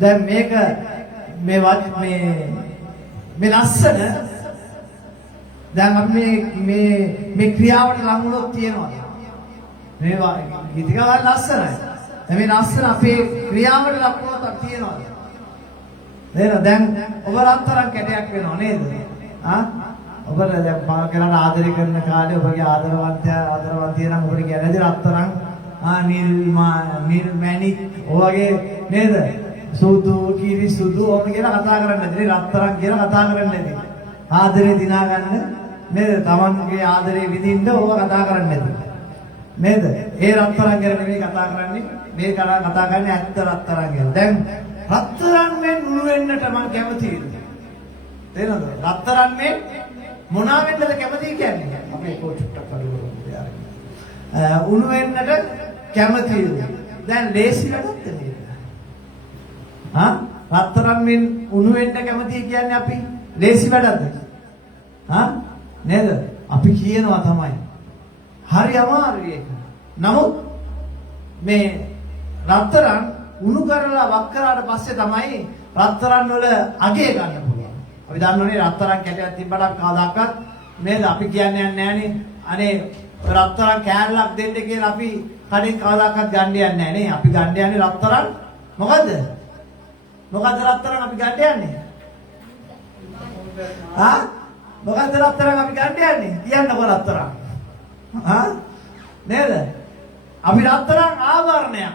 දැන් මේක මේ ලස්සන දැන් අපි මේ ක්‍රියාවට ලං වුණොත් තියෙනවා. මේවා ගීතිකා ලස්සනයි. දැන් මේ ලස්සන අපේ ක්‍රියාවට ලක් වුණොත් තියෙනවා. නේද? දැන් ඔබ රත්තරන් කැටයක් වෙනව නේද? ඔබට දැන් මා කරන ආදරය කරන කාලේ ඔබගේ ආදරවන්තිය නම් ඔබට කියන්නේ රත්තරන් නිල් මැණික් ඔයගේ නේද? සුදු කිරි සුදු ඔබ කියලා කතා කරන්නේ නැති රත්තරන් කියලා කතා කරන්නේ නැති. ආදරේ දිනා ගන්න නේද? Tamanගේ ආදරේ විඳින්න ඔබ කතා කරන්නේ නැති. නේද? ඒ රත්තරන් ගැන නෙමෙයි කතා කරන්නේ. මේ කතා කරන්නේ ඇත්ත රත්තරන් ගැන. දැන් රත්තරන් මෙන් උණු වෙන්නට මම කැමතියි. තේරෙනවද? රත්තරන් මෙන් මොනවා වෙන්නද කැමති කියන්නේ? අපි ඒක චුට්ටක් අඩු කරමු. උණු වෙන්නට කැමතියි. දැන් ලේසි වැඩක්ද නේද? රත්තරන් මෙන් උණු වෙන්න කැමතියි කියන්නේ අපි ලේසි වැඩක්ද? නේද? අපි කියනවා තමයි. හරි අමාරුයි ඒක. නමුත් මේ රත්තරන් උණු කරලා වක් කරාට පස්සේ තමයි රත්තරන් වල අගය ගන්න පුළුවන්. අපි දන්නෝනේ රත්තරන් කැටයක් තිබ්බට කවදාකවත් නේද අපි කියන්නේ නැහනේ අනේ රත්තරන් කෑල්ලක් දෙන්න කියලා අපි කලින් කවදාකවත් ගන්න යන්නේ නැහැ නේ. අපි ගන්න යන්නේ රත්තරන් මොකද්ද? මොකද්ද රත්තරන් අපි ගන්න යන්නේ? මොකද්ද රත්තරන් අපි ගන්න යන්නේ? කියන්නකෝ රත්තරන්. නේද? අපි රත්තරන් ආභරණයක්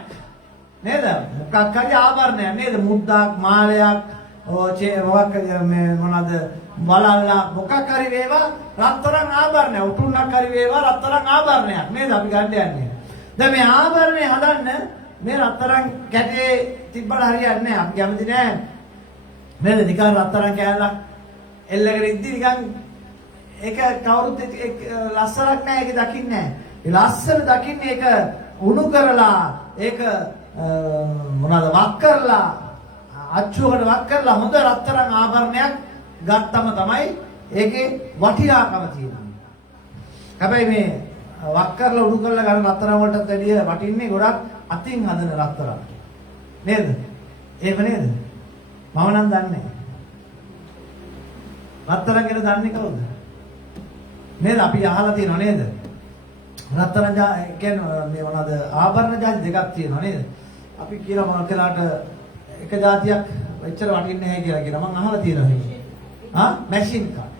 නේද? මොකක් හරි ආභරණයක් නේද? මුද්දක් මාලයක් මොකක් මේ මොනවාද බලල්ලා මොකක් හරි වේවා රත්තරන් ආභරණයක් උටුන්නක් හරි වේවා රත්තරන් ආභරණයක් නේද අපි ගන්න යන්නේ. දැන් මේ ආභරණය හදන්න මේ රත්තරන් කැටේ තිබ්බට හරියන්නේ නැහැ. අපි කැමති නෑ. නේද? නිකන් රත්තරන් කෑල්ලක් එල්ලගෙන ඉද්දි නිකන් ඒක කවුරුත් ලස්සනක් නෑ ඒක දකින්නේ නෑ. ඒ ලස්සන දකින්නේ ඒක උණු කරලා ඒක මොනවාද වක් කරලා අච්චුවකට වක් කරලා හොඳ රත්තරන් ආභරණයක් ගත්තම තමයි ඒකේ වටිනාකම තියෙන්නේ. හැබැයි මේ වක් කරලා උණු කරලා ගන්න රත්තරන් වලටත් වැඩිය වටින්නේ ගොඩක් අතින් හදන රත්තරන්. නේද? ඒක නේද? මම නම් දන්නේ. රත්තරන් ගැන දන්නේ කවුද? නේද? අපි අහලා තියෙනව නේද? රත්තරන් කියන්නේ මේ මොනවාද ආභරණ જાති දෙකක් තියෙනවා නේද? අපි කියලා මොකලාට එක જાතියක් එච්චර වටින්නේ නැහැ කියලා කියනවා. මම අහලා තියෙනවා. Machine cut.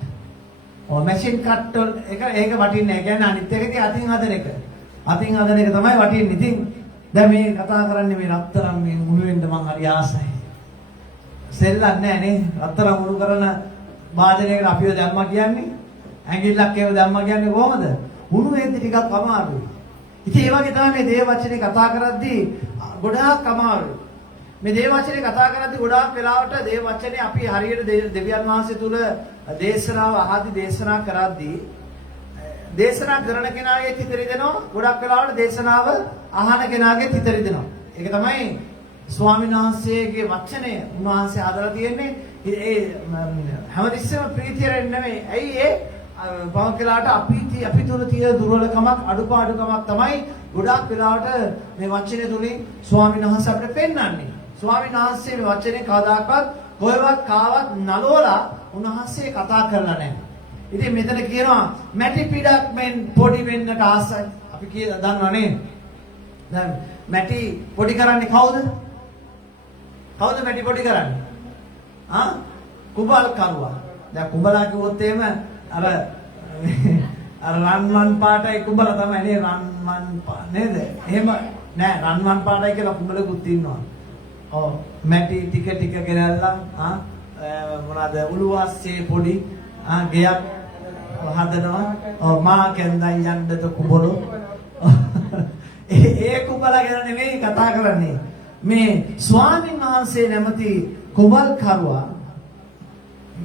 මැෂින් කට් ඒක වටින්නේ නැහැ. කියන්නේ අනිත් එකදී අතින් හදන එක. අතින් හදන එක තමයි වටින්නේ. ඉතින් දැන් මේ කතා කරන්නේ මේ රත්තරන් මේ උණු වෙන්න මං හරි ආසයි. සෙල්ලක් නැහැ නේ. රත්තරන් උණු කරන වාදනයකට අපිව ධර්ම කියන්නේ. ඇඟිල්ලක් ඒව ධර්ම කියන්නේ කොහමද? උණු වෙද්දි ටිකක් අමාරුයි. ඉතින් ඒ වගේ තමයි මේ දේව වචනේ කතා කරද්දී ගොඩාක් අමාරුයි. මේ දේව වචනේ කතා කරද්දී ගොඩාක් වෙලාවට දේව වචනේ අපි හරියට දෙවියන් වහන්සේ තුල දේශනාව අහද්දී දේශනා කරද්දී දේශනා කරන කෙනාගේ හිත රිදෙනවා. ගොඩක් වෙලාවට දේශනාව අහන කෙනාගේ හිත රිදෙනවා. ඒක තමයි ස්වාමීන් වහන්සේගේ වචනේ උන්වහන්සේ හදලා තියෙන්නේ. ඒ හැමතිස්සෙම ප්‍රීතියෙන් නෙමෙයි. ඇයි ඒ බවකලාට අපි තුල තියෙන දුර්වලකමක් අඩුපාඩුකමක් තමයි ගොඩාක් වෙලාවට මේ වචනේ තුලින් ස්වාමීන් වහන්සේ අපිට පෙන්වන්නේ. ස්වාමීන් වහන්සේ මේ වචනේ කවදාකවත් කොහෙවත් කාවත් නලවලා උන්වහන්සේ කතා කරලා නැහැ. ඉතින් මෙතන කියනවා මැටි පිටක් මෙන් පොඩි වෙන්නට ආසයි. අපි කියලා දන්නවනේ. දැන් මැටි පොඩි කරන්නේ කවුද? කවුද මැටි පොඩි කරන්නේ? කුඹල් කරුවා. දැන් කුඹලා කිව්වොත් එහෙම අර රන්වන් පාටයි කුඹල තමයි නේ රන්වන් නේද? එහෙම නෑ රන්වන් පාටයි කියලා කුඹලකුත් ඉන්නවා. ඔව් මැටි ටික ටික ගෙනල්ලා මොනවාද උළුවස්සේ පොඩි ගෙයක් හදනවා. ඔව් මා කෙන්දන් යන්නද කුඹලෝ. ඒ කුඹලා ගැන නෙමෙයි කතා කරන්නේ. මේ ස්වාමීන් වහන්සේ නැමැති කුඹල් කරුවා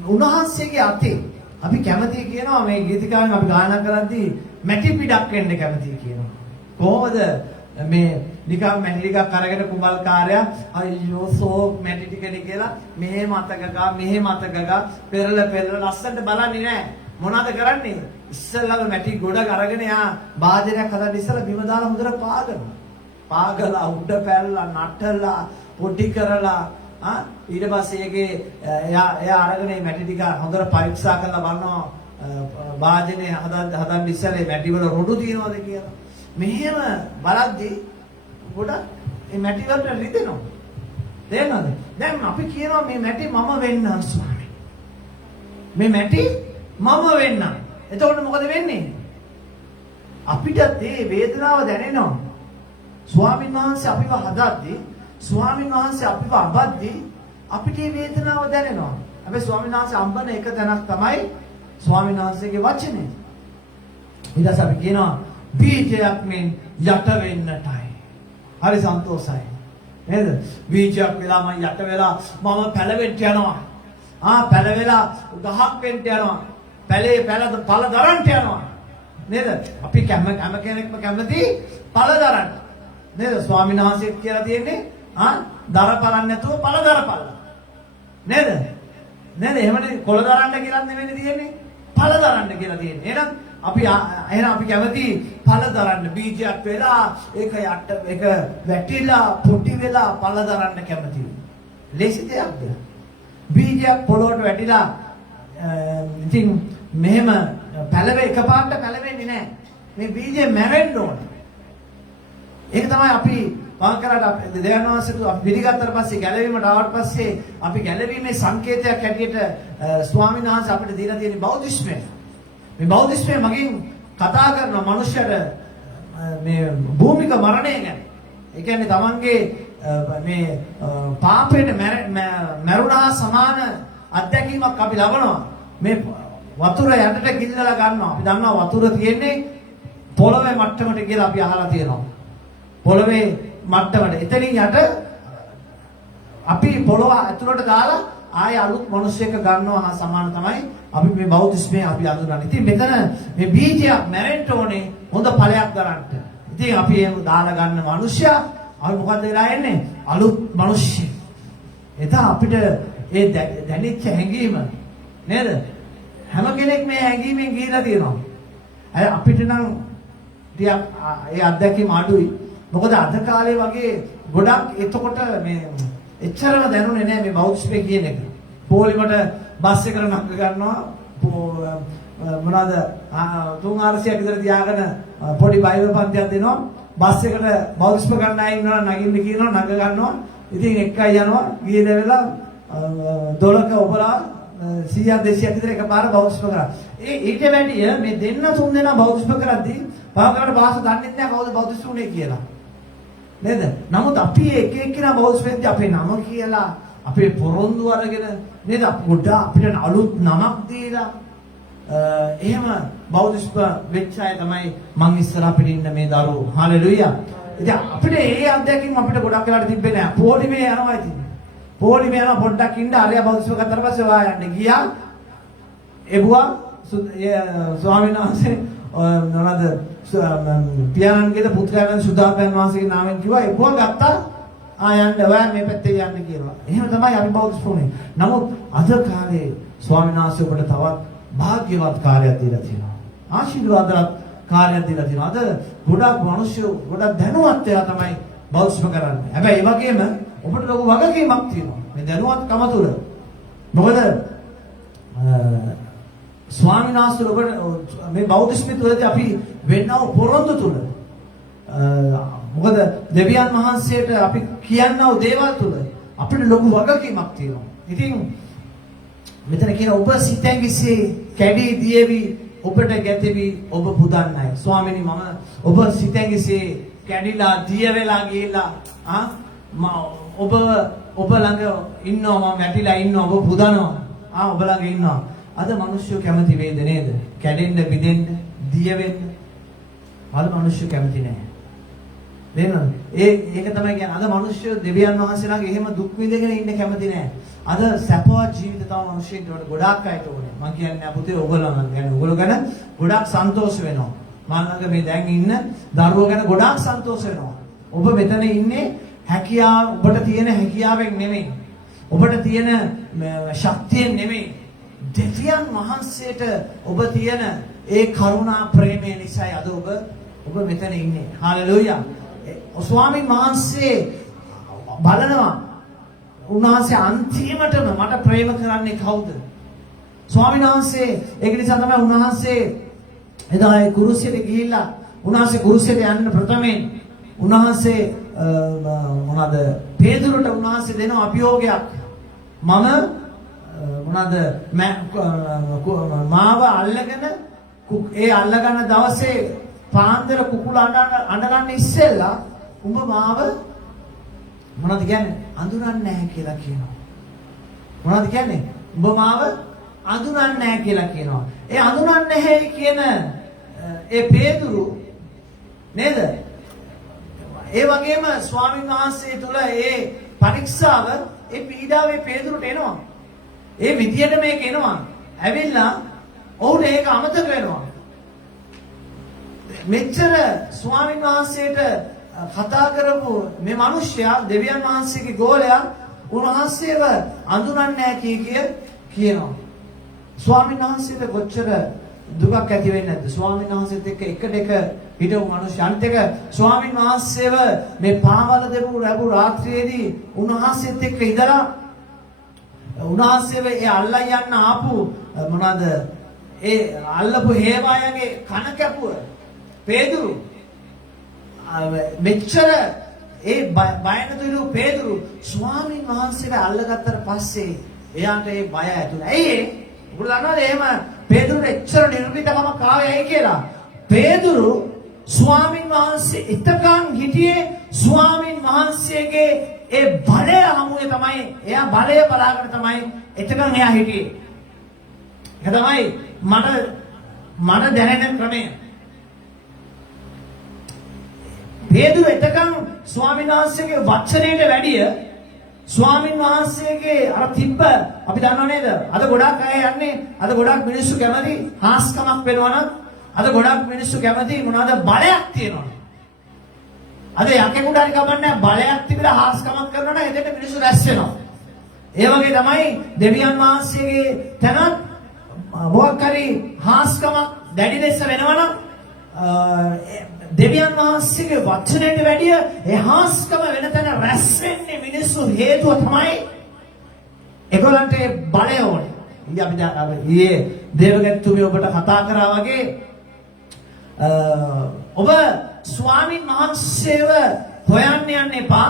උන්වහන්සේගේ අතේ අපි කැමති කියනවා මේ ගීතිකාවෙන් අපි ගායනා කරද්දී මැටි පිටක් වෙන්න කැමති කියනවා. කොහොමද මේ නිකම් මැටි ටිකක් අරගෙන කුඹල් කාර්යය අයියෝ සෝ මැටි ටිකනේ කියලා මෙහෙම අතගගා මෙහෙම අතගගා පෙරල ලස්සනට බලන්නේ නැහැ. මොනවද කරන්නේ? ඉස්සෙල්ලාම මැටි ගොඩක් අරගෙන යා වාදනයක් හදන්න ඉස්සෙල්ලා බිම දාලා හොඳට පාගනවා. පාගලා උඩ පැල්ලා නටලා පොඩි කරලා ඊට පස්සේ ඒකේ එයා අරගෙන මේ මැටි ටික හොඳට පරීක්ෂා කරලා බලනවා වාදනේ හදන්න ඉස්සෙල්ලා මැටි වල රොඩු තියනවාද කියලා. මෙහෙම බලද්දී ගොඩක් මේ මැටි වලට රිදෙනවා. තේරෙනවද? දැන් අපි කියනවා මේ මැටි මම වෙන්නම් ස්වාමී. මේ මැටි මම වෙන්නම්. එතකොට මොකද වෙන්නේ? අපිට මේ වේදනාව දැනෙනවා. ස්වාමීන් වහන්සේ අපිව හදද්දී, ස්වාමීන් වහන්සේ අපිව අබද්දී අපිට මේ වේදනාව දැනෙනවා. හැබැයි ස්වාමීන් වහන්සේ අම්බන එක තැනක් තමයි ස්වාමීන් වහන්සේගේ වචනේ. ඊට පස්සේ අපි කියනවා බීජයක් මෙන් යට වෙන්නටයි. හරි සන්තෝෂයි. නේද? බීජයක් වෙලා මම යට වෙලා මම පැලවෙන්න යනවා. පැලවෙලා ගහක් වෙන්න යනවා. පළ දරන්න යනවා. නේද? අපි හැම කෙනෙක්ම කැමති පළ දරන්න. නේද? ස්වාමීන් වහන්සේ කියලා තියෙන්නේ දරපලන් නැතුව පළ දරපල්ල. නේද? නේද? එහෙමනේ කොළ දරන්න කියලා නෙවෙයි තියෙන්නේ. පළ දරන්න කියලා තියෙන්නේ. එහෙනම් අපි කැමති පළ දරන්න බීජයක් වෙලා ඒක වැටිලා පොටි වෙලා පළ දරන්න කැමති. ලේසි දෙයක්ද? බීජයක් පොළොවට වැටිලා ඉතින් මෙහෙම එකපාරට පැලවෙන්නේ නැහැ. මේ බීජය මැරෙන්න ඕන. ඒක තමයි අපි වාක්‍යරට දෙයන්වහන්සේට අපි පිළිගත්තට පස්සේ ගැලවීමට ආවට පස්සේ අපි ගැලවීමේ සංකේතයක් හැටියට ස්වාමීන් වහන්සේ අපිට දීලා තියෙන බෞද්ධිස්මය. මේ බෞද්ධිස්මය මගින් කතා කරන මනුෂ්‍යර මේ භූමික මරණය ගැන. ඒ කියන්නේ තමන්ගේ මේ පාපයට මරුණා සමාන අත්දැකීමක් අපි ලබනවා. මේ වතුර යටට ගිල්ලලා ගන්නවා. අපි දන්නවා වතුර තියෙන්නේ පොළවේ මට්ටමට කියලා අපි අහලා තියෙනවා. පොළවේ මට්ටමට. එතනින් යට අපි පොළව ඇතුළට දාලා ආය අලුත් මිනිස්සෙක් ගන්නවා හා සමාන තමයි අපි මේ බෞද්ධිස්මය අපි අඳුරන්නේ. ඉතින් මෙතන මේ බීජයක් මැරෙන්න ඕනේ හොඳ ඵලයක් ගන්නට. ඉතින් අපි එහෙම දාලා ගන්න මිනිස්සයා අපි මොකද වෙලා එන්නේ? අලුත් මිනිස්සෙක්. එතන අපිට ඒ දැනෙච්ච හැඟීම නේද? හැම කෙනෙක් මේ හැඟීමෙන් ගිහිලා තියෙනවා. අපිට නම් ටිකක් ඒ අත්දැකීම අඩුයි. මොකද අද කාලේ වගේ ගොඩක් එතකොට මේ එච්චරම දැනුනේ නැහැ මේ බෞද්ධිස්මය කියන එක. පොලිමට බස් එකට නංග ගන්නවා මොනවාද 300ක් විතර තියාගෙන පොඩි බයිබල් පන්තියක් දෙනවා. බස් එකට බෞද්ධිස්ම ගන්න අය ඉන්නවා නගින්න කියනවා නංග ගන්නවා. ඉතින් එකයි යනවා ගියේ වෙලා 12ක ඔබලා 100ක් 200ක් විතර එකපාර බෞද්ධිස්ම කරා. ඊට වැඩිය මේ දෙන්න තුන් දෙනා බෞද්ධිස්ම කරද්දී පාවකට භාෂා දන්නේ නැහැ කවුද බෞද්ධිස්ම උනේ කියලා. නේද? නමුත් අපි එක එක්කිනා බෞද්ධිස්මෙන්දී අපේ නම කියලා අපේ පොරොන්දු අරගෙන නේද? අපිට අලුත් නමක් දීලා එහෙම බෞද්ධිස්ම වෙච්ච අය තමයි මං ඉස්සර අපිට ඉන්න මේ දරුවෝ. හalleluya. ඉතින් අපිට ඒ අත්දැකීම් අපිට ගොඩක් වෙලාට තිබෙන්නේ නැහැ. පොලිමේ යනවා ඉතින්. පොලිමේ යනවා පොඩ්ඩක් ඉන්න ආර්ය බෞද්ධිස්ම ගත්තට පස්සේ ඔයා යන්න ගියා. එබුවා ස්වාමීන් වහන්සේ මොනවාද පියාණන්ගේ පුත්‍රයන් සුදාපයන් වහන්සේගේ නාමයෙන් කිව්වා එපුවා ගත්තා යන්න ඔයා මේ පැත්තේ යන්න කියලා. එහෙම තමයි අපි බෞද්ධිස්මනේ. නමුත් අද කාලේ ස්වාමීන් වහන්සේ ඔබට තවත් භාග්‍යවත් කාර්යයක් දීලා තියෙනවා. ආශිර්වාදවත් කාර්යයක් දීලා තියෙනවා. අද ගොඩක් මිනිස්සු ගොඩක් දැනුවත් වෙලා තමයි බෞද්ධිස්ම කරන්නේ. හැබැයි ඒ වගේම ඔබට ලොකු වගකීමක් තියෙනවා. මේ දැනුවත්කම තුළ. මොකද ස්වාමීන් වහන්සේ ඔබට මේ බෞද්ධිස්ම තුළදී අපි වෙන්නව පොරොන්දු තුළ මොකද දෙවියන් වහන්සේට අපි කියනව දේවල් තුළ අපිට ලොකු වගකීමක් තියෙනවා. ඉතින් මෙතන කියන ඔබ සිතෙන් කිසි කැඩී දියවි ඔබට ගැතෙවි ඔබ පුදන්නයි. ස්වාමීනි මම ඔබ සිතෙන් කිසි කැඩිලා දිය වෙලා ගිහිලා ඔබ ළඟ ඉන්නවා මම වැටිලා ඉන්නවා ඔබ පුදනවා. ඔබ ළඟ ඉන්නවා. අද මිනිස්සු කැමති වේද නේද? කැඩෙන්න බිඳෙන්න දිය වෙන්න. අද මිනිස්සු කැමති නැහැ. නේද? ඒක තමයි කියන්නේ අද මිනිස්සු දෙවියන් වහන්සේලාගේ එහෙම දුක් විඳගෙන ඉන්න කැමති නැහැ. අද සැපවත් ජීවිත තව මිනිස්සුන්ට ගොඩාක් අයට ඕනේ. මම කියන්නේ පුතේ ඔයගොල්ලෝ ගැන ගොඩාක් සන්තෝෂ වෙනවා. මම ළඟ මේ දැන් ඉන්න දරුවෝ ගැන ගොඩාක් සන්තෝෂ වෙනවා. ඔබ මෙතන ඉන්නේ හැකියාව ඔබට තියෙන හැකියාවෙන් නෙමෙයි. ඔබට තියෙන ශක්තියෙන් නෙමෙයි. දෙවියන් වහන්සේට ඔබ තියෙන ඒ කරුණා ප්‍රේමය නිසායි අද ඔබ මෙතන ඉන්නේ. හalleluya. ස්වාමීන් වහන්සේ බලනවා උන්වහන්සේ අන්තිමටම මට ප්‍රේම කරන්නේ කවුද? ස්වාමීන් වහන්සේ ඒක නිසා තමයි උන්වහන්සේ එදා ඒ කුරුසියට ගිහිල්ලා උන්වහන්සේ කුරුසියට යන්න ප්‍රථමයෙන් උන්වහන්සේ මොනවාද පේදුරුට උන්වහන්සේ දෙන අභියෝගයක් මම මොනවාද මාව අල්ලගෙන ඒ අල්ලගන්න දවසේ පාන්දර කුකුල අඬගන්න ඉස්සෙල්ලා උඹ මාව මොනවද කියන්නේ අඳුරන්නේ නැහැ කියලා කියනවා. මොනවද කියන්නේ? උඹ මාව අඳුරන්නේ නැහැ කියලා කියනවා. ඒ අඳුරන්නේ නැහැ කියන ඒ පේදුරු නේද? ඒ වගේම ස්වාමීන් වහන්සේ තුල ඒ පරීක්ෂාව ඒ පීඩාවේ පේදුරුට එනවා. ඒ විදියට මේක එනවා. ඇවිල්ලා ඔවුන් ඒක අමතක වෙනවා. මෙච්චර ස්වාමීන් වහන්සේට කතා කරපු මේ මිනිස්සයා දෙවියන් වහන්සේගේ ගෝලයා උන්වහන්සේව අඳුරන්නේ නැහැ කියනවා. ස්වාමීන් වහන්සේට කොච්චර දුකක් ඇති වෙන්නේ නැද්ද? ස්වාමීන් වහන්සේත් එක්ක එකට එක හිටපු මිනිස්සු අනිත් එක ස්වාමීන් වහන්සේව මේ පාවල දෙපු ලැබු රාත්‍රියේදී උන්වහන්සේත් එක්ක ඉඳලා උන්වහන්සේව ඒ අල්ලා යන්න ආපු මොනවාද ඒ අල්ලපු හේවායගේ කන කැපුව පේදුරු මෙච්චර ඒ බයනතුරු පේදුරු ස්වාමීන් වහන්සේව අල්ලගත්තට පස්සේ එයාට ඒ බය ඇතුළේ. ඇයි ඔයගොල්ලෝ දන්නවද එහෙම පේදුරුට එච්චර නිර්භීතකමක් ආවේ ඇයි කියලා? පේදුරු ස්වාමීන් වහන්සේ එතකන් හිටියේ ස්වාමීන් වහන්සේගේ ඒ බලය හමුවේ තමයි එයා බලය බලාගෙන තමයි එතකන් එයා හිටියේ. ඒක තමයි මට දැනෙන ක්‍රමය. පේදුරු එතකන් ස්වාමීන් වහන්සේගේ වචනයට වැඩිය ස්වාමීන් වහන්සේගේ අර තිබ්බ අපි දන්නව නේද? අද ගොඩක් අය යන්නේ අද ගොඩක් මිනිස්සු කැමති හාස්කමක් වෙනවා නම් අද ගොඩක් මිනිස්සු කැමති මොනවාද බලයක් තියෙනවා. අද යකෙකුට හරි කමන්නේ බලයක් තිබිලා හාස්කමක් කරනවා නම් එතෙන්ට මිනිස්සු රැස් වෙනවා. ඒ වගේ තමයි දෙවියන් වහන්සේගේ තැනත් මොකක් හරි හාස්කමක් දැඩි ලෙස වෙනවා නම් දෙවියන් වහන්සේගේ වචනයට වැඩිය ඒ හාස්කම වෙන තැන රැස් වෙන්නේ මිනිස්සු හේතුව තමයි ඒගොල්ලන්ට බලය ඕනේ. ඉතින් අපි ඊයේ දේවගත්තුමි ඔබට කතා කරා වගේ ඔබ ස්වාමීන් වහන්සේව හොයන්න යන්න එපා.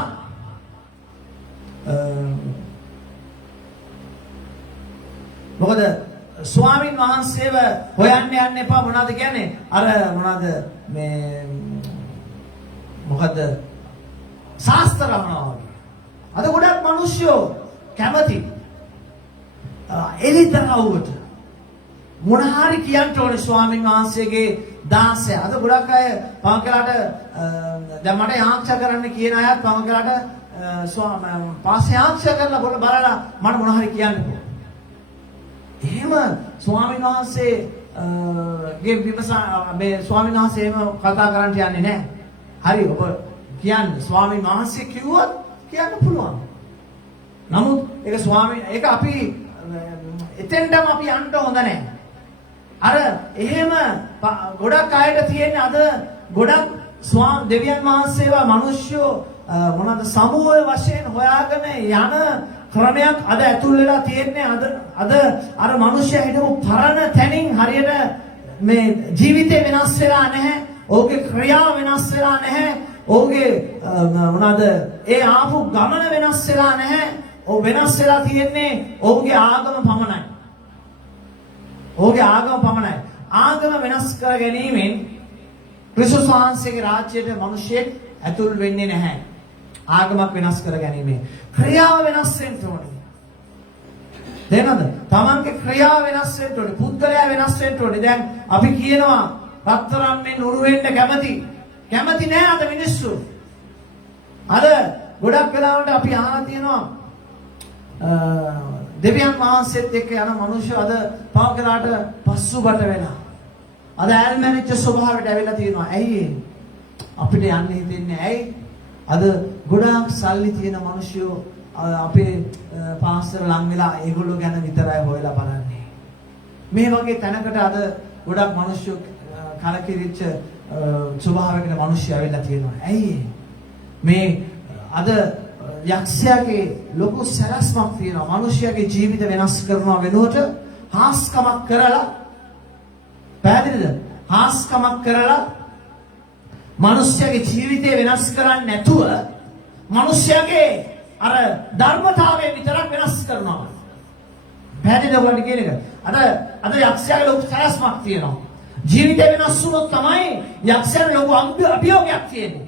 මොකද ස්වාමීන් වහන්සේව හොයන්න යන්න එපා මොනවද කියන්නේ? අර මොනවද මේ මොකද ශාස්ත්‍ර රහනවා වගේ. අද ගොඩක් මිනිස්සු කැමති එලිතරවුවට මොන හරි කියන්න ඕනේ ස්වාමීන් වහන්සේගේ දාසය. අද ගොඩක් අය පවකලාට දැන් මට ආංශ කරන්න කියන අයත් පවකලාට පාස්සේ ආංශ කරලා බලලා මට මොන හරි කියන්නකෝ. එහෙම ස්වාමීන් වහන්සේ ගේ විමසා මේ ස්වාමීන් වහන්සේ එහෙම කතා කරන්න යන්නේ නැහැ. හරි ඔබ කියන්නේ ස්වාමීන් වහන්සේ කිව්වොත් කියන්න පුළුවන්. නමුත් ඒක අපි එතෙන්ටම අපි යන්න හොඳ නැහැ. අර එහෙම ගොඩක් අයට තියෙන අද ගොඩක් දෙවියන් වහන්සේවා මිනිස්සු මොනවාද සමූහ වශයෙන් හොයාගෙන යන ක්‍රමයක් අද ඇතුල් වෙලා තියෙන්නේ. අද අර මිනිස්සයා හිටපු පරණ තැනින් හරියට මේ ජීවිතේ වෙනස් වෙලා නැහැ. ඔහුගේ ක්‍රියා වෙනස් වෙලා නැහැ. ඔහුගේ මොනවාද ඒ ආපු ගමන වෙනස් වෙලා නැහැ. ඔහු වෙනස් වෙලා තියෙන්නේ ඔහුගේ ආගම පමණයි. ඔහුගේ ආගම පමණයි. ආගම වෙනස් කර ගැනීමෙන් ක්‍රිස්තුස් වහන්සේගේ රාජ්‍යයට මිනිසෙක් ඇතුල් වෙන්නේ නැහැ. ආගමක් වෙනස් කර ගැනීමෙන් ක්‍රියාව වෙනස් වෙන්න ඕනේ. දැනද? තමන්ගේ ක්‍රියාව වෙනස් වෙන්න ඕනේ. පුද්ගලයා වෙනස් වෙන්න ඕනේ. දැන් අපි කියනවා රත්තරන් මෙන් උරු වෙන්න කැමති නෑ අද මිනිස්සු. අද ගොඩක් වෙලාවට අපි අහලා තියෙනවා දෙවියන් වහන්සේත් එක්ක යන මිනිස්සු අද පවකලාට පස්සුබට වෙලා. අද ඇල්මැරිච්ච ස්වභාවයට ඇවිල්ලා තියෙනවා. ඇයි අපිට යන්න හිතෙන්නේ ඇයි? අද ගොඩාක් සල්ලි තියෙන මිනිස්සු අපේ පාස්තර ලං වෙලා ඒගොල්ලෝ ගැන විතරයි හොයලා බලන්නේ. මේ වගේ තැනකට අද ගොඩක් මිනිස්සු කලකිරිච්ච ස්වභාවයකට මිනිස්සු ඇවිල්ලා තියෙනවා. ඇයි මේ අද යක්ෂයාගේ ලොකු සැලැස්මක් තියෙනවා. මිනිසයාගේ ජීවිත වෙනස් කරනවා වෙනුවට හාස්කමක් කරලා පැහැදිලිද? හාස්කමක් කරලා මිනිසයාගේ ජීවිතය වෙනස් කරන්නේ නැතුව මිනිසයාගේ අර ධර්මතාවය විතරක් වෙනස් කරනවා. පැහැදිලිද ඔයගොල්ලෝ කියන එක? අද යක්ෂයාගේ ලොකු සැලැස්මක් තියෙනවා. ජීවිතය වෙනස් වුණොත් තමයි යක්ෂයාගේ ලොකු අභියෝගයක් තියෙන්නේ.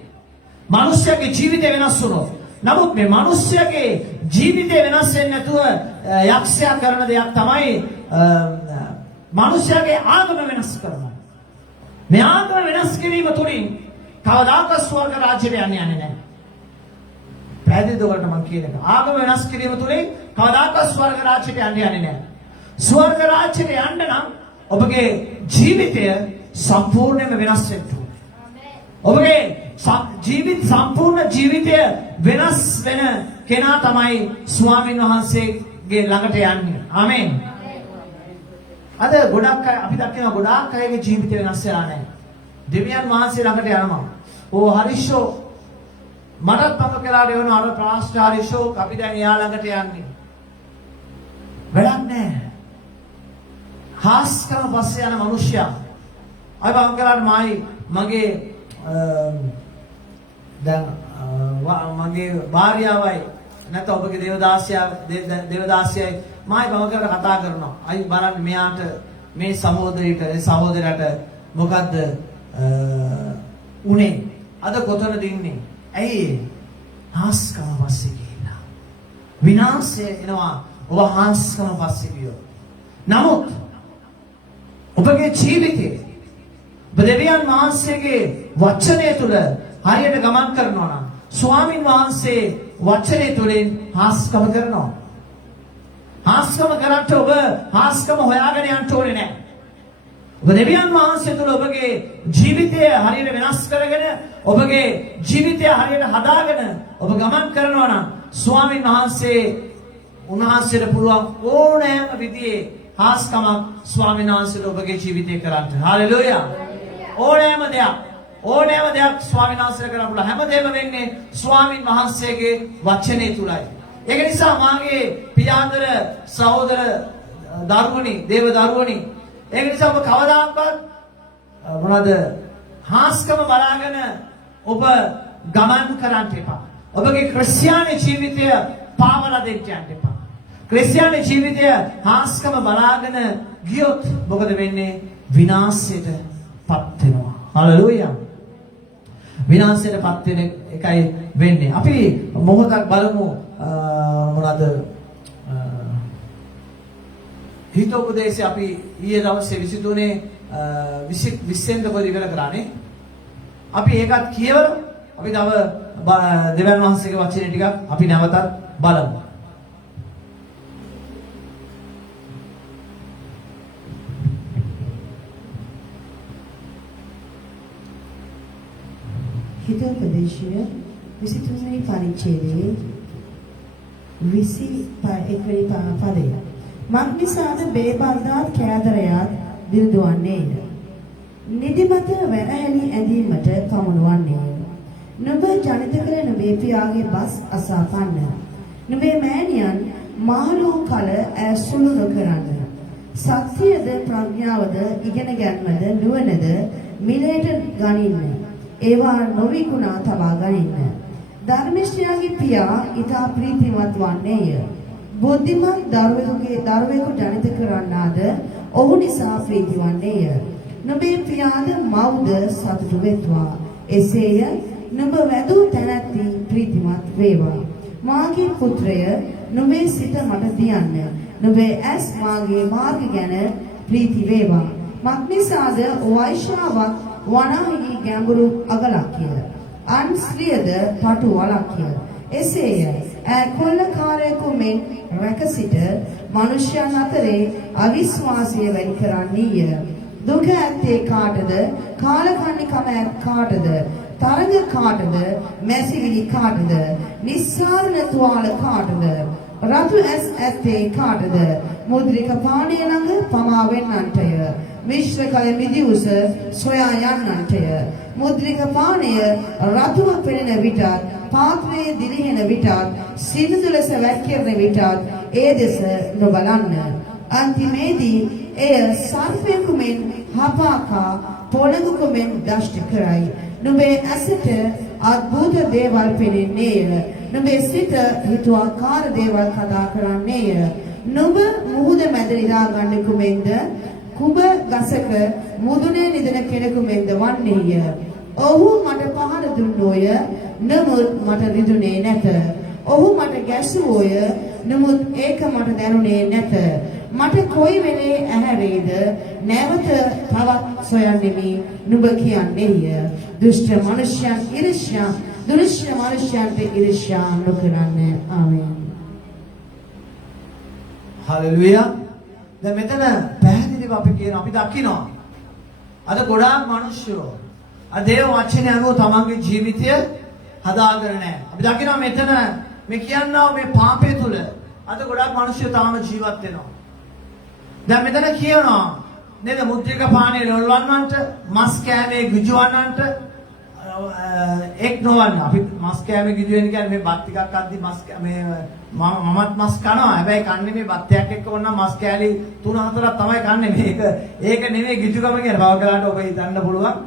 මිනිසයාගේ ජීවිතය වෙනස් වුණොත්. නමුත් මේ මිනිසයාගේ ජීවිතය වෙනස් වෙන්නේ නැතුව යක්ෂයා කරන දෙයක් තමයි මිනිසයාගේ ආගම වෙනස් කරනවා. මේ ආගම වෙනස් කිරීම තුළින් කවදාකවත් ස්වර්ග රාජ්‍යයට යන්නේ නැහැ. පැහැදිලිද ඔයාලට මම කියන එක? ආගම වෙනස් කිරීම තුළින් කවදාකවත් ස්වර්ග රාජ්‍යයට යන්නේ නැහැ. ස්වර්ග රාජ්‍යයට යන්න නම් ඔබගේ ජීවිතය සම්පූර්ණයෙන්ම වෙනස් වෙන්න ඕනේ. ඔබගේ සම්පූර්ණ ජීවිතය වෙනස් වෙන කෙනා තමයි ස්වාමීන් වහන්සේගේ ළඟට යන්නේ. ආමෙන්. අද ගොඩක් අය අපි දකිනවා ගොඩාක් අයගේ ජීවිතය වෙනස් වෙලා නැහැ. දෙවියන් වහන්සේ ළඟට යනවා. ඕ හරිෂෝ මටත් මම කලාට වෙන අර ප්‍රාස්ථාරිෂෝ අපි දැන් එයා ළඟට යන්නේ. වැඩක් නැහැ. හාස්කම පස්සේ යන මිනිස්සයා. අය මම කලාට මගේ දැන් මගේ භාර්යාවයි නැත්නම් ඔබගේ දේවදාසියයි මායි බව කරලා කතා කරනවා. අයි බලන්න මෙයාට මේ සහෝදරයට මොකද්ද උනේ? අද කොතනද ඉන්නේ? ඇයි? හාස්කම පස්සේ ගිහිලා. විනාශය එනවා ඔබ හාස්කම පස්සේ ගියොත්. නමුත් ඔබගේ ජීවිතේ දෙවියන් වහන්සේගේ වචනය තුල හරියට ගමන් කරනවා නම් ස්වාමින් වහන්සේ වචනය තුලින් හාස්කම කරනවා. හාස්කම කරත් ඔබ හාස්කම හොයාගෙන යන්න ඕනේ නැහැ. ඔබ දෙවියන් වහන්සේ තුල ඔබගේ ජීවිතය හරියට වෙනස් කරගෙන ඔබගේ ජීවිතය හරියට හදාගෙන ඔබ ගමන් කරනවා නම් ස්වාමින් වහන්සේ උන්වහන්සේට පුළුවන් ඕනෑම විදිහේ හාස්කමක් ස්වාමින් වහන්සේට ඔබගේ ජීවිතේ කරන්න. හalleluya. ඕනෑම දෙයක් ස්වාමීන් වහන්සේලා කරන්න පුළුවන්. හැමදේම වෙන්නේ ස්වාමීන් වහන්සේගේ වචනේ තුලයි. ඒක නිසා මාගේ පියාදර සහෝදර දරුවනි, දේව දරුවනි, ඒක නිසා ඔබ කවදාකවත් මොනවද හාස්කම බලාගෙන ඔබ ගමන් කරන්න එපා. ඔබගේ ක්‍රිස්තියානි ජීවිතය පාවලා දෙන්න යන්න එපා. ක්‍රිස්තියානි ජීවිතය හාස්කම බලාගෙන ගියොත් මොකද වෙන්නේ? විනාශයට පත් වෙනවා. හalleluya. විනාශයට පත් වෙන එකයි වෙන්නේ. අපි මොහොතක් බලමු මොනවාද හිතෝපදේශය අපි ඊයේ දවසේ 23 වෙනිදා ඉවර කරානේ. අපි ඒකත් කියවලා අපි තව දෙවියන් වහන්සේගේ වචනේ ටිකක් අපි නැවතත් බලමු. හිතෝපදේශය 23 වෙනි පරිච්ඡේදයේ 21 වෙනි පදය. මක්නිසාද බේබන්දාත් කෑදරයාත් දිරුදුවන්නේය. නිදිමත වැරහැලි ඇඳීමට පමුණුවන්නේය. නුඹ ජනිත කළ නුඹේ පියාගේ බස් අසාපන්න. නුඹේ මෑණියන් මහලු කල ඇසුළු නොකරන්න. සත්‍යයද ප්‍රඥාවද ඉගෙන ගැන්මද නුවණද මිලයට ගනින්න. ඒවා නොවිකුණා තබා ගනින්න. ධර්මිෂ්ඨයාගේ පියා ඊතා ප්‍රීතිමත් වන්නේය. බුද්ධිමත් දරුවෙකු ජනිත කරන්නාද ඔහු නිසා ප්‍රීති වන්නේය. නුඹේ පියාද මව්ද සතුටු වෙත්වා. එසේය නුඹ වැදූ තැනැත්ති ප්‍රීතිමත් වේවා. මාගේ පුත්‍රය නුඹේ සිත මට දියන්න. නුඹේ ඇස් මාගේ මාර්ග ගැන ප්‍රීති වේවා. මක්නිසාද වෛශ්‍යාවක් වනාහි ගැඹුරු අගලක්ය. අන් ස්ත්‍රියද පටු වලක්ය. එසේය කොල්ලකාරයෙකු මෙන් රැක සිට මනුෂ්‍යයන් අතරේ අවිශ්වාසය වැඩි කරන්නීය. දුක ඇත්තේ කාටද? කාලකන්නිකම කාටද? තරඟ කාටද? මැසිවිලි කාටද? නිස්සාරණ තුවාල කාටද? රතු ඇස් ඇත්තේ කාටද? මුද්‍රික පාණය ළඟ පමා වෙන්නන්ටය. මිශ්‍ර කල මිදිඋස සොයා යන්නන්ටය. මුද්‍රික පාණය රතුව පෙනෙන විටත් පාත්‍රයේ දිලිහෙන විටත් සිනිඳු ලෙස වැක්කිරෙන විටත් ඒ දෙස නොබලන්න. අන්තිමේදී එය සර්පයෙකු මෙන් හපාකා පොළඟකු මෙන් දෂ්ට කරයි. නුඹේ ඇසට අద్භූත දේවල් පෙනෙන්නේය. නුඹේ සිත හිතුවාකාර දේවල් කතා කරන්නේය. නුඹ මුහුද මැද නිදා ගන්නෙකු මෙන්ද කුඹ ගසක මුදුනේ නිදන කෙනෙකු මෙන්ද වන්නේය. ඔහු මට පහර දුන්නෝය, නමුත් මට රිදුනේ නැත. ඔහු මට ගැසුවෝය, නමුත් ඒක මට දැනුනේ නැත. මට කොයි වෙලේ ඇහැරේද නැවත තවත් සොයන්නෙමි නුඹ කියන්නේය. දුෂ්ට මනුෂ්‍යයන් ඊර්ෂ්‍යා, දුෂ්ට මනුෂ්‍යයන්ට ඊර්ෂ්‍යා නොකරන්න. ආමේන්. හලෙලුයා. දැන් මෙතන පැහැදිලිව අපි දකිනවා අද ගොඩාක් මිනිස්සු දේව වචනේ අනුව තමන්ගේ ජීවිතය හදාගෙන නැහැ. අපි දකිනවා මෙතන මේ කියනවා මේ පාපය තුල අද ගොඩාක් මිනිස්සු තාම ජීවත් වෙනවා. දැන් මෙතන කියනවා නේද මුද්‍රික පානේ ලොල්වන්නන්ට, මස් කෑමේ ගිජවන්නන්ට එක් නොවන්න. අපි මස් කෑමේ ගිජු වෙන කියන්නේ මේ බත් ටිකක් අද්දි මස් මේ මමත් මස් කනවා. හැබැයි කන්නේ මේ බත්යක් එක්ක වුණා මස් කෑලි 3-4ක් තමයි කන්නේ. ඒක නෙමෙයි ගිජුකම කියන්නේ. බවගලාට ඔබ හිතන්න පුළුවන්.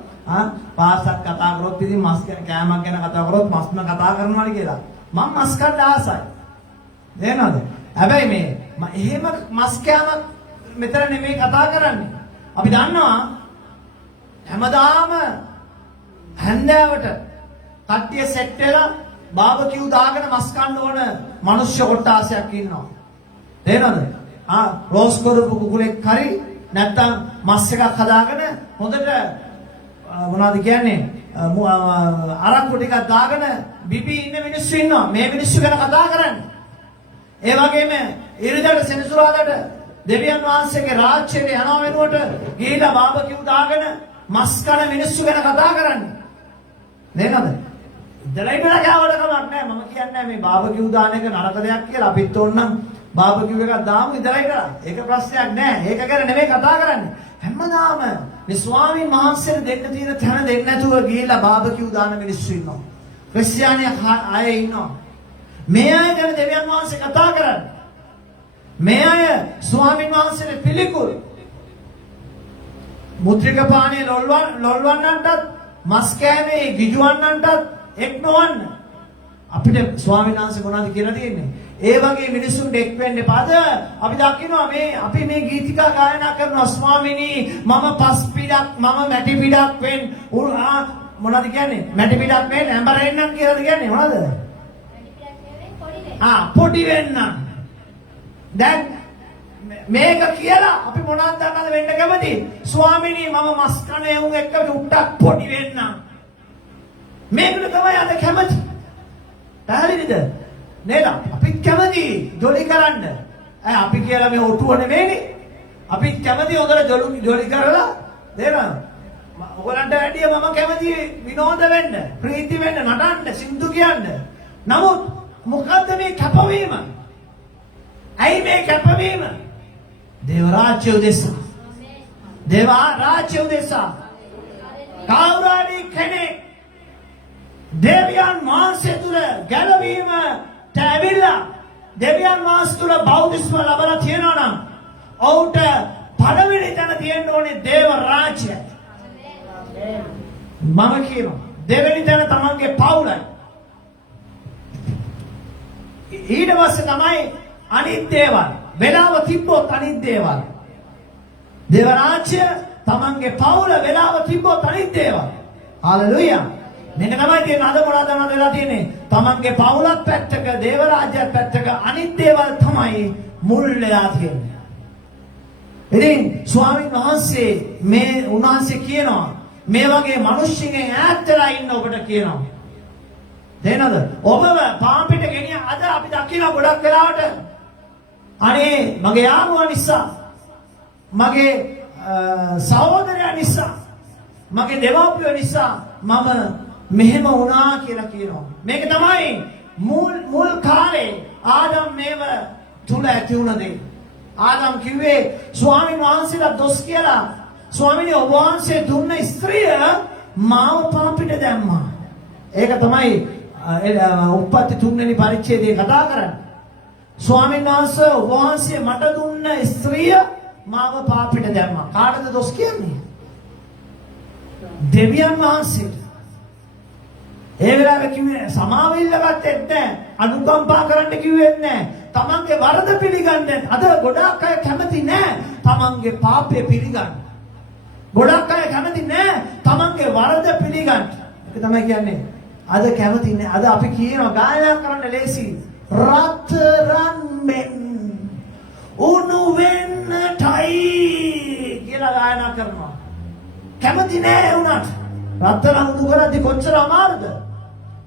පාසක් කතා කරොත් ඉතින් මස් කෑමක් ගැන කතා කරොත් මස්ම කතා කරනවා කියලා. මම මස් කන්න ආසයි. නේද? හැබැයි මේ එහෙම මස් කෑමක් මෙතන නෙමෙයි කතා කරන්නේ. අපි දන්නවා හැමදාම හැන්දෑවට කට්ටිය සෙට් වෙලා බාබකියු දාගෙන මස් කන්න ඕන මිනිස්සු කොටාසයක් ඉන්නවා. තේරෙනවද? රෝස් කරපු කුකුලෙක් හරි නැත්තම් මස් එකක් හදාගෙන හොඳට මොනවද කියන්නේ අරක්කු ටිකක් දාගෙන බිබී ඉන්න මිනිස්සු ඉන්නවා. මේ මිනිස්සු ගැන කතා කරන්නේ. ඒ වගේම ඉරිදට සෙනසුරාදට දෙවියන් වහන්සේගේ රාජ්‍යයට යනවා වෙනුවට ගිහිලා බාබකියු දාගෙන මස් කන මිනිස්සු ගැන කතා කරන්නේ. නේද? ඉතලයිමලා ගාවට කමක් නැහැ. මම කියන්නේ මේ බාබකියු දාන එක නරක දෙයක් කියලා. අපිත් ඕනනම් බාබකියු එකක් දාමු ඉතලයි කරා. ඒක ප්‍රශ්නයක් නෑ. ඒක ගැන නෙමෙයි කතා කරන්නේ. හැමදාම මේ ස්වාමීන් වහන්සේට දෙන්න තියෙන තැන දෙන්න නැතුව ගිහිල්ලා බාබකියු දාන මිනිස්සු ඉන්නවා. ක්‍රිස්තියානි අය ඉන්නවා. මේ අය ගැන දෙවියන් වහන්සේ කතා කරන්නේ. මේ අය ස්වාමීන් වහන්සේට පිළිකුල්. මුද්‍රික පානේ ලොල්වන්නන්ටත් මස් කෑමේ ගිජවන්නන්ටත් එක් නොවන්න. අපිට ස්වාමීන් වහන්සේ මොනවද කියලා තියෙන්නේ? ඒ වගේ මිනිස්සුන්ට එක් වෙන්න එපාද? අපි දකිනවා මේ අපි මේ ගීතිකා ගායනා කරනවා ස්වාමිනී මම පස් පිටක් මම මැටි පිටක් වෙන් මොනවද කියන්නේ? මැටි පිටක් වෙන් ඇඹරෙන්නම් කියලාද කියන්නේ මොනවද? පොඩි වෙන්නම්. දැන් මේක කියලා අපි මොනවද දන්නවද වෙන්න කැමති? ස්වාමිනී මම මස් කන එවුන් එක්ක උට්ටක් පොඩි වෙන්නම්. මේකට තමයි අද කැමති. පැහැදිලිද? නේද? අපිත් කැමති ජොලි කරන්න. අපි කියලා මේ ඔටුව නෙමෙයිනේ. අපිත් කැමති හොඳට ජොලි කරලා නේද? ඔයගලන්ට වැඩිය මම කැමති විනෝද වෙන්න, ප්‍රීති වෙන්න, නටන්න, සින්දු කියන්න. නමුත් මොකද්ද මේ කැපවීම? ඇයි මේ කැපවීම? දේව රාජ්‍ය උදෙසා. දේව රාජ්‍ය උදෙසා. කවුරුහරි කෙනෙක් දෙවියන් වහන්සේ තුල ගැලවීමට ඇවිල්ලා දෙවියන් වහන්සේ තුල බෞද්ධස්ම ලබලා තියෙනවා නම් ඔහුට පළවෙනි තැන තියෙන්න ඕනේ දේව රාජ්‍යය. මම කියනවා දෙවෙනි තැන තමන්ගේ පවුලයි. ඊට පස්සේ තමයි අනිත් දේවල්. වෙලාව තිබ්බොත් අනිත් දේවල්. දේව රාජ්‍ය තමන්ගේ පවුල වෙලාව තිබ්බොත් අනිත් දේවල්. හalleluya. මේක තමයි තියෙන අද මොනවද වෙලා තියෙන්නේ? තමන්ගේ පවුලත් පැත්තක, දේව රාජ්‍යත් පැත්තක අනිත් දේවල් තමයි මුල් වෙලා තියෙන්නේ. ඉතින් ස්වාමීන් වහන්සේ මේ උන්වහන්සේ කියනවා මේ වගේ මිනිස්සුන්ගෙන් ඈත් වෙලා ඉන්න ඔබට කියනවා. තේනද? ඔබව පාපිට ගෙනිය අද අපි දකින්න ගොඩක් වෙලාවට අනේ මගේ යාළුවා නිසා, මගේ සහෝදරයා නිසා, මගේ දෙමව්පියෝ නිසා මම මෙහෙම වුණා කියලා කියනවා. මේක තමයි මුල් කාලේ ආදම් මේව තුල ඇති වුණ දේ. ආදම් කිව්වේ ස්වාමීන් වහන්සේලා දොස් කියලා. ස්වාමීනි ඔබ වහන්සේ දුන්න ස්ත්‍රිය මාව පාපිට දැම්මා. ඒක තමයි උප්පත්ති 3 වෙනි පරිච්ඡේදයේ කතා කරන්නේ. ස්වාමීන් වහන්සේ ඔබ වහන්සේ මට දුන්න ස්ත්‍රිය මාව පාපෙට දැම්මා. කාටද දොස් කියන්නේ? දෙවියන් වහන්සේට. ඒ වෙලාවේ කිව්වේ සමාව ඉල්ලගත්තේ නැහැ. අනුකම්පා කරන්න කිව්වෙත් නැහැ. තමන්ගේ වරද පිළිගන්නේ. අද ගොඩාක් අය කැමති නැහැ තමන්ගේ පාපය පිළිගන්න. ගොඩාක් අය කැමති නැහැ තමන්ගේ වරද පිළිගන්න. ඒක තමයි කියන්නේ. අද කැමති නැහැ. අද අපි කියනවා ගායනා කරන්න ලේසි. රත්තරන් මෙන් උණු වෙන්නටයි කියලා ගායනා කරනවා. කැමති නැහැ උනත්. රත්තරන් උණු කරද්දි කොච්චර අමාරුද?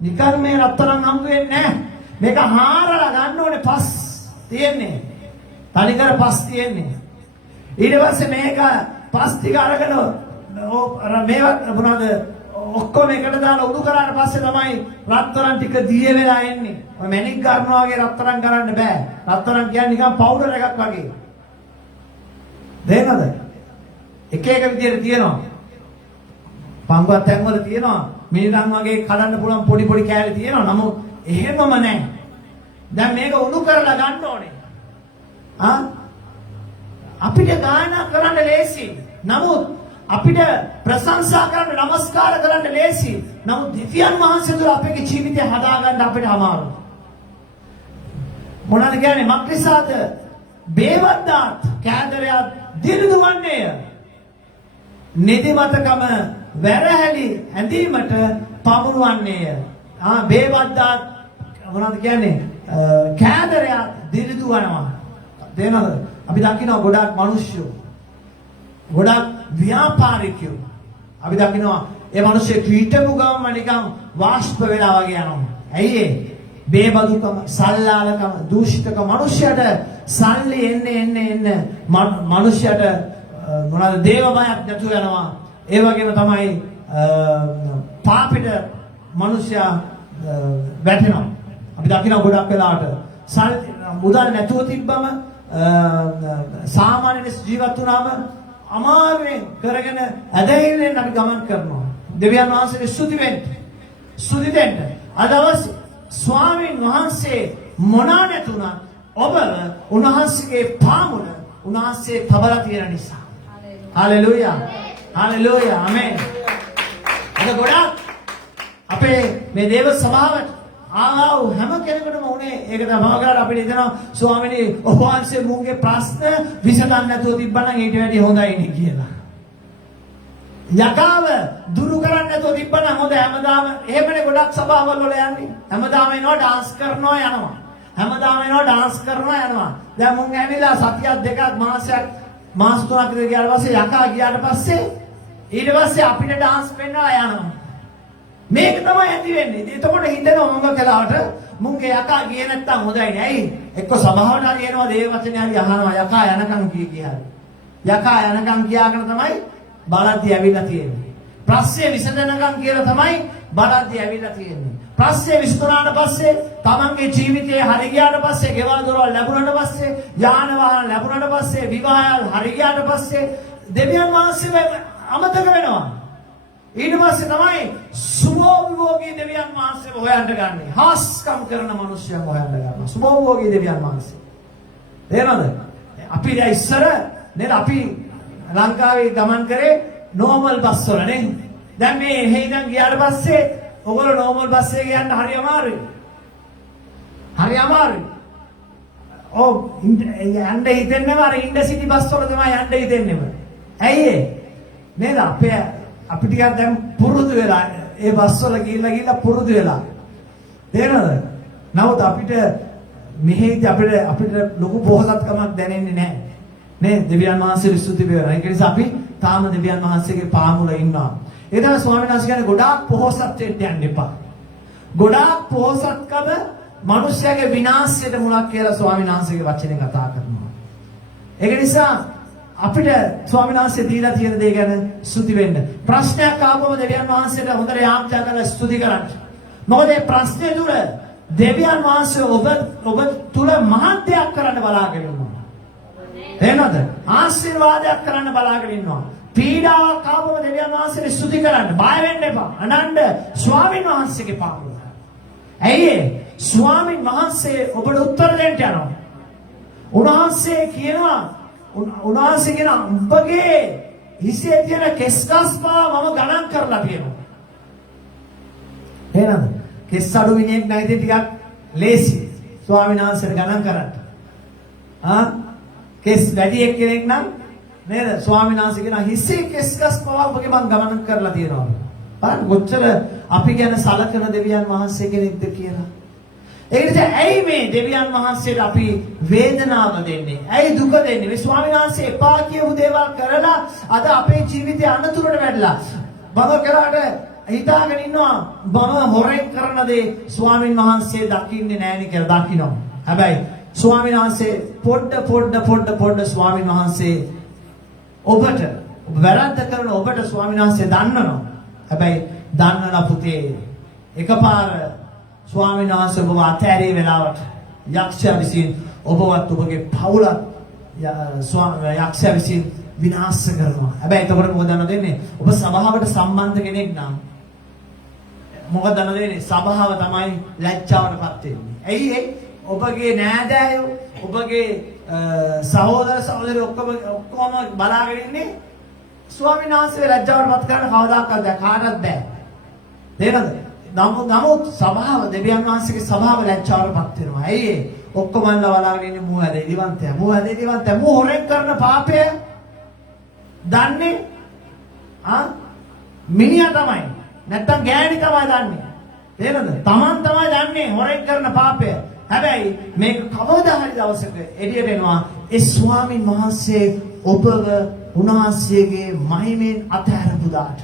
නිකන් මේ රත්තරන් හම්බ වෙන්නේ නැහැ. මේක හාරලා ගන්න ඕනේ පස් තියෙන්නේ. තනිකර පස් තියෙන්නේ. ඊට පස්සේ මේක පස් ටික අරගෙන මේවත් මොනවද ඔක්කොම එකට දාලා උඩු කරාට පස්සේ තමයි රත්තරන් ටික දිය වෙලා එන්නේ. ඔය මැණික් ගන්නවා වගේ රත්තරන් කරන්න බෑ. රත්තරන් කියන්නේ නිකන් පවුඩර් එකක් වගේ. දෙන්නද? එක එක විදියට තියෙනවා. පංගුවක් තැන්වල තියෙනවා. මිනිරන් වගේ කඩන්න පුළුවන් පොඩි පොඩි කෑලි තියෙනවා. නමුත් එහෙමම නැහැ. දැන් මේක උණු කරලා ගන්න ඕනේ. අපිට ගායනා කරන්න ලේසි. නමුත් අපිට ප්‍රශංසා කරන්න නමස්කාර කරන්න ලේසි. නමුත් දෙවියන් වහන්සේ තුළ අපේ ජීවිතය හදාගන්න අපිට අමාරුයි. මොනවද කියන්නේ? මක්නිසාද? බේවද්දාත් කෑදරයත් දිනුවන්නේය. නිදිමතකම වැරහැලි ඇඳීමට පමුණුවන්නේය. බේවද්දාත් මොනවද කියන්නේ? කෑදරයත් දිනුවනවා. දෙනවද? අපි දකිනවා ගොඩාක් මිනිස්සු ගොඩාක් ව්‍යාපාරිකයෝ අපි දකිනවා ඒ මිනිස්සු ට්වීට් ගාම නිකන් වාෂ්ප වෙලා වගේ යනවා. ඇයි ඒ? බේබදුකම, සල්ලාලකම, දූෂිතකම මිනිස්සුන්ට සල්ලි එන්නේ මිනිස්සුන්ට මොනවාද දේව බයක් නැතුව යනවා. ඒ වගේම තමයි පාපෙට මිනිස්සයා වැටෙනවා. අපි දකිනවා ගොඩක් වෙලාවට මුදල් නැතුව තිබ්බම සාමාන්‍ය ජීවත් වුණාම අමාරුවෙන් කරගෙන ඇදහිල්ලෙන් අපි ගමන් කරනවා. දෙවියන් වහන්සේට ස්තුති දෙන්න. අදවස් ස්වාමීන් වහන්සේ මොනා නැතුණා ඔබ උන්වහන්සේගේ පාමුල උන්වහන්සේ තබලා තියෙන නිසා. හalleluya. හalleluya. ආමෙන්. අද ගොඩක් අපේ මේ දේව සභාවට ආව හැම කෙනෙකුටම උනේ ඒක තමයි කරලා අපිට හිතනවා ස්වාමීනි ඔබ වහන්සේ මුගේ ප්‍රශ්න විසඳන්න නැතුව තිබ්බනම් ඊට වැඩිය හොඳයි නේ කියලා. යකාව දුරු කරන්න නැතුව තිබ්බනම් හොඳ හැමදාම එහෙමනේ ගොඩක් සභාවල් වල යන්නේ. හැමදාම එනවා ඩාන්ස් කරනවා යනවා. හැමදාම එනවා ඩාන්ස් කරනවා යනවා. දැන් මුන් ඇවිල්ලා සතියක් දෙකක් මාසයක් මාස තුනක් විතර ගියාට පස්සේ යකා ගියාට පස්සේ ඊට පස්සේ අපිට ඩාන්ස් පෙන්නලා යනවා. මේක තමයි ඇති වෙන්නේ. එතකොට හිතෙනවා මම කලාවට මුන්ගේ යකා ගියේ නැත්තම් හොඳයි නේ. ඇයි? එක්ක සභාවට හරි එනවා දේව වචනේ හරි අහනවා යකා යනකම් කියලා. යකා යනකම් කියාගෙන තමයි බලද්දි ඇවිල්ලා තියෙන්නේ. ප්‍රශ්නේ විසඳනකම් කියලා තමයි බලද්දි ඇවිල්ලා තියෙන්නේ. ප්‍රශ්නේ විසඳුණාට පස්සේ තමන්ගේ ජීවිතේ හරි ගියාට පස්සේ ගෙවල් දොරවල් ලැබුණාට පස්සේ යාන වාහන ලැබුණාට පස්සේ විවාහයල් හරි ගියාට පස්සේ දෙවියන් වහන්සේ අමතක වෙනවා. ඊට පස්සේ තමයි සුභෝභෝගී දෙවියන් වහන්සේ හොයන්න ගන්නේ. හාස්කම් කරන මිනිස්සුන් හොයන්න ගන්නවා. සුභෝභෝගී දෙවියන් වහන්සේ. තේරෙනවද? අපි දැන් ඉස්සර නේද අපි ලංකාවේ ගමන් කරේ නෝමල් බස් වල නේ. දැන් මේ හේදන් ගියාට පස්සේ ඔයගොල්ලෝ නෝමල් බස් එකේ යන්න හරි අමාරුයි. හරි අමාරුයි. ඔව් යන්න හිතෙන්නම අර ඉන්ඩසිටි බස් වල තමයි යන්න හිතෙන්නේම. ඇයි ඒ? නේද අපේ අපි ටිකක් දැන් පුරුදු වෙලා ඒ බස් වල ගිහිල්ලා පුරුදු වෙලා. තේරෙනවද? නමුත් අපිට මෙහෙදි අපිට ලොකු බොහෝසත්කමක් දැනෙන්නේ නැහැ. නේ දෙවියන් වහන්සේට ස්තුති වේවා. ඒක නිසා අපි තාම දෙවියන් වහන්සේගේ පාමුල ඉන්නවා. ඒ තමයි ස්වාමීන් වහන්සේ කියන්නේ ගොඩාක් පොහොසත් වෙන්න යන්න එපා. ගොඩාක් පොහොසත්කම මිනිස්යාගේ විනාශයට මුලක් කියලා ස්වාමීන් වහන්සේගේ වචනේ කතා කරනවා. ඒක නිසා අපිට ස්වාමීන් වහන්සේ දීලා තියෙන දේ ගැන ස්තුති වෙන්න. ප්‍රශ්නයක් ආවම දෙවියන් වහන්සේට හොඳට යාඥා කරලා ස්තුති කරන්න. මොකද මේ ප්‍රශ්නේ තුල දෙවියන් වහන්සේ ඔබ තුල මහත් දෙයක් කරන්න බලාගෙන ඉන්නවා. තේරෙනවද? ආශිර්වාදයක් කරන්න බලාගෙන ඉන්නවා. පීඩාවක් ආවම දෙවියන් වහන්සේට ස්තුති කරන්න. බය වෙන්න එපා. අනන්ද ස්වාමීන් වහන්සේගේ පාමුල. ඇයි ඒ? ස්වාමීන් වහන්සේ ඔබට උත්තර දෙන්න යනවා. උන්වහන්සේ කියනවා උන්වහන්සේ කියන උඹගේ හිසේ තියෙන කෙස්කස් පවා මම ගණන් කරලා තියෙනවා. එහෙනම් කෙස් අඩු විනයක් නැති ටිකක් ලේසි ස්වාමීන් වහන්සේට ගණන් කරන්න. කෙස් වැඩි එක්කෙනෙක් නම් නේද? ස්වාමීන් වහන්සේ කියන හිසේ කෙස්කස් පවා ඔබගේ මම ගණන් කරලා තියෙනවා. බලන්න කොච්චර අපි ගැන සලකන දෙවියන් වහන්සේ කෙනෙක්ද කියලා. ඒ නිසා ඇයි මේ දෙවියන් වහන්සේට අපි වේදනාව දෙන්නේ? ඇයි දුක දෙන්නේ? මේ ස්වාමීන් වහන්සේ එපා කියපු දේවල් කරලා අද අපේ ජීවිතේ අනතුරට වැටලා. මම කරාට හිතාගෙන ඉන්නවා මම හොරෙන් කරන දේ ස්වාමීන් වහන්සේ දකින්නේ නැණි කියලා දකින්නවා. හැබැයි ස්වාමීන් වහන්සේ පොඩ්ඩ ස්වාමීන් වහන්සේ ඔබට වැරද්ද කරන ඔබට ස්වාමීන් වහන්සේ දන්නනවා. හැබැයි දන්නලා පුතේ එකපාර ස්වාමීන් වහන්සේ ඔබව අතෑරේ වෙලාවට යක්ෂයා විසින් ඔබවත් ඔබගේ පවුලත් යක්ෂයා විසින් විනාශ කරනවා. හැබැයි එතකොට මොකද දන්නවද? ඔබ සභාවට සම්බන්ධ කෙනෙක් නම් මොකද දන්නවද? සභාව තමයි ලැජ්ජාවටපත් වෙන්නේ. ඇයි ඒ? ඔබගේ නෑදෑයෝ ඔබගේ සහෝදර සහෝදරි ඔක්කොම බලාගෙන ඉන්නේ ස්වාමීන් වහන්සේ ලැජ්ජාවටපත් කරන්න කවදාකවත් බෑ. කාටවත් බෑ. තේරෙනවද? නමුත් සභාව දෙවියන් වහන්සේගේ සභාව ලැජ්ජාවටපත් වෙනවා. ඇයි ඒ? ඔක්කොමලා බලාගෙන ඉන්නේ මූ හැදේ දිවන්තයා. මූ හොරෙන් කරන පාපය දන්නේ මිනිහා තමයි. නැත්තම් ගෑණි තමයි දන්නේ. තේරෙනවද? Taman තමයි දන්නේ හොරෙන් කරන පාපය. හැබැයි මේක කවදා හරි දවසක එළියට එනවා. ඒ ස්වාමීන් වහන්සේ ඔබව උන්වහන්සේගේ මහිමෙන් අතහැරපු දාට.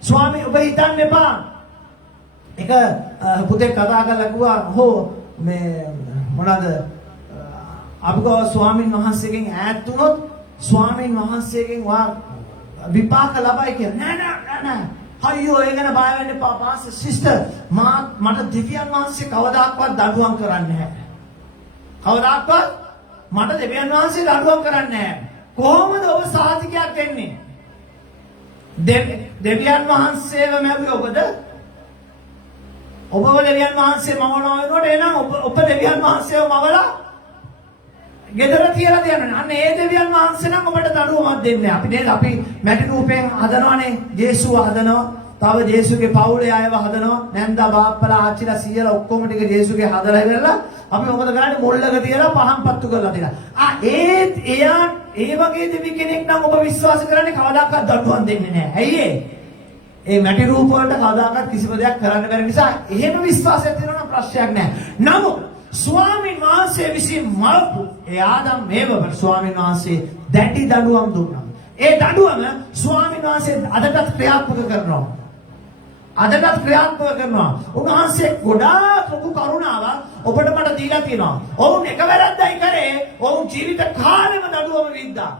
ස්වාමී ඔබ හිතන්න එපා. එක පුතේ කතා කරලා කිව්වා හෝ මේ මොනවාද අපගෝ ස්වාමීන් වහන්සේගෙන් ඈත් වුණොත් ස්වාමීන් වහන්සේගෙන් වා විපාක ලබයි කියලා. නෑ. අයියෝ ඒ ගැන බය වෙන්න එපා පාස්ටර් සිස්ටර් මට දෙවියන් වහන්සේ කවදාක්වත් දඬුවම් කරන්නේ නැහැ. කවදාක්වත් මට දෙවියන් වහන්සේ දඬුවම් කරන්නේ නැහැ. කොහොමද ඔබ සාධිකයක් දෙන්නේ? දෙවියන් වහන්සේව මැව්වේ ඔබද? ඔබව දෙවියන් වහන්සේ මවනවා වෙනකොට එහෙනම් ඔබ දෙවියන් වහන්සේව මවලා ගෙදර තියලා තියන්නේ. අන්න ඒ දෙවියන් වහන්සේ නම් ඔබට දඬුවමක් දෙන්නේ. අපි නේද අපි මැටි රූපයෙන් හදනවනේ. ජේසුව හදනවා. තව ජේසුගේ පවුලේ අයව හදනවා. නැන්දා බාප්පලා ආච්චිලා සීයලා ඔක්කොම ටික ජේසුගේ හදලා ඉවරලා අපි මොකද කරන්නේ? මොල්ලක තියලා පහන් පත්තු කරලා තියලා. එයා ඒ වගේ දෙවි කෙනෙක් නම් ඔබ විශ්වාස කරන්නේ කවදාකවත් දඬුවම් දෙන්නේ නැහැ. ඇයි ඒ? ඒ මැටි රූප වලට කවදාකවත් කිසිම දෙයක් කරන්න බැරි නිසා එහෙම විශ්වාසයක් තියෙනවා නම් ප්‍රශ්නයක් නැහැ. නමුත් ස්වාමීන් වහන්සේ විසින් මවපු ඒ ආදම් මේවව ස්වාමීන් වහන්සේ දැඩි දඬුවම් දුන්නා. ඒ දඬුවම ස්වාමීන් වහන්සේ අදටත් ක්‍රියාත්මක කරනවා. උන්වහන්සේ ගොඩාක් ලොකු කරුණාවක් ඔබට මට දීලා තියෙනවා. ඔවුන් එක වැරද්දයි කරේ. ඔවුන් ජීවිත කාලෙම දඬුවම වින්දා.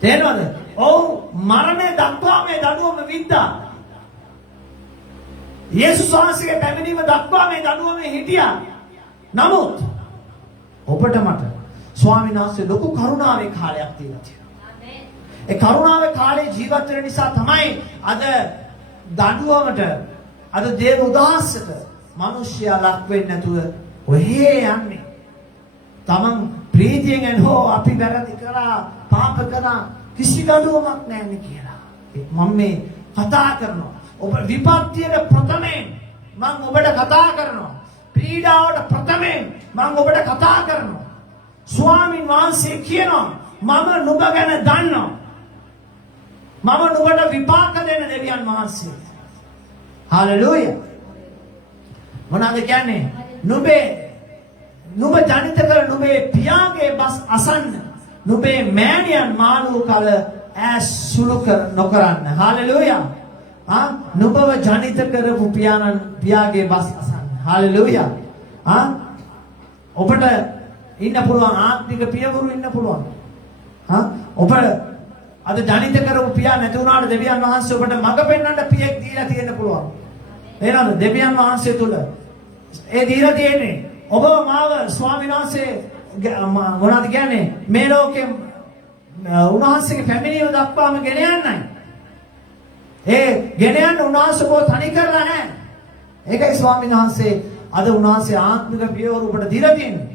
තේරෙනවද? ඔවුන් මරණය දක්වා මේ දඬුවම වින්දා. යේසුස් වහන්සේගේ පැමිණීම දක්වා මේ දඬුවමේ හිටියා. නමුත් ඔබට මට ස්වාමීන් වහන්සේ ලොකු කරුණාවේ කාලයක් දීලා තියෙනවා. ඒ කරුණාවේ කාලේ ජීවත් වෙන නිසා තමයි අද දඬුවමට අද දේව උදාසයට මිනිස්සයා ලක් වෙන්නේ නැතුව ඔහේ යන්නේ. තමන් ප්‍රීතියෙන් හෝ අපි වැරදි කරා පාප කරා කිසි දඬුවමක් නැහැ කියලා. මම මේ කතා කරනවා. ඔබ විපත්තියට ප්‍රථමයෙන් මම ඔබට කතා කරනවා. පීඩාවට ප්‍රථමයෙන් මම ඔබට කතා කරනවා. ස්වාමීන් වහන්සේ කියනවා මම නුඹ ගැන දන්නවා. මම නුඹට විපාක දෙන දෙවියන් වහන්සේ. හalleluya. මොනවාද කියන්නේ? නුඹ ජනිත කර නුඹේ පියාගේ බස් අසන්න. නුඹේ මෑණියන් මාළු කල ඇස් සුළු නොකරන්න. හalleluya. නුඹව ජනිත කරපු පියාගේ බස් අසන්න. හalleluya. ඔබට ඉන්න පුළුවන් ආත්මික පියවරු ඉන්න පුළුවන්. ඔබට අද ජනිත කරපු පියා නැති වුණාට දෙවියන් වහන්සේ ඔබට මඟ පෙන්වන්න පියෙක් දීලා තියෙන්න පුළුවන්. එහෙනම් දෙවියන් වහන්සේ තුල ඒ දීලා තියෙන්නේ ඔබ මාව ස්වාමීන් වහන්සේ මොනවද කියන්නේ මේ ලෝකෙම උන්වහන්සේගේ පැමිණීම දක්වාම ගෙන යන්නයි. ඒ ගෙන යන්න උන්වහන්සේ කො තනි කරලා නැහැ. ඒකයි ස්වාමීන් වහන්සේ අද උන්වහන්සේ ආත්මික පියවර ඔබට දීලා තියෙන්නේ.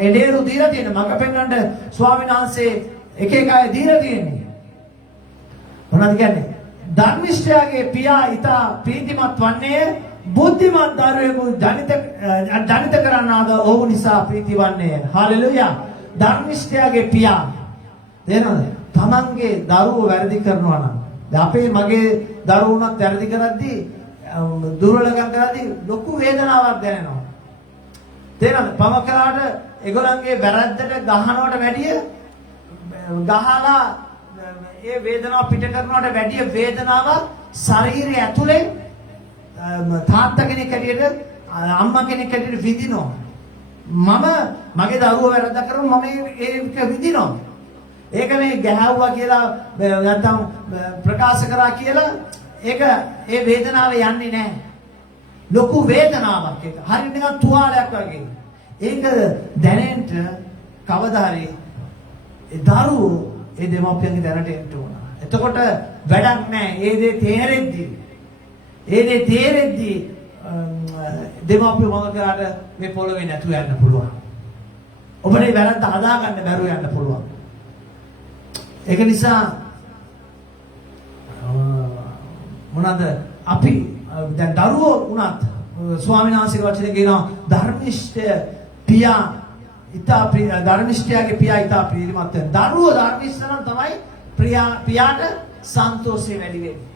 එඩේරු දීලා තියෙන්නේ. මඟ පෙන්වන්න ස්වාමීන් වහන්සේ එක එක අය දීලා තියෙන්නේ. මොනවද කියන්නේ? ධර්මිෂ්ඨයාගේ පියා ඊතා ප්‍රීතිමත් වන්නේ බුද්ධිමත් දරුවෙකු ජනිත කරන්නාද ඔහු නිසා ප්‍රීති වන්නේ. හාලෙලූයා. ධර්මිෂ්ඨයාගේ පියා තේරෙනවද? තමන්ගේ දරුවෝ වැරදි කරනවා නම් අපේ මගේ දරුවුණත් වැරදි කරද්දී දුර්වලකම් කරද්දී ලොකු වේදනාවක් දැනෙනවා. තේරෙනවද? පමකලාට ඒගොල්ලන්ගේ වැරද්දට ගහනවට වැඩිය ගහලා ඒ වේදනාව පිට කරනවට වැඩිය වේදනාව ශරීරය ඇතුලේ තාත්තා කෙනෙක් හැටියට අම්මා කෙනෙක් හැටියට විඳිනවා. මගේ දරුවෝ වැරද්ද කරනවා මම ඒක විඳිනවා. ඒක මේ ගැහැව්වා කියලා නැත්නම් ප්‍රකාශ කරා කියලා ඒක ඒ වේදනාව යන්නේ නැහැ. ලොකු වේදනාවක් ඒක. හරිය නිකන් තුවාලයක් වගේ. ඒක දැනෙන්න කවදා හරි ඒ දරුවෝ ඒ දෙමාපියන්ගේ දැනට එන්න ඕන. එතකොට වැඩක් නැහැ. ඒ දේ තේරෙද්දී දෙමාපිය මම කරාට මේ පොළවේ නැතුව යන්න පුළුවන්. ඔබේ වැරද්ද හදා ගන්න බැරුව යන්න පුළුවන්. ඒක නිසා මොනවාද අපි දැන් දරුවෝ වුණත් ස්වාමීන් වහන්සේගේ වචනේ කියනවා ධර්මිෂ්ඨ පියා ඊතා ධර්මිෂ්ඨයාගේ පියා ඊතා ප්‍රීතිමත් වෙන. දරුවෝ ධර්මිෂ්ඨ නම් තමයි පියාට සන්තෝෂය වැඩි වෙන්නේ.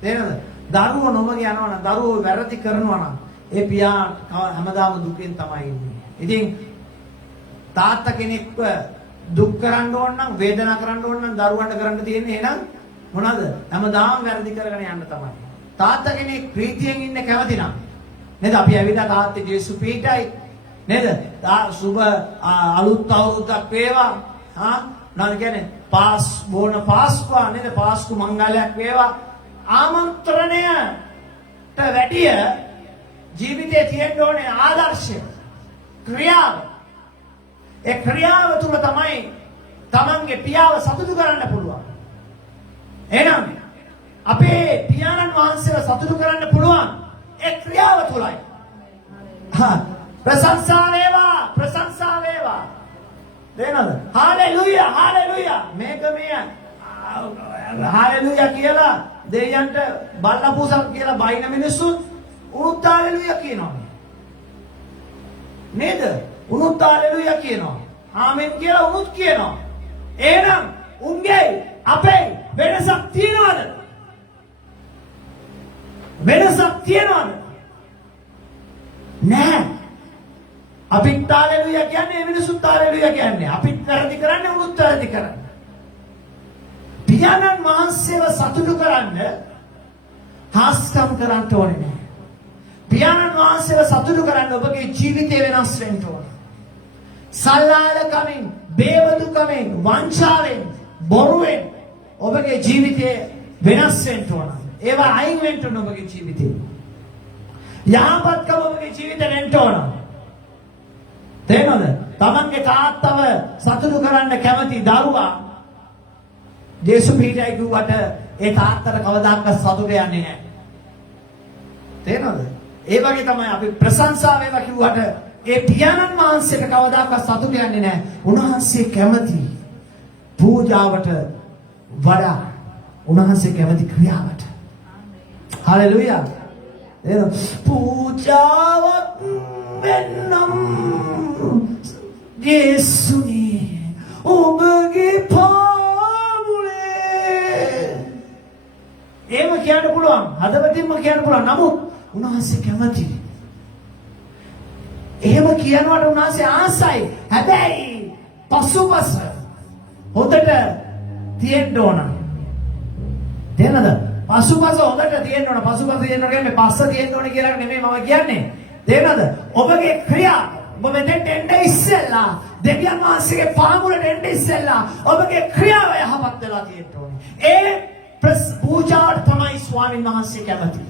තේරෙනවද? දරුවෝ නොමග යනවා නම් දරුවෝ වැරදි කරනවා නම් ඒ පියා හැමදාම දුකෙන් තමයි ඉන්නේ. ඉතින් තාත්තා කෙනෙක්ව දුක් කරන්න ඕන නම් වේදනා කරන්න ඕන නම් දරුවන්ට කරන්න තියෙන්නේ එහෙනම් මොනවද? හැමදාම වැරදි කරගෙන යන්න තමයි. තාත්තා කෙනෙක් ප්‍රීතියෙන් ඉන්න කැමති නම් නේද? අපි ඇවිල්ලා තාත්තේ ජේසු පීඨයි නේද? සුබ අලුත් අවුරුද්දක් වේවා. නේද කියන්නේ පාස්කුවා නේද? පාස්කු මංගලයක් වේවා. ආමන්ත්‍රණයට වැඩිය ජීවිතයේ තියෙන්න ඕනේ ආදර්ශය. ක්‍රියාව. ඒ ක්‍රියාව තුල තමයි තමන්ගේ පියාව සතුටු කරන්න පුළුවන්. එහෙනම් අපේ පියාණන් වහන්සේව සතුටු කරන්න පුළුවන් ඒ ක්‍රියාව තුලයි. ප්‍රශංසා වේවා. දෙනවද? Hallelujah hallelujah. මේක හාලෙලූයා කියලා දෙයයන්ට බල්ලා පූසක් කියලා බයින මිනිස්සු උනුත් හාලෙලූයා කියනවා. නේද? උනුත් හාලෙලූයා කියනවා. ආමෙන් කියලා උනුත් කියනවා. එහෙනම් උන්ගේ අපේ වෙනසක් තියනවද? නැහැ. අපිත් හාලෙලූයා කියන්නේ මිනිස්සුත් හාලෙලූයා කියන්නේ. අපිත් වැරදි කරන්නේ උනුත් වැරදි කරන්නේ. පියාණන් වහන්සේව සතුටු කරන්න හාස්කම් කරන්න ඕනේ නැහැ. පියාණන් වහන්සේව සතුටු කරන්න ඔබගේ ජීවිතය වෙනස් වෙන්න ඕනේ. සල්ලාලකමින්, බේවදුකමින්, වංචාවෙන්, බොරුවෙන් ඔබගේ ජීවිතය වෙනස් වෙන්න ඕන. ඒවා අයින් වෙන්න ඕන ඔබගේ ජීවිතේ. යහපත්කම ඔබගේ ජීවිතේ වෙන්න ඕන. තේරෙනවද? තමන්ගේ තාත්තව සතුටු කරන්න කැමති දරුවා ජේසු පීඨයි කිව්වට ඒ තාත්තට කවදාවත් සතුට යන්නේ නැහැ. තේරෙනවද? ඒ වගේ තමයි අපි ප්‍රශංසා වේවා කිව්වට ඒ පියාණන් වහන්සේට කවදාවත් සතුට යන්නේ නැහැ. උන්වහන්සේ කැමති පූජාවට වඩා උන්වහන්සේ කැමති ක්‍රියාවට. හalleluya. එහෙනම් පූජාවක් වෙන්නම් යේසුනි ඔබගේ එහෙම කියන්න පුළුවන්. හදවතින්ම කියන්න පුළුවන්. නමුත් උන්වහන්සේ කැමති. එහෙම කියනවට උන්වහන්සේ ආසයි. හැබැයි පසුපස හොඳට තියෙන්න ඕන. තේරෙනද? පසුපස හොඳට තියෙන්න ඕන. පසුපස තියෙන්න ඕන කියන්නේ පස්ස තියෙන්න ඕන කියලා නෙමෙයි මම කියන්නේ. තේරෙනද? ඔබගේ ක්‍රියා ඔබ මෙතෙන්ට එන්න ඉස්සෙල්ලා දෙවියන් වහන්සේගේ පාමුලට එන්න ඉස්සෙල්ලා ඔබගේ ක්‍රියාව යහපත් වෙලා තියෙන්න ඕනේ. ඒ පූජාවට තමයි ස්වාමීන් වහන්සේ කැමති.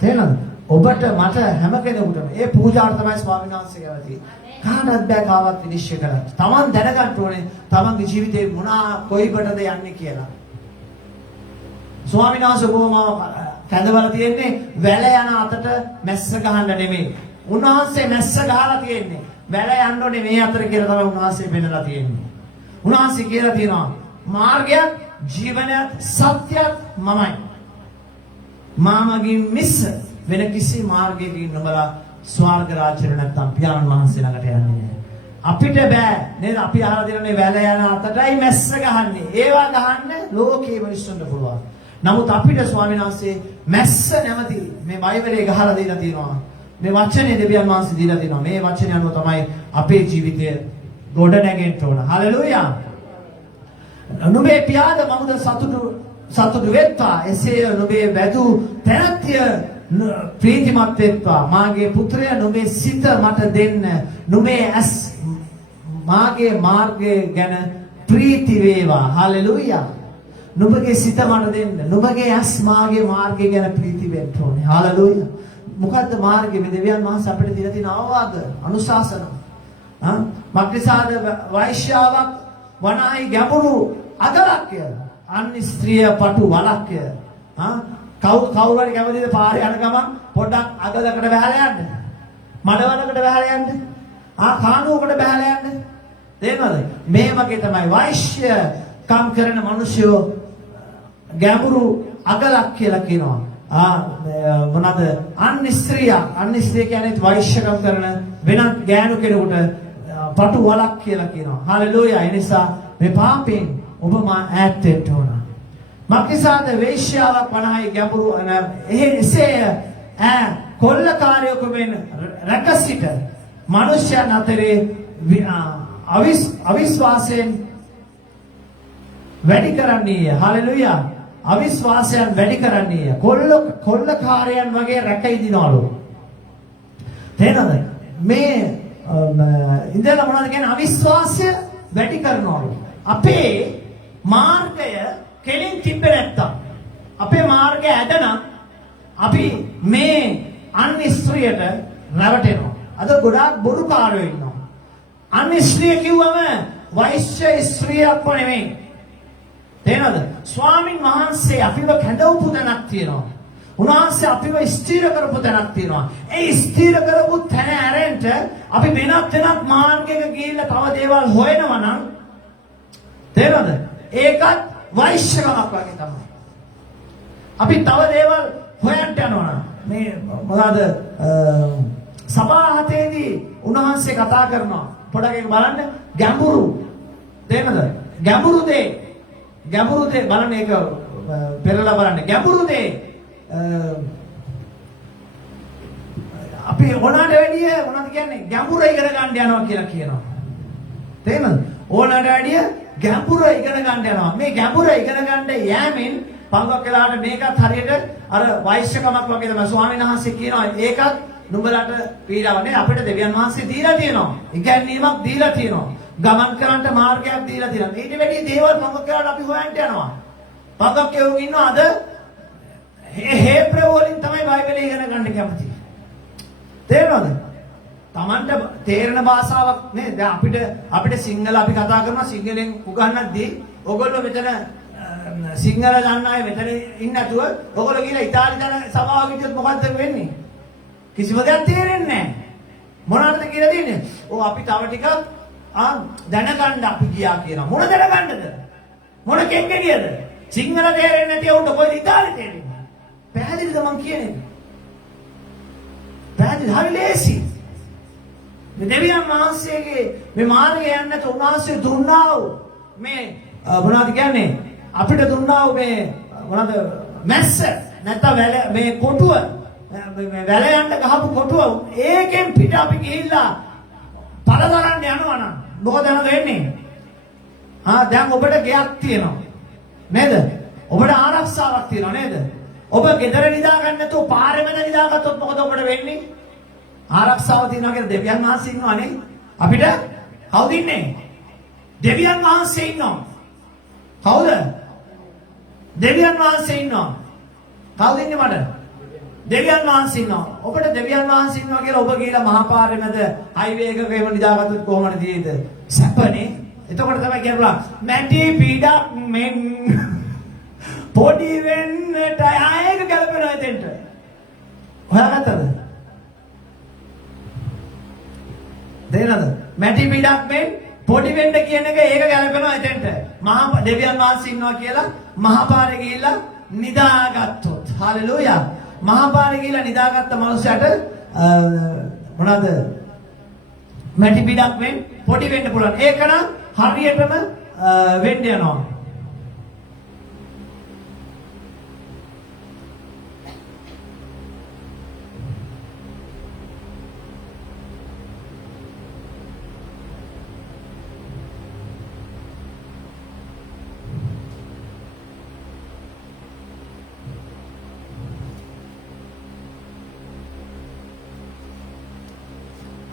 තේරෙනවද? ඔබට මට හැම කෙනෙකුටම ඒ පූජාවට තමයි ස්වාමීන් වහන්සේ කැමති. කාටවත් බෑ කාවත් විනිශ්චය කරන්න. Taman දැනගන්න ඕනේ තමන්ගේ ජීවිතේ මොනවා කොයි කොටද යන්නේ කියලා. ස්වාමීන් වහන්සේ බොහොම කැඳවලා තියෙන්නේ වැල යන අතට මැස්ස ගහන්න නෙමෙයි. උන්වහන්සේ මැස්ස ගහලා තියෙන්නේ වැල යන්න ඕනේ මේ අතර කියලා තමයි උන්වහන්සේ පෙන්නලා තියෙන්නේ. උන්වහන්සේ කියලා තියෙනවා මාර්ගයත් ජීවනයත් සත්‍යත් මමයි. මාමගින් මිස වෙන කිසි මාර්ගයකින් නුඹලා ස්වර්ග රාජ්‍යෙට නැත්තම් පියාණන් වහන්සේ ළඟට යන්නේ නැහැ. අපිට බෑ නේද? අපි අහලා දෙන මේ වැල යන අතටයි මැස්ස ගහන්නේ. ඒවා ගහන්න ලෝකේ මිනිස්සුන්ට පුළුවන්. නමුත් අපිට ස්වාමීන් වහන්සේ මැස්ස නැමැති මේ බයිබලයේ ගහලා දීලා තියෙනවා. මේ වචනේ දෙවියන් වහන්සේ දීලා තියෙනවා. මේ වචනේ අනුව තමයි අපේ ජීවිතය ගොඩ නැගෙන්න ඕන. හලෙලූයා. නුඹේ පියාද මමද සතුටු වෙත්වා. එසේ නුඹේ වැදු තැනැත්තිය ප්‍රීතිමත් වෙත්වා. මාගේ පුත්‍රය නුඹේ සිත මට දෙන්න. නුඹේ ඇස් මාගේ මාර්ගය ගැන ප්‍රීති වේවා. හලෙලූයා. නුඹගේ සිත මට දෙන්න. නුඹගේ ඇස් මාගේ මාර්ගය ගැන ප්‍රීති වෙන්න ඕනේ. හලෙලූයා. මොකද්ද මාර්ගය? මේ දෙවියන් වහන්සේ අපිට දීලා තියෙන අවවාද, අනුශාසන. මක්නිසාද වෛශ්‍යාවක් වනායි ගැඹුරු අගලක්ය. අන්‍ය ස්ත්‍රිය පටු වලක්ය. කවුරු හරි කැමතිද පාරේ යන ගමන් පොඩ්ඩක් අගලකට බහලා යන්න? මඩවලකට බහලා යන්න? කානුවකට බහලා යන්න? තේරෙනවද? මේ වගේ තමයි වෛශ්‍ය කම් කරන මිනිස්සු ගැඹුරු අගලක් කියලා කියනවා. මොනවාද? අන්‍ය ස්ත්‍රිය කියන්නේ වෛශ්‍යකම් කරන වෙනත් ගෑනු කෙනෙකුට පටු වලක් කියලා කියනවා. හalleluya. ඒ නිසා මේ පාපෙන් ඔබ මා ඈත් වෙන්න ඕන. මක්නිසාද වේශ්‍යාවක් වනහයි ගැඹුරු එසේ කොල්ලකාරයෙකු වෙන රැකසිට මනුෂ්‍යයන් අතරේ අවිශ්වාසයෙන් වැඩි කරන්නේය. හalleluya. අවිශ්වාසයන් වැඩි කරන්නේය. කොල්ලකාරයන් වගේ රැකයිදිනවලු. තේරෙනවද? මේ ඉඳලා මොනවද කියන්නේ? අවිශ්වාසය වැඩි කරනවලු. අපේ මාර්ගය කෙලින් තිබ්බේ නැත්තම්, අපේ මාර්ගය ඇදනම් අපි මේ අන්‍ය ස්ත්‍රියට රැවටෙනවා. අද ගොඩාක් බොරුකාරයෝ ඉන්නවා. අන්‍ය ස්ත්‍රිය කිව්වම වෛශ්‍ය ස්ත්‍රියක් නෙමෙයි. තේරෙනවද? ස්වාමින් වහන්සේ අපිව කැඳවපු තැනක් තියෙනවා. උන්වහන්සේ අපිව ස්ථිර කරපු තැනක් තියෙනවා. ඒ ස්ථිර කරපු තැන ඇරෙන්න අපි වෙනත් මාර්ගයක ගිහිල්ලා තව දේවල් හොයනවා නම් තේරෙනවද? ඒකත් වෛශ්‍යකමක් වගේ තමයි. අපි තව දේවල් හොයන්න යනවා නම් මේ මොනවාද සභාහතේදී උන්වහන්සේ කතා කරනවා. පොඩ්ඩක් ඒක බලන්න. ගැඹුරු තේරෙනවද? ගැඹුරු දේ බලන්න. ඒක පෙරලා බලන්න. ගැඹුරු දේ අපි ඕනට වැඩිය මොනවද කියන්නේ? ගැඹුර ඉගෙන ගන්න යනවා කියලා කියනවා. තේරෙනවද? ඕනට වැඩිය ගැඹුර ඉගෙන ගන්න යනවා. මේ ගැඹුර ඉගෙන ගන්න යෑමෙන් පංගක් වෙලාවට මේකත් හරියට අර වෛශ්‍යකමක් වගේ තමයි. ස්වාමීන් වහන්සේ කියනවා ඒකත් නුඹලට පීඩාවක් නේ. අපිට දෙවියන් වහන්සේ දීලා තියෙනවා. ඉගැන්වීමක් දීලා තියෙනවා. ගමන් කරන්න මාර්ගයක් දීලා තියෙනවා. ඊට වැඩි දේවල් පංගක් වෙලාවට අපි හොයන්න යනවා. පංගක් කෙවුන් ඉන්නවා අද හේබ්‍රෙව් වලින් තමයි බයිබලය ඉගෙන ගන්න කැමති. තේරෙනවද? Tamanට තේරෙන භාෂාවක් නේ. දැන් අපිට සිංහල අපි කතා කරනවා. සිංහලෙන් උගන්වද්දී ඔයගොල්ලෝ මෙතන සිංහල දන්න අය මෙතන ඉන්න නැතුව ඔයගොල්ලෝ කියලා ඉතාලි දන සභාවක ඉතින් මොකද්ද වෙන්නේ? කිසිම දෙයක් තේරෙන්නේ නැහැ. මොනවටද කියලා දෙන්නේ? ඔව් අපි තව ටිකක් දැනගන්න අපි ගියා කියනවා. මොන දැනගන්නද? මොන කෙන්ගේ කියද? සිංහල තේරෙන්නේ නැති උන්ට කොයිද ඉතාලි තේරෙන්නේ? පැහැදිලිද මං කියන්නේ? පැහැදිලි හරි ලේසි. මේ දෙවියන් වහන්සේගේ මේ මාර්ගය යන්නට උන්වහන්සේ දුන්නා වූ මේ මොනවද කියන්නේ? අපිට දුන්නා වූ මේ මොනවද මැස්ස නැත්නම් මේ කොටුව මේ වැල යන්න ගහපු කොටුව ඒකෙන් පිට අපි ගිහිල්ලා පළදරන්න යනවා නම් මොකද වෙන්නේ? දැන් ඔබට ගෙයක් තියෙනවා නේද? ඔබට ආරක්ෂාවක් තියෙනවා නේද? ඔබ ගෙදර නිදා ගන්න නැතුව පාරේ මැද නිදාගත්තොත් මොකද ඔබට වෙන්නේ? ආරක්ෂාව තියෙනවා කියලා දෙවියන් වහන්සේ ඉන්නවනේ. අපිට කවුද ඉන්නේ? දෙවියන් වහන්සේ ඉන්නවා. කවුද? දෙවියන් වහන්සේ ඉන්නවා. කවුද ඉන්නේ මට? දෙවියන් වහන්සේ ඉන්නවා. ඔබට දෙවියන් වහන්සේ ඉන්නවා කියලා ඔබ ගිහලා මහා පාරේ මැද හයිවේ එකක එහෙම නිදාගත්තොත් කොහොමද තියෙද? සැපනේ. එතකොට තමයි කියනවා මැටි පීඩක් මෙන් පොඩි වෙන්නට ආයෙක ගැලපෙනවා එතෙන්ට. හොයාගත්තද? තේරෙනවද? මැටි පිටක් මෙන් පොඩි වෙන්න කියන එක ඒක ගැලපෙනවා එතෙන්ට. මහා දෙවියන් වහන්සේ ඉන්නවා කියලා මහා පාරේ ගිහිල්ලා නිදාගත්තොත්. හalleluya. මහා පාරේ ගිහිල්ලා නිදාගත්ත මනුස්සයට මොනවාද? මැටි පිටක් මෙන් පොඩි වෙන්න පුළුවන්. ඒක නම් හරියටම වෙන්න යනවා.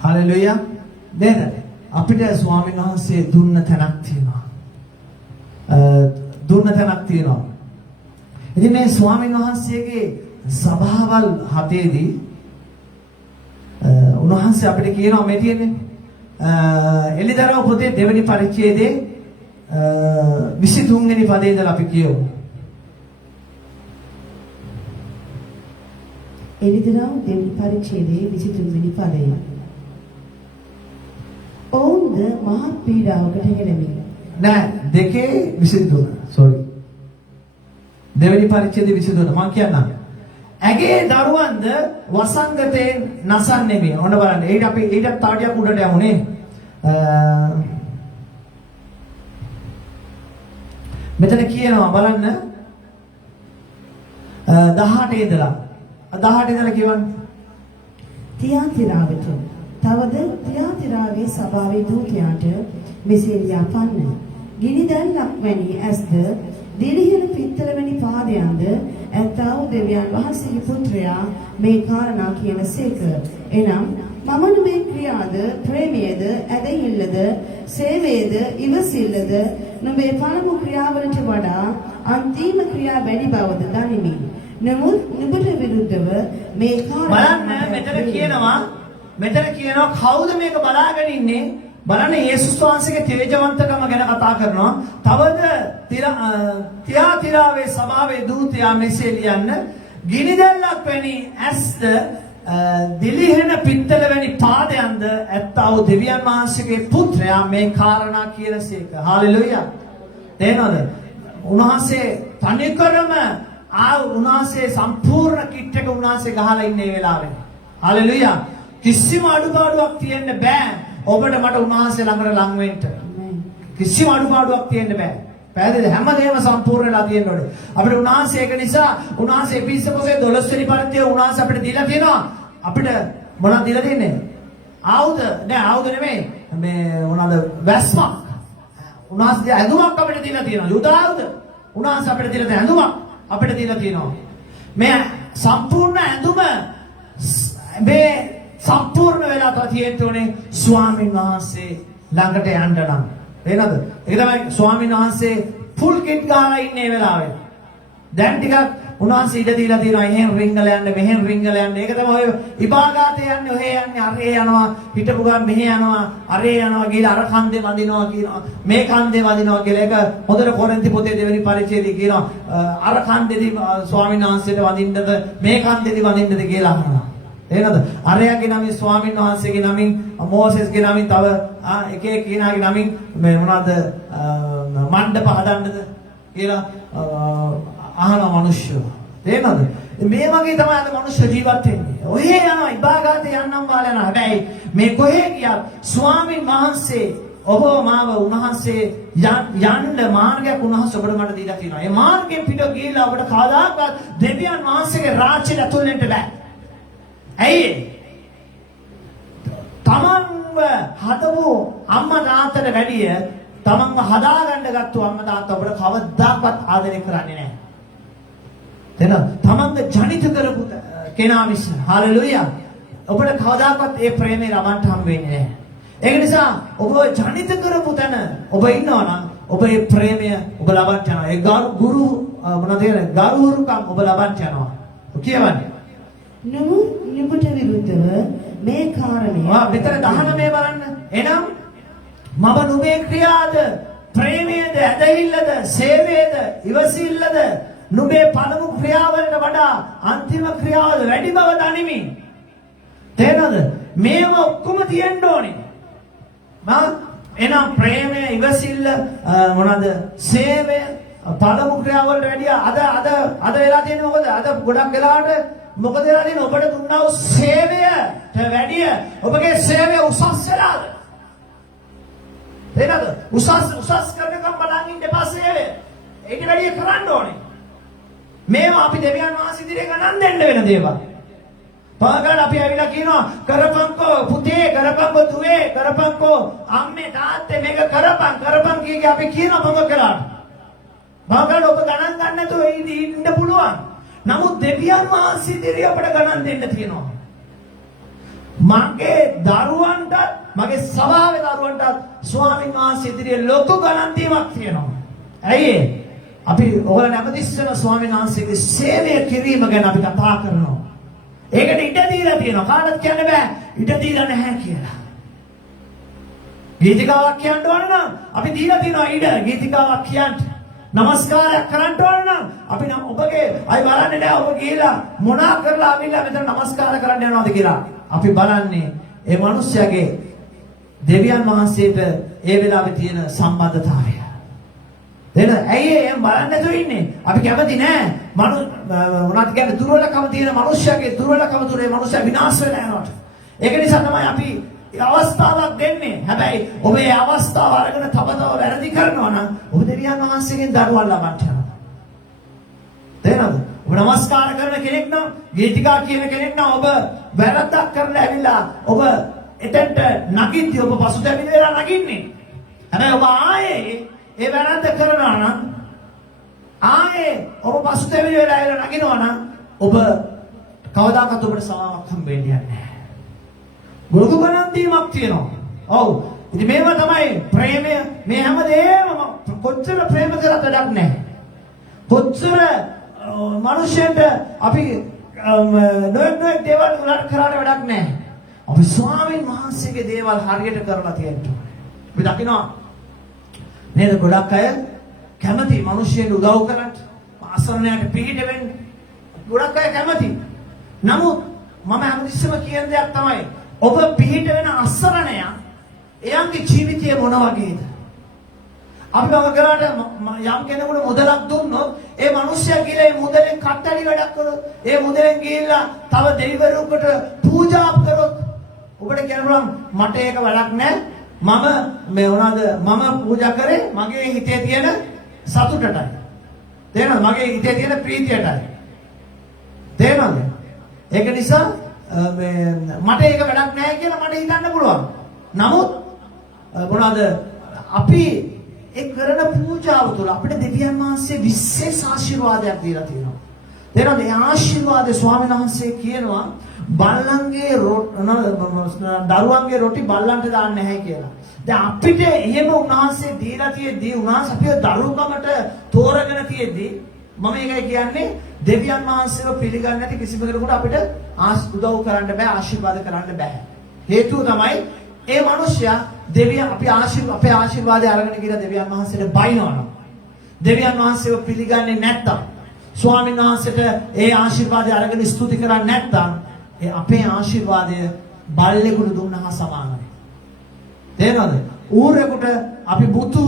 හalleluya. නේද? අපිට ස්වාමීන් වහන්සේ දුන්න තැනක් තියෙනවා. දුන්න තැනක් තියෙනවා. ඉතින් මේ ස්වාමීන් වහන්සේගේ සභාවල් හතේදී උන්වහන්සේ අපිට කියනවා මේ තියෙන්නේ එළිදරව් පොතේ දෙවෙනි පරිච්ඡේදයේ 23 වෙනි පදේ ඉඳලා අපි කියමු. එළිදරව් දෙවෙනි පරිච්ඡේදයේ 23 වෙනි පදය. ඔවුන්ද මහත් පීඩාවකට හෙළෙමි. නෑ දෙකේ 23. sorry. දෙවෙනි පරිච්ඡේදයේ 23 මම කියන්නම්. ඇගේ දරුවන්ද වසංගතයෙන් නසන්නේ. ඔන්න බලන්න. ඊට අපි ඊටත් තාඩියක් උඩට යමුනේ. මෙතන කියනවා බලන්න 18 ඉඳලා 18 ඉඳලා කියවන්නේ තියාතිරාවට තවද තියාතිරාවේ සභාවේ දූතයාට මෙසේ ලියාපන්න. ගිනිදැල්ලක් වැනි ඇස්ද දිලිහෙන පිත්තල වැනි පාදයන්ද ඇත්තා වූ දෙවියන් වහන්සේගේ පුත්‍රයා මේ කාරණා කියනසේක. එනම් මමනු මේ ක්‍රියාද ප්‍රේමයේද ඇදහිල්ලද සේවයේද ඉවසිල්ලද නොබේ පළමු ක්‍රියාවලට වඩා අන්තිම ක්‍රියා වැඩි බවද දනිමි. නමුත් නුඹට විරුද්ධව මේ කාරණා බලන්න මෙතන කියනවා කවුද මේක බලාගෙන ඉන්නේ? බලන්න යේසුස් වහන්සේගේ තේජවන්තකම ගැන කතා කරනවා. තවද තියාතිරාවේ සභාවේ දූතයා මෙසේ ලියන්න ගිනිදැල්ලක් වැනි ඇස්ද දිලිහෙන පිත්තල වැනි පාදයන්ද ඇත්තා වූ දෙවියන් වහන්සේගේ පුත්‍රයා මේ කාරණා කියනසේක. හalleluya. තේනවද? උන්වහන්සේ තනිකරම උන්වහන්සේ සම්පූර්ණ කිට් එක උන්වහන්සේ ගහලා ඉන්නේ මේ වෙලාවේ. හalleluya. කිසිම අඩුපාඩුවක් තියෙන්න බෑ. ඔබට මට උන්වහන්සේ ළඟට ලං වෙන්න. කිසිම අඩුපාඩුවක් තියෙන්න බෑ. පැහැදිලිද? හැමදේම සම්පූර්ණ වෙලා තියෙන්න ඕනේ. අපිට උන්වහන්සේ ඒක නිසා උන්වහන්සේ එපිසපොසේ 12 වෙනි පරිච්ඡේදය උන්වහන්සේ අපිට දීලා තියෙනවා. අපිට මොනවද දීලා තියෙන්නේ? ආයුධ නෑ ආයුධ නෙමෙයි. මේ මොනවද? වැස්මක්. උන්වහන්සේ ඇඳුමක් අපිට දීලා තියෙනවා. යුද ආයුධ. උන්වහන්සේ අපිට දීලා තියෙන ඇඳුමක් අපිට දීලා තියෙනවා. මේ සම්පූර්ණ ඇඳුම මේ සම්පූර්ණ වෙලා තියෙන්න ඕනේ ස්වාමීන් වහන්සේ ළඟට යන්න නම්. එහෙනද? ඒක තමයි ස්වාමීන් වහන්සේ ෆුල් කිට් ගහලා ඉන්නේ වෙලාවේ. දැන් ටිකක් උන්වහන්සේ ඉඩ දීලා තියෙනවා. එහෙන් රිංගල යන්න, මෙහෙන් රිංගල යන්න. ඒක තමයි ඔය විභාගාතේ යන්නේ, ඔහෙ යන්නේ, අරේ යනවා, හිටපු ගමන් මෙහෙ යනවා, අරේ යනවා කියලා අර කන්දේ වදිනවා කියනවා. මේ කන්දේ වදිනවා කියලා ඒක හොඳට කොරින්ති පොතේ දෙවෙනි පරිච්ඡේදයේ කියනවා. අර කන්දේදී ස්වාමීන් වහන්සේට වදින්නද, මේ කන්දේදී වදින්නද කියලා අහනවා. එහෙනද? අරයාගේ නමින් ස්වාමීන් වහන්සේගේ නමින් මෝසෙස්ගේ නමින් තව එක එක කෙනාගේ නමින් මේ මොනවද මණ්ඩප හදන්නද කියලා අහන මිනිස්සු. තේරෙනවද? මේ වගේ තමයි අද මිනිස්සු ජීවත් වෙන්නේ. ඔහේ යනවා ඉබාගාතේ යන්නම් වාල යනවා. හැබැයි මේ කොහේ ගියත් ස්වාමීන් වහන්සේ ඔබ මාව උන්වහන්සේ යන්න මාර්ගයක් උන්වහන්සේ ඔබට මට දීලා තියෙනවා. ඒ මාර්ගයෙන් පිට ගිහිල්ලා ඔබට කවදාකවත් දෙවියන් වහන්සේගේ රාජ්‍යයට ඇතුල් වෙන්න බෑ. ඇයි? තමන්ව හදපු අම්මා තාත්තට වැඩිය තමන්ව හදාගන්න ගත්තු අම්මා තාත්තා ඔබට කවදාවත් ආදරය කරන්නේ නැහැ. එහෙනම් තමන්ව ජනිත කරපු කෙනා විශ්ව. හalleluya. ඔබට කවදාවත් ඒ ප්‍රේමේ ලබන්න හම් වෙන්නේ නැහැ. ඒක නිසා ඔබ ජනිත කරපු තැන ඔබ ඉන්නවනම් ඔබ ඒ ප්‍රේමය ඔබ ලබන්න යනවා. ඒ ගුරු මොනවද කියන්නේ? ගරුරුකම් ඔබ ලබන්න යනවා. කියවන්නේ. නමුත් නුඹට විරුද්ධව මේ කාරණය විතර 19 බලන්න. එනම් මම නුඹේ ක්‍රියාද ප්‍රේමයේද ඇදහිල්ලද සේවයේද ඉවසිල්ලද නුඹේ පළමු ක්‍රියාවලට වඩා අන්තිම ක්‍රියාව වැඩි බව දනිමි. තේරෙනවද? මේව ඔක්කොම තියෙන්න ඕනේ. එනම් ප්‍රේමය, ඉවසිල්ල, මොනවාද? සේවය, පළමු ක්‍රියාවලට වැඩිය අද වෙලා තියෙන්නේ මොකද? අද ගොඩක් වෙලාවට මොකද වෙලා තියෙන්නේ? ඔබට දුන්නා වූ සේවයට වැඩිය ඔබගේ සේවය උසස් වෙලාද? තේරෙනවද? උසස් කරනකම් බලන් ඉන්න එපා සේවය. ඒක වැඩිය කරන්න ඕනේ. මේවා අපි දෙවියන් වහන්සේ ඉදිරියේ ගණන් දෙන්න වෙන දේවල්. පාගල අපි ඇවිල්ලා කියනවා කරපන්කෝ පුතේ, කරපන්කෝ දුවේ, කරපන්කෝ අම්මේ තාත්තේ මේක කරපන් කීකේ අපි කියනවා මොකද කළාට. පාගල ඔබ ගණන් ගන්න නැතුව ඉන්න පුළුවන්. නමුත් දෙවියන් වහන්සේ ඉදිරියේ අපට ගණන් දෙන්න තියෙනවා. මගේ දරුවන්ට, මගේ සභාවේ දරුවන්ට ස්වාමීන් වහන්සේ ඉදිරියේ ලොකු ගණන් දීමක් තියෙනවා. ඇයි අපි ඔයාලා නැමතිස්සන ස්වාමීන් වහන්සේගේ සේවය කිරීම ගැන අපි කතා කරනවා. ඒකට ඉඩ දීලා තියෙනවා. කාටවත් කියන්න බෑ ඉඩ දීලා නැහැ කියලා. ගීතිකාවක් කියන්න ඕන නම් අපි දීලා තියෙනවා ඉඩ. ගීතිකාවක් කියන්න. නමස්කාරයක් කරන්න ඕන නම් අපි නම් ඔබගේ අය බලන්නේ නැහැ ඔබ ගිහිලා මොනා කරලා ආවිල්ලා මෙතන නමස්කාර කරන්න යනවාද කියලා. අපි බලන්නේ ඒ මිනිස්යාගේ දෙවියන් වහන්සේට ඒ වෙලාවේ තියෙන සම්බන්ධතාවය. එන ඇයි එම් බලන්න නැතුව ඉන්නේ? අපි කැමති නෑ. මොනවද කියන්නේ දුර්වලකම තියෙන මිනිස්සුගේ දුර්වලකම තුල ඒ මිනිස්සු විනාශ වෙලා යනවා. ඒක නිසා තමයි අපි අවස්ථාවක් දෙන්නේ. හැබැයි ඔබ මේ අවස්ථාව අරගෙන තව වැරදි කරනවා නම් ඔබ දෙවියන් වහන්සේගෙන් දරුවන් ලබන්න යනවා. තේරෙනවද? ඔබ නමස්කාර කරන කෙනෙක් නම්, ගීතිකා කියන කෙනෙක් නම් ඔබ වැරද්දක් කරලා ඇවිල්ලා ඔබ එතෙන්ට නගිද්දී ඔබ පසුතැවිලි වෙලා නගින්නේ. හැබැයි ඔබ ආයේ ඒ වැරද්ද කරනවා නම් ආයේ ඔබ පසුතැවිලි වෙලා ඇවිල්ලා නගිනවා නම් ඔබ කවදාකවත් ඔබට සමාවක් හම්බෙන්නේ නැහැ. ගොඩක ගණන් දීමක් තියෙනවා. ඔව්. ඉතින් මේවා තමයි ප්‍රේමය. මේ හැමදේම කොච්චර ප්‍රේම කරත් වැඩක් නැහැ. කොච්චර මිනිස්සුන්ට අපි නොයෙක් දේවල් උලට කරාට වැඩක් නැහැ. අපි ස්වාමීන් වහන්සේගේ දේවල් හරියට කරලා තියෙනවා. අපි දකිනවා නේද ගොඩක් අය කැමති මිනිස්සුන්ට උදව් කරන්න, අසරණයට පිහිට වෙන්න. ගොඩක් අය කැමති. නමුත් මම හැමතිස්සෙම කියන දෙයක් තමයි ඔබ පිහිට වෙන අසරණයා එයාගේ ජීවිතය මොන වගේද? අපි වගේකට යම් කෙනෙකුට මුදලක් දුන්නොත් ඒ මිනිස්සයා ගිහලා ඒ මුදලෙන් කට්ටඩි වැඩක් කරොත්, ඒ මුදලෙන් ගිහිල්ලා තව දෙවිවරුන්ට පූජා කරොත් ඔබට කියන්න පුළුවන් මට ඒක වැඩක් නැහැ. මම පූජා කරේ මගේ හිතේ තියෙන සතුටටයි. තේරෙනවද? මගේ හිතේ තියෙන ප්‍රීතියටයි. තේරෙනවද? ඒක නිසා මට ඒක වැඩක් නැහැ කියලා මට හිතන්න පුළුවන්. නමුත් මොනවාද අපි ඒ කරන පූජාව තුළ අපිට දෙවියන් වහන්සේ විශේෂ ආශිර්වාදයක් දීලා තියෙනවා. තේරෙනවද? ඒ ආශිර්වාදේ ස්වාමීන් වහන්සේ කියනවා බල්ලන්ගේ දරුවන්ගේ රොටි බල්ලන්ට දාන්න නැහැ කියලා. දැන් අපිට එහෙම උන්වහන්සේ දීලා තියෙද්දී උන්වහන්සේ අපිව දරුකමට තෝරගෙන තියෙද්දී මම ඒකයි කියන්නේ දෙවියන් වහන්සේව පිළිගන්නේ නැති කිසිම කෙනෙකුට අපිට උදව් කරන්න බෑ, ආශිර්වාද කරන්න බෑ. හේතුව තමයි ඒ මිනිස්සයා අපේ ආශිර්වාදය අරගෙන ගිහලා දෙවියන් වහන්සේට බයිනවනවා. දෙවියන් වහන්සේව පිළිගන්නේ නැත්තම්, ස්වාමීන් වහන්සේට ඒ ආශිර්වාදය අරගෙන ස්තුති කරන්නේ නැත්තම් ඒ අපේ ආශිර්වාදය බල්ලෙකුට දුන්නා සමානයි. තේරෙනවද? ඌරෙකුට අපි බුතු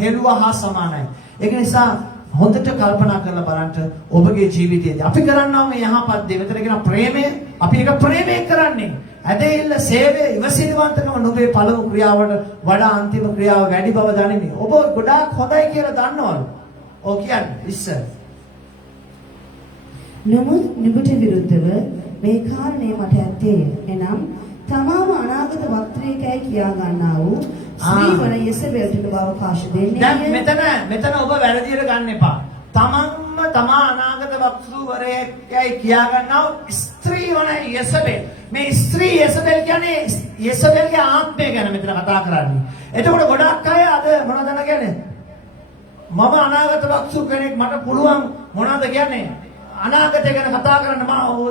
හෙළුවා හා සමානයි. ඒක නිසා හොඳට කල්පනා කරලා බලන්න ඔබගේ ජීවිතයේදී අපි කරන්නා මේ යහපත් දේ මෙතන කියන ප්‍රේමය, අපි ඒක ප්‍රේමයෙන් කරන්නේ. ඇදහිල්ල, සේවය, ඉවසිලිවන්තකම නුඹේ පළමු ක්‍රියාවට වඩා අන්තිම ක්‍රියාව වැඩි බව දනිමි. ඔබ ගොඩාක් හොඳයි කියලා දන්නවලු. ඔව් කියන්නේ ඉස්සර. නමුත් නුඹට විරුද්ධව මේ කාරණේ මට ඇත්තේ. එනම් තමාම අනාගත වක්ත්‍රීකයි කියා ගන්නා වූ ස්ත්‍රීවර යෙසබෙල්ට බව අවකාශ දෙන්නේ. දැන් මෙතන ඔබ වැරදියට ගන්න එපා. තමා අනාගත වක්තෘවරයෙක්යි කියා ගන්නා ස්ත්‍රී වන යෙසබෙල්. මේ ස්ත්‍රී යෙසබෙල් කියන්නේ යෙසබෙල්ගේ ආත්මය ගැන මෙතන කතා කරන්නේ. එතකොට ගොඩක් අය අද මොනවද කියන්නේ? මම අනාගත වක්තෘ කෙනෙක්, මට පුළුවන් මොනවද කියන්නේ? අනාගතය ගැන කතා කරන්න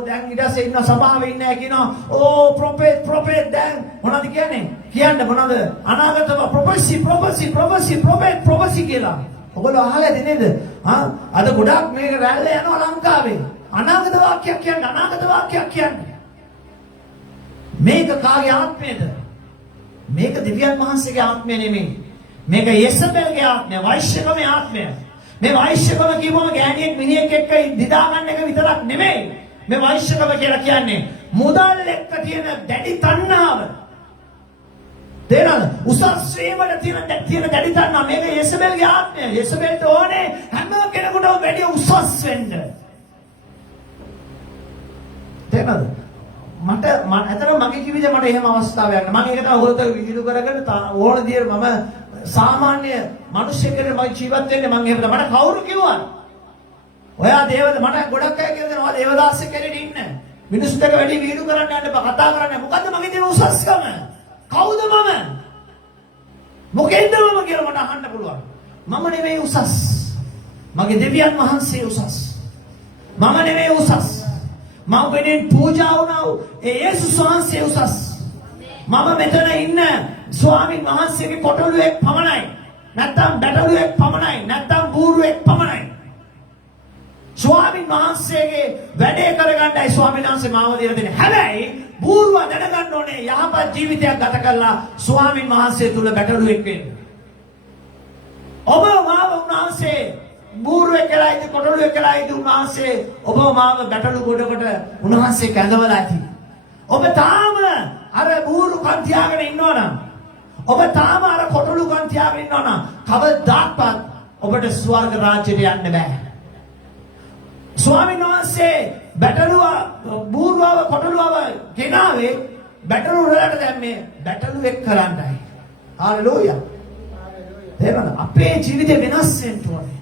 දැන් ඊටසේ ඉන්න සභාවේ ඉන්නේ කියනවා ඕ ප්‍රොෆෙට් දැන් මොනවද කියන්නේ? කියන්න මොනවද? අනාගතව ප්‍රොෆෙසි කියලා. ඔයගොල්ලෝ අහලා ඇති නේද? අද ගොඩක් මේක රැල්ල යනවා ලංකාවේ. අනාගත වාක්‍යයක් කියන්නේ අනාගත වාක්‍යයක් කියන්නේ. මේක කාගේ ආත්මයද? මේක දිව්‍යන් වහන්සේගේ ආත්මය නෙමෙයි. මේක යෙසබෙල්ගේ ආත්මය, වෛශ්‍යකමේ ආත්මය. මේ වෛශ්‍යකම කියවම ගෑණියෙක් මිනිහෙක් එක්ක දිදා ගන්න එක විතරක් නෙමෙයි. මේ වෛශ්‍යකම කියලා කියන්නේ මුදල් එක්ක තියෙන දැඩි තණ්හාව. තේරෙනවද? උසස් වීමට තියෙන දැඩි තණ්හාව. මේක යෙසබෙල්ගේ ආත්මය. යෙසබෙල්ට ඕනේ හැම කෙනෙකුටම වැඩි උසස් වෙන්න. තේරෙනවද? මට ඇත්තටම මගේ ජීවිතේ මට එහෙම අවස්ථාවක් නැහැ. මම ඒක තමයි හොරත විහිළු කරගෙන ඕන දිහට මම සාමාන්‍ය මිනිස්සු කෙනෙක් මම ජීවත් වෙන්නේ මම එහෙම මට කවුරු කිව්වා? ඔයා දේවද මට ගොඩක් අය කියලා දෙනවා දේවදාසෙක් කෙනෙක් ඉන්න. මිනිස්සු දෙක වැඩි විහිළු කරන්න යන්න එපා කතා කරන්න. මොකද්ද මගේ තියෙන උසස්කම? කවුද මම? මොකෙන්ද මම කියලා මට අහන්න පුළුවන්. මම නෙවෙයි උසස්. මගේ දෙවියන් වහන්සේ උසස්. මම නෙවෙයි උසස්. මම වෙනින් පූජා වුණා ඒ යේසුස් වහන්සේ උසස්. මම මෙතන ඉන්න ස්වාමීන් වහන්සේගේ කොටලුවෙක් පමණයි. නැත්තම් බැටළුවෙක් පමණයි. නැත්තම් බූරුවෙක් පමණයි. ස්වාමීන් වහන්සේගේ වැඩේ කරගන්නයි ස්වාමීන් වහන්සේ මාව දීලා දෙන්නේ. හැබැයි බූරුව දැනගන්න ඕනේ යහපත් ජීවිතයක් ගත කරලා ස්වාමීන් වහන්සේ තුල බැටළුවෙක් වෙන්න. ඔබ මාව උන්වහන්සේ බූරුවෙක් කියලා ඉද කොටලුවෙක් කියලා ඉද උන්වහන්සේ ඔබ මාව බැටළු ගොඩකට උන්වහන්සේ කැඳවලා ඇති. ඔබ තාම අර බූරු කන් තියාගෙන ඉන්නවනම් ඔබ තාම අර කොටලු කන් තියාගෙන ඉන්නවනම් කවදාවත් ඔබට ස්වර්ග රාජ්‍යයට යන්න බෑ. ස්වාමීන් වහන්සේ බැටළුව බූරුවව කොටලුවව ගෙනාවේ බැටළු වලට දැම්මේ බැටළුවෙක් කරන්නයි. හාලෙලූයා. තේරෙනවද? අපේ ජීවිතේ වෙනස් වෙන්න ඕනේ.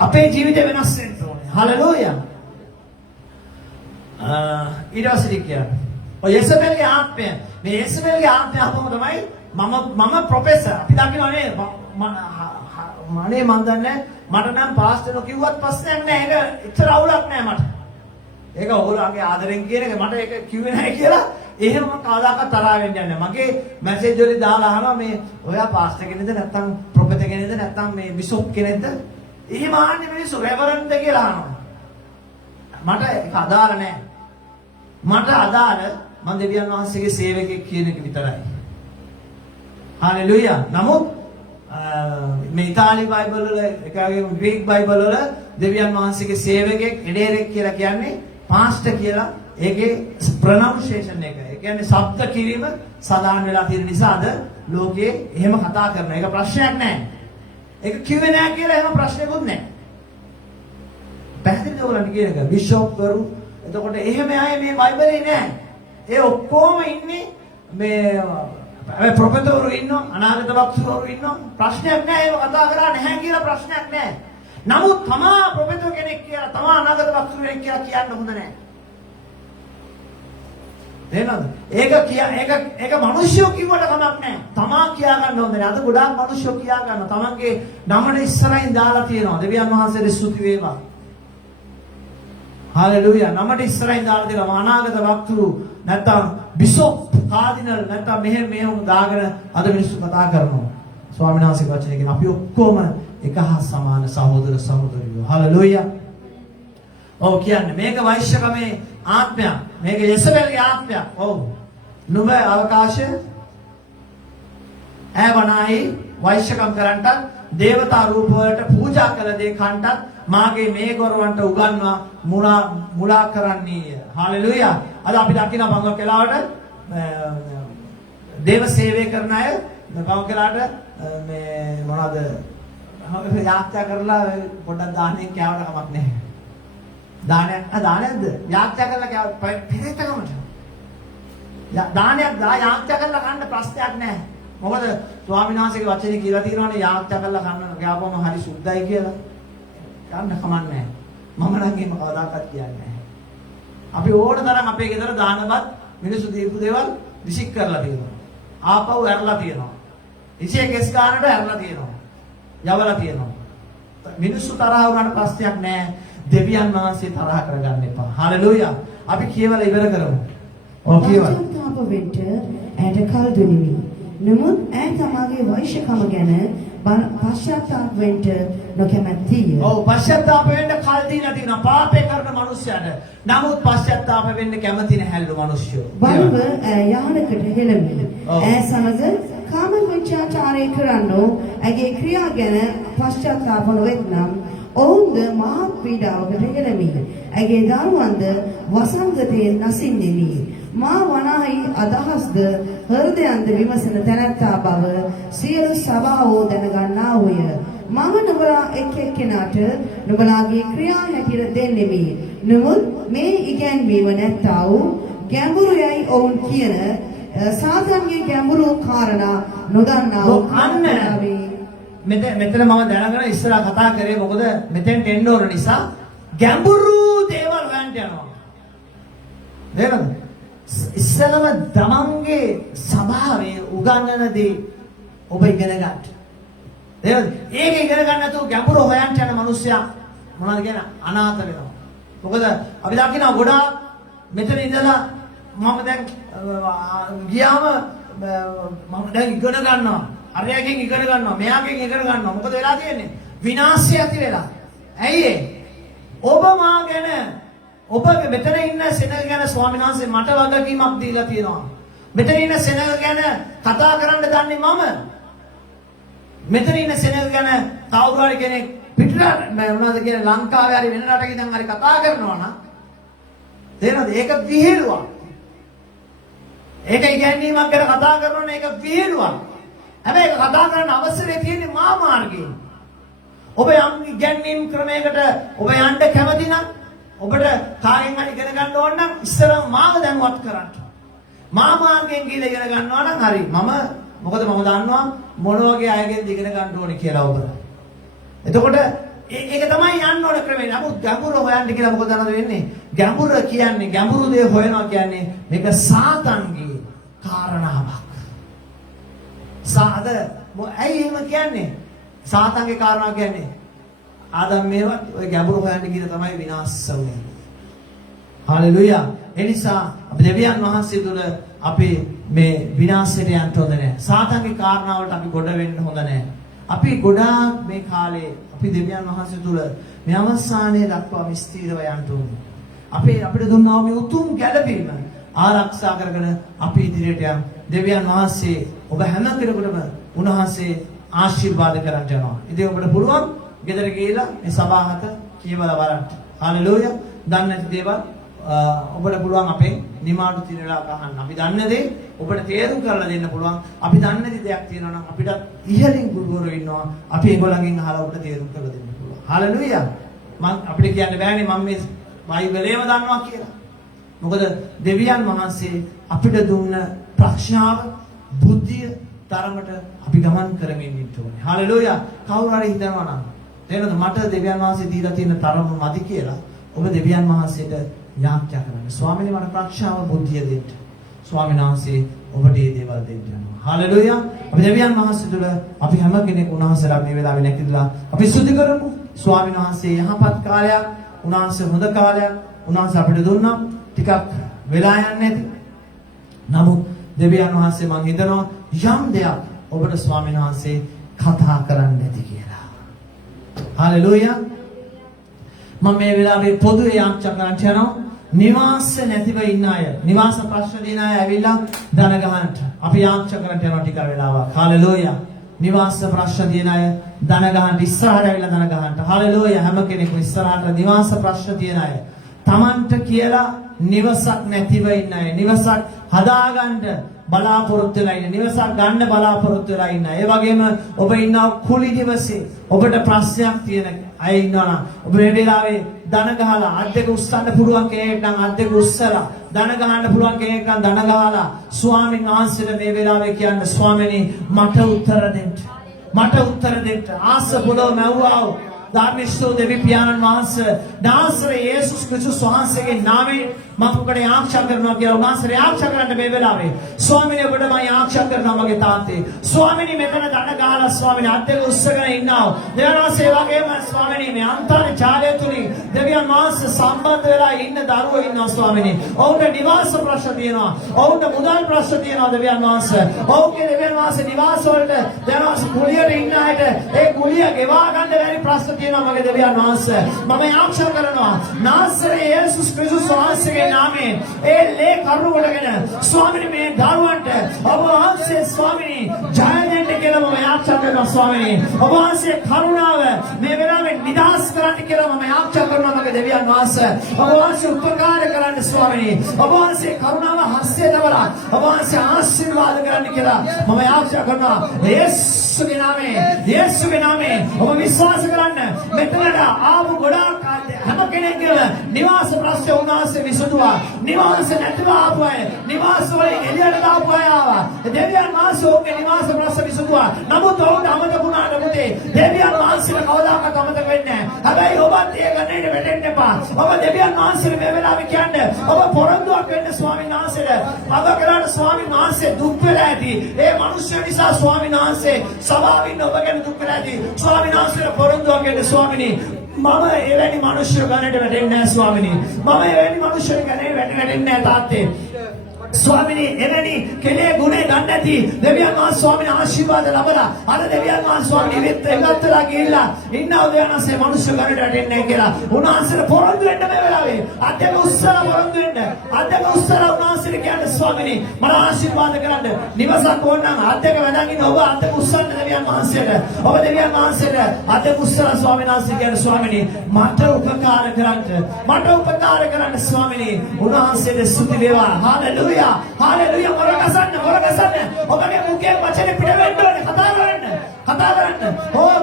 අපේ ජීවිතේ වෙනස් වෙන්න ඕනේ. හාලෙලූයා. ඊට පස්සේ කියන්නේ ඔය යෙසබෙල්ගේ ආත්මය. මේ යෙසබෙල්ගේ ආත්මය අපම තමයි මම ප්‍රොෆෙසර්. අපි දකින්නනේ මම දන්නේ මට නම් පාස්ටර් කිව්වත් ප්‍රශ්නයක් නෑ. ඒක එච්චර අවුලක් නෑ මට. ඒක ඕගොල්ලන්ගේ ආදරෙන් කියන එක මට ඒක කිව්වේ නැහැ කියලා එහෙම කවදාකවත් තරහ වෙන්නේ නැහැ. මගේ මැසේජ් වලින් දාලා අහනවා මේ ඔයා පාස්ටර් කෙනෙක්ද නැත්නම් ප්‍රොෆෙසර් කෙනෙක්ද නැත්නම් මේ බිෂොප් කෙනෙක්ද? එහෙම ආන්නේ මිනිස්සු රෙවරන්ඩ් කියලා අහනවා. මට ඒක අදාළ නැහැ. මට අදාළ මම දෙවියන් වහන්සේගේ සේවකයෙක් කියන එක විතරයි. හාලෙලූයා. නමුත් මේ ඉතාලි බයිබල් වල එකගේ ග්‍රීක බයිබල් වල දෙවියන් වහන්සේගේ සේවකයෙක් එඩේරෙක් කියලා කියන්නේ පාස්ටර් කියලා ඒකේ ප්‍රොනවුන්සියේෂන් එක. ඒ කියන්නේ ශබ්ද කිරීම සදාන් වෙලා තියෙන නිසා අද ලෝකේ එහෙම කතා කරනවා. ඒක ප්‍රශ්නයක් නෑ. ඒක කිව්වේ නෑ කියලා එහෙම ප්‍රශ්නයක්වත් නෑ. පැහැදිලිද ඔයගොල්ලන්ට කියන එක? බිෂොප්වරු එතකොට එහෙම අය මේ බයිබලේ නෑ. ඒ ඔක්කොම ඉන්නේ මේ ප්‍රොෆෙසර්වරු ඉන්නවා අනාගත වක්තවරු ඉන්නවා ප්‍රශ්නයක් නෑ ඒක කතා කරා නැහැ කියලා ප්‍රශ්නයක් නෑ. නමුත් තමා ප්‍රොෆෙසර් කෙනෙක් කියලා තමා අනාගත වක්තවරු කෙනෙක් කියලා කියන්න හොඳ නෑ. තේරෙනවද? ඒක මිනිස්සු කිව්වට කමක් නෑ. තමා කියා ගන්න හොඳ නෑ. අද ගොඩාක් මිනිස්සු කියා ගන්නවා. තමන්ගේ නමට ඉස්සරහින් දාලා තියෙනවා. දෙවියන් වහන්සේට ස්තුති වේවා. හාලෙලූයා. නමට ඉස්සරහින් දාලා තියෙනවා අනාගත වක්තවරු නැත්තම් බිෂොප් කාඩිනල් නැත්නම් මෙහෙම දාගෙන අද මිනිස්සු කතා කරනවා. ස්වාමීන් වහන්සේ වචනේ කියන අපි ඔක්කොම එක හා සමාන සහෝදර සහෝදරියෝ. හalleluya. ඔව් කියන්නේ මේක වෛශ්‍යකමේ ආත්මයක්. මේක යෙසබෙල්ගේ ආත්මයක්. ඔව්. නුඹ අවකාශය ඇවණයි වෛශ්‍යකම් කරන්නත් දේවතා රූප වලට පූජා කළ දේ කන්ටත් මාගේ මේ ගොරවන්ට උගන්වා මුලා කරන්නේය. හalleluya. අද අපි දකින්න බංග කලාවට දේව සේවය කරන අය බංග කලාවට මේ මොනවද යාත්‍රා කරලා පොඩ්ඩක් දාහනේ කෑවට කමක් නැහැ. දානයක්ද? යාත්‍රා කරලා කෑව පෙරේතකමට. දානයක් යාත්‍රා කරලා කන්න ප්‍රශ්නයක් නැහැ. මොකද ස්වාමීන් වහන්සේගේ වචනේ කියලා තියෙනවානේ යාත්‍රා කරලා කන්න ගියාපම හරි සුද්ධයි කියලා. ගන්න කමක් නැහැ. මම නම් එහෙම කවදාකවත් කියන්නේ නැහැ. අපි ඕන තරම් අපේ ගෙදර දානවත් මිනිස්සු දීපු දේවල් විසික් කරලා තියෙනවා. ආපහු ඇරලා තියෙනවා. ඉසිය කෙස් ගන්නට ඇරලා තියෙනවා. යවලා තියෙනවා. මිනිස්සු තරහ වුණාට ප්‍රශ්නයක් නැහැ. දෙවියන් වහන්සේ තරහ කරගන්න එපා. හalleluya. අපි කියවලා ඉවර කරමු. ඔව් කියවලා. තාප වෙන්න ඇයට කල් දුනිමි. නමුත් ඈ තමාගේ වෛශ්‍යකම ගැන පශ්චාත්තාප වෙන්න නොකමැතිය. ඔව් පශ්චාත්තාප වෙන්න කල් දීලා තියෙනවා පාපේ කරන මිනිස්සයාට. නමුත් පශ්චාත්තාප වෙන්න කැමති නැහැලු මිනිස්සු. බලව යහනකට හෙළමි. ඔව්. සමග කාම විචාරය කරන්නෝ ඇගේ ක්‍රියා ගැන පශ්චාත්තාප නොවෙත්නම් ඔවුන්ද මහත් පීඩාවකට හෙළමි. ඇගේ දරුවන්ද වසංගතයෙන් නසින්නෙමි. මා වනාහි අදහස්ද හෘදයන්ද විමසන තැනැත්තා බව සියලු සභාවෝ දැනගන්නාහුය. මම නුඹලා එක් එක්කෙනාට නුඹලාගේ ක්‍රියා හැටියට දෙන්නෙමි. නමුත් මේ ඉගැන්වීම නැත්තා වූ ගැඹුරු යයි ඔවුන් කියන සාතන්ගේ ගැඹුරු කාරණා නොදන්නා වූ අන්න මෙතන මම දැනගෙන ඉස්සරහ කතා කරේ මොකද මෙතෙන්ට එන්න ඕන නිසා ගැඹුරු දේවල් හොයන්න යනවා. නේද? ඉස්සලම තමන්ගේ සභාවේ උගන්වන දේ ඔබ ඉගෙන ගන්න. නේද? ඒක ඉගෙන ගන්න නැතුව ගැඹුරු හොයන්න යන මිනිස්සයා මොනවද කියන්නේ අනාථ වෙනවා. මොකද අපි දකිනවා ගොඩාක් මෙතන ඉඳලා මම දැන් ගියාම මම දැන් ඉගෙන ගන්නවා. අරයාගෙන් ඉගෙන ගන්නවා. මෙයාගෙන් ඉගෙන ගන්නවා. මොකද වෙලා තියෙන්නේ? විනාශය ඇති වෙලා. ඇයි ඒ? ඔබ මා ගැන ඔබ මෙතන ඉන්න සෙනග ගැන ස්වාමීන් වහන්සේ මට වගකීමක් දීලා තියෙනවා. මෙතන ඉන්න සෙනග ගැන කතා කරන්න දන්නේ මම. මෙතන ඉන්න සෙනග ගැන කවුරු හරි කෙනෙක් පිටරට මොනවද කියන්නේ ලංකාවේ හරි වෙන රටක ඉඳන් හරි කතා කරනවා නම් තේරෙනවද? ඒක විහිළුවක්. ඒක ඉගැන්වීමක් ගැන කතා කරනවා නම් ඒක විහිළුවක්. හැබැයි ඒක කතා කරන්න අවශ්‍යයි තියෙන්නේ මා මාර්ගයෙන්. ඔබ යම් ඉගැන්වීම් ක්‍රමයකට ඔබ යන්න කැමති නම් ඔබට කාගෙන් හරි ඉගෙන ගන්න ඕන නම් ඉස්සරහ මාව දැනුවත් කරන්න. මා මාර්ගයෙන් ගිහලා ඉගෙන ගන්නවා නම් හරි. මොකද මම දන්නවා මොන වගේ අයගෙන්ද ඉගෙන ගන්න ඕනේ කියලා ඔබ. එතකොට ඒක තමයි යන්න ඕන ක්‍රමය. නමුත් ගැඹුර හොයන්න කියලා මොකද දන්නද වෙන්නේ? ගැඹුර කියන්නේ ගැඹුරු දේ හොයනවා කියන්නේ මේක සාතන්ගේ කාරණාවක්. ඇයි එහෙම කියන්නේ? සාතන්ගේ කාරණා කියන්නේ ආදම් මේවත් ඔය ගැඹුරු හොයන්න ගිහින් තමයි විනාශ වුනේ. හalleluya. ඒ නිසා අපි දෙවියන් වහන්සේ තුල අපි මේ විනාශයට යන්න හොඳ නැහැ. සාතන්ගේ කාරණාවලට අපි ගොඩ වෙන්න හොඳ නැහැ. අපි ගොඩාක් මේ කාලේ අපි දෙවියන් වහන්සේ තුල මේ අවසානයේ දක්වා ස්ථිරව යන්න ඕනේ. අපිට දුන්නා මේ උතුම් ගැළවීම ආරක්ෂා කරගෙන අපි ඉදිරියට යමු. දෙවියන් වහන්සේ ඔබ හැම කෙනෙකුටම උන්වහන්සේ ආශිර්වාද කරන්න යනවා. ඉතින් ඔබට පුළුවන් ගෙදර ගිහලා මේ සභාවත කියවලා බලන්න. හalleluya. දන්නේ නැති දේවල් ඔබට පුළුවන් අපෙන් නිමාඩු තියෙන වෙලාවක අහන්න. අපි දන්න දේ ඔබට තේරුම් කරලා දෙන්න පුළුවන්. අපි දන්නේ නැති දෙයක් තියෙනවා නම් අපිට ඉහළින් ගුරුවරු ඉන්නවා. අපි ඒගොල්ලන්ගෙන් අහලා ඔබට තේරුම් කරලා දෙන්න පුළුවන්. හalleluya. අපිට කියන්න බෑනේ මම මේ බයිබලේම දන්නවා කියලා. මොකද දෙවියන් වහන්සේ අපිට දුන්න ප්‍රඥාව, බුද්ධිය තරමට අපි ගමන් කරමින් ඉන්න ඕනේ. හalleluya. කවුරු හරි හිතනවා නම් තේරෙනවද මට දෙවියන් වහන්සේ දීලා තියෙන තරම මදි කියලා ඔබ දෙවියන් වහන්සේට යාඥා කරන්න. ස්වාමීනි මට ප්‍රඥාව බුද්ධිය දෙන්න. ස්වාමීන් වහන්සේ ඔබට මේ දේවල් දෙන්න යනවා. හalleluya. අපි දෙවියන් වහන්සේ තුළ අපි හැම කෙනෙක් උන්වහන්සේලා මේ වෙලාවේ නැතිදලා අපි සුද්ධ කරමු. ස්වාමීන් වහන්සේ යහපත් කාලයක්, උන්වහන්සේ හොඳ කාලයක් උන්වහන්සේ අපිට දුන්නා. ටිකක් වෙලා යන්නේ නැති. නමුත් දෙවියන් වහන්සේ මං හිතනවා යම් දෙයක් ඔබට ස්වාමීන් වහන්සේ කතා කරන්න නැති කියලා. හalleluya. මම මේ වෙලාවේ පොදුවේ යාඥා කරන්න යනවා. නිවාස නැතිව ඉන්න අය, නිවාස ප්‍රශ්න දින අය ඇවිල්ලා දන ගහන්න. අපි යාඥා කරන්න යනවා ටික වෙලාවක්. හalleluya. නිවාස ප්‍රශ්න දින අය දන ගහන්න ඉස්සරහට ඇවිල්ලා දන ගහන්න. හalleluya. හැම කෙනෙක්ම ඉස්සරහට නිවාස ප්‍රශ්න තියෙන අය. Tamanට කියලා නිවසක් නැතිව ඉන්න අය, නිවසක් හදාගන්න බලාපොරොත්තු වෙලා ඉන්න, නිවසක් ගන්න බලාපොරොත්තු වෙලා ඉන්න. ඒ වගේම ඔබ ඉන්නා කුලි නිවසේ ඔබට ප්‍රශ්නයක් තියෙන අය ඉන්නවා නම් ඔබ මේ වෙලාවේ දන ගහලා අද්දක උස්සන්න පුළුවන් කෙනෙක් නම් අද්දක උස්සලා දන ගහන්න පුළුවන් කෙනෙක් නම් දන ගහලා ස්වාමීන් වහන්සේට මේ වෙලාවේ කියන්න ස්වාමීනි මට උත්තර දෙන්න. මට උත්තර දෙන්න. ආස පොළොව මැව්වා ධර්මිෂ්ඨ දෙවි පියාණන් වහන්සේ නාසරේ යේසුස් ක්‍රිස්තුස් වහන්සේගේ නාමයෙන් මම ඔබට යාඥා කරනවා කියලා උන්වහන්සේ යාඥා කරන්න මේ වෙලාවේ ස්වාමීනි ඔබට මම යාඥා ආරක්ෂා කරනවා මගේ තාත්තේ. ස්වාමිනී මෙතන දඩ ගහලා ස්වාමිනී අත් දෙක උස්සගෙන ඉන්නවා. දෙවියන් වහන්සේ ඒ වගේම ස්වාමිනී මේ අන්තර් ජාලය තුලින් දෙවියන් වහන්සේ සම්බන්ධ වෙලා ඉන්න දරුවෝ ඉන්නවා ස්වාමිනී. ඔවුන්ට නිවාස ප්‍රශ්න තියෙනවා. ඔවුන්ට මුදල් ප්‍රශ්න තියෙනවා දෙවියන් වහන්සේ. ඔවුන්ගේ දෙවියන් වහන්සේ නිවාස වලට දෙවියන් වහන්සේ කුලියට ඉන්න අයට ඒ කුලිය ගෙවා ගන්න බැරි ප්‍රශ්න තියෙනවා මගේ දෙවියන් වහන්සේ. මම ආරක්ෂා කරනවා නාසරේ යේසුස් ක්‍රිස්තුස් වහන්සේගේ නාමයෙන් ඒ ලේ කරුණ කොටගෙන ස්වාමිනී මේ දරුවන්ට ඔබ වහන්සේ ස්වාමිනී ජය දෙන්න කියලා මම ආරක්ෂා කරනවා ස්වාමිනී. ඔබ වහන්සේ කරුණාව මේ වෙලාවේ නිදහස් කරන්න කියලා මම ආරක්ෂා කරනවා මගේ දෙවියන් වහන්සේ. ඔබ වහන්සේ උපකාර කරන්න ස්වාමිනී. ඔබ වහන්සේ කරුණාව හස්තේ දවලා ඔබ වහන්සේ ආශිර්වාද කරන්න කියලා මම ආරක්ෂා කරනවා යේසුගේ නාමයෙන්. යේසුගේ නාමයෙන් ඔබ විශ්වාස කරන්න මෙතනට ආපු ගොඩාක් හැම කෙනෙක්ගේම නිවාස ප්‍රශ්න උන්වහන්සේ විසඳුවා. නිවාස නැතිව ආපු අය නිවාස වලින් එළියට දාපු අය ආවා. දෙවියන් වහන්සේ ඔවුන්ගේ නිවාස ප්‍රශ්න විසඳුවා. නමුත් ඔවුන්ට අමතක වුණාට පුතේ දෙවියන් වහන්සේට කවදාකවත් අමතක වෙන්නේ නැහැ. හැබැයි ඔබත් ඒ ගණේට වැටෙන්න එපා. ඔබ දෙවියන් වහන්සේට මේ වෙලාවේ කියන්නේ ඔබ පොරොන්දුවක් වෙන්න ස්වාමීන් වහන්සේට. අද කරාට ස්වාමීන් වහන්සේ දුක් වෙලා ඇති. ඒ මිනිස්සු නිසා ස්වාමීන් වහන්සේ සභාවින් ඔබ ගැන දුක් වෙලා ඇති. ස්වාමීන් වහන්සේට පොරොන්දුවක් වෙන්න ස්වාමීනි. මම එවැනි මිනිස්සු ගණේට වැටෙන්නේ නැහැ ස්වාමීනි. මම එවැනි මිනිස්සු ගණේට වැටෙන්නේ නැහැ තාත්තේ. ස්වාමිනී එවැනි කෙලේ ගුණේ ගන්න නැති දෙවියන් වහන්සේ ස්වාමිනී ආශිර්වාද ලැබලා අර දෙවියන් වහන්සේ ස්වාමිනී ඉවත්ලා ගිහිල්ලා ඉන්නව දෙවියන් වහන්සේ මිනිස්සු ගණේට වැටෙන්නේ නැහැ කියලා උන්වහන්සේට පොරොන්දු වෙන්න මේ වෙලාවේ අධ්‍යක උස්සලා පොරොන්දු වෙන්න අධ්‍යක උස්සලා උන්වහන්සේට කියන්නේ ස්වාමිනී මට ආශිර්වාද කරන්න නිවසක් ඕන නම් අධ්‍යක වැඩන් ඉන්න ඔබ අධ්‍යක උස්සන්න දෙවියන් වහන්සේට ඔබ දෙවියන් වහන්සේට අධ්‍යක උස්සලා ස්වාමීන් වහන්සේ කියන්නේ ස්වාමිනී මට උපකාර කරන්න ස්වාමිනී උන්වහන්සේට ස්තුති වේවා හාලෙලූයා Hallelujah මොරකසන්න ඔබගේ මුඛයෙන් වචනේ පිට වෙන්න ඕනේ කතා කරන්න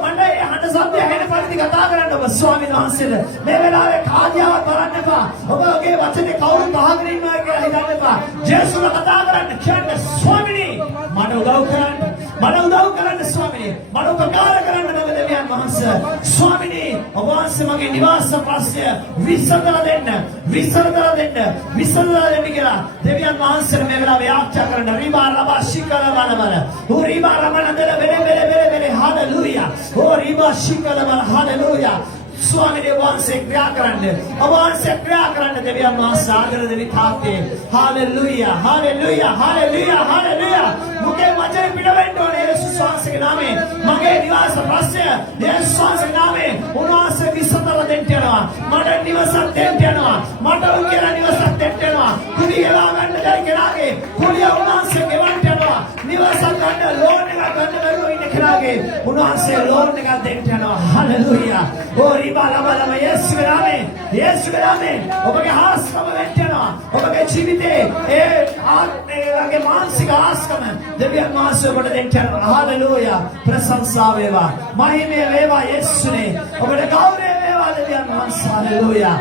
මණ්ඩේ හඬ සද්දය හෙන පරිදි කතා කරන්න ඔබ ස්වාමීන් වහන්සේට මේ වෙලාවේ කාදියාවක් බලන්න එපා ඔබගේ වචනේ කවුරු බහගෙන ඉන්නවා කියලා හිතන්න එපා ජේසුල කතා කරන්න කියන්නේ ස්වාමීනි මට උදව් කරන්න ස්වාමීනි මට උපකාර කරන්න මගේ දෙවියන් වහන්සේ ස්වාමීනි ඔබ වහන්සේ මගේ නිවාස ප්‍රශ්නය විසඳලා දෙන්න කියලා දෙවියන් වහන්සේ මේ වෙලාවේ ආරක්ෂා කරන්න රිබා රබා ශිකල බලවල රිබා රමනදල බෙලෙ හalleluya රිබා ශිකල බල හalleluya ස්වාමීන් වහන්සේ ක්‍රියා කරන්න දෙවියන් වහන්සේ ආදර දෙවි තාත්තේ හalleluya මුකේ වචනේ පිට වෙන්න ඕනේ යේසුස් වහන්සේගේ නාමයෙන් මගේ නිවාස ප්‍රශ්නය යේසුස් වහන්සේගේ නාමයෙන් උන්වහන්සේ විසඳලා දෙන්න යනවා මට නිවසක් දෙන්න යනවා මට උන්ගේ නිවසක් දෙන්න යනවා කුලිය ලා ගන්න බැරි කෙනාගේ කුලිය උන්වහන්සේ ගෙවන්න යනවා නිවසක් ගන්න ලෝන් එකක් ගන්න බැරුව ඉන්න කෙනාගේ උන්වහන්සේ ලෝන් එකක් දෙන්න යනවා හalleluya රිබාලබලම යේසුගේ නාමයෙන් ඔබගේ ආස්කම වෙන්න යනවා ඔබගේ ජීවිතේ ඒ ආත්මයේ මානසික ආස්කම දෙවියන් වහන්සේ ඔබට දෙන්න යනවා හalleluya ප්‍රශංසා වේවා මහිමය වේවා යේසුනේ ඔබට ගෞරවය වේවා දෙවියන් වහන්සේ හalleluya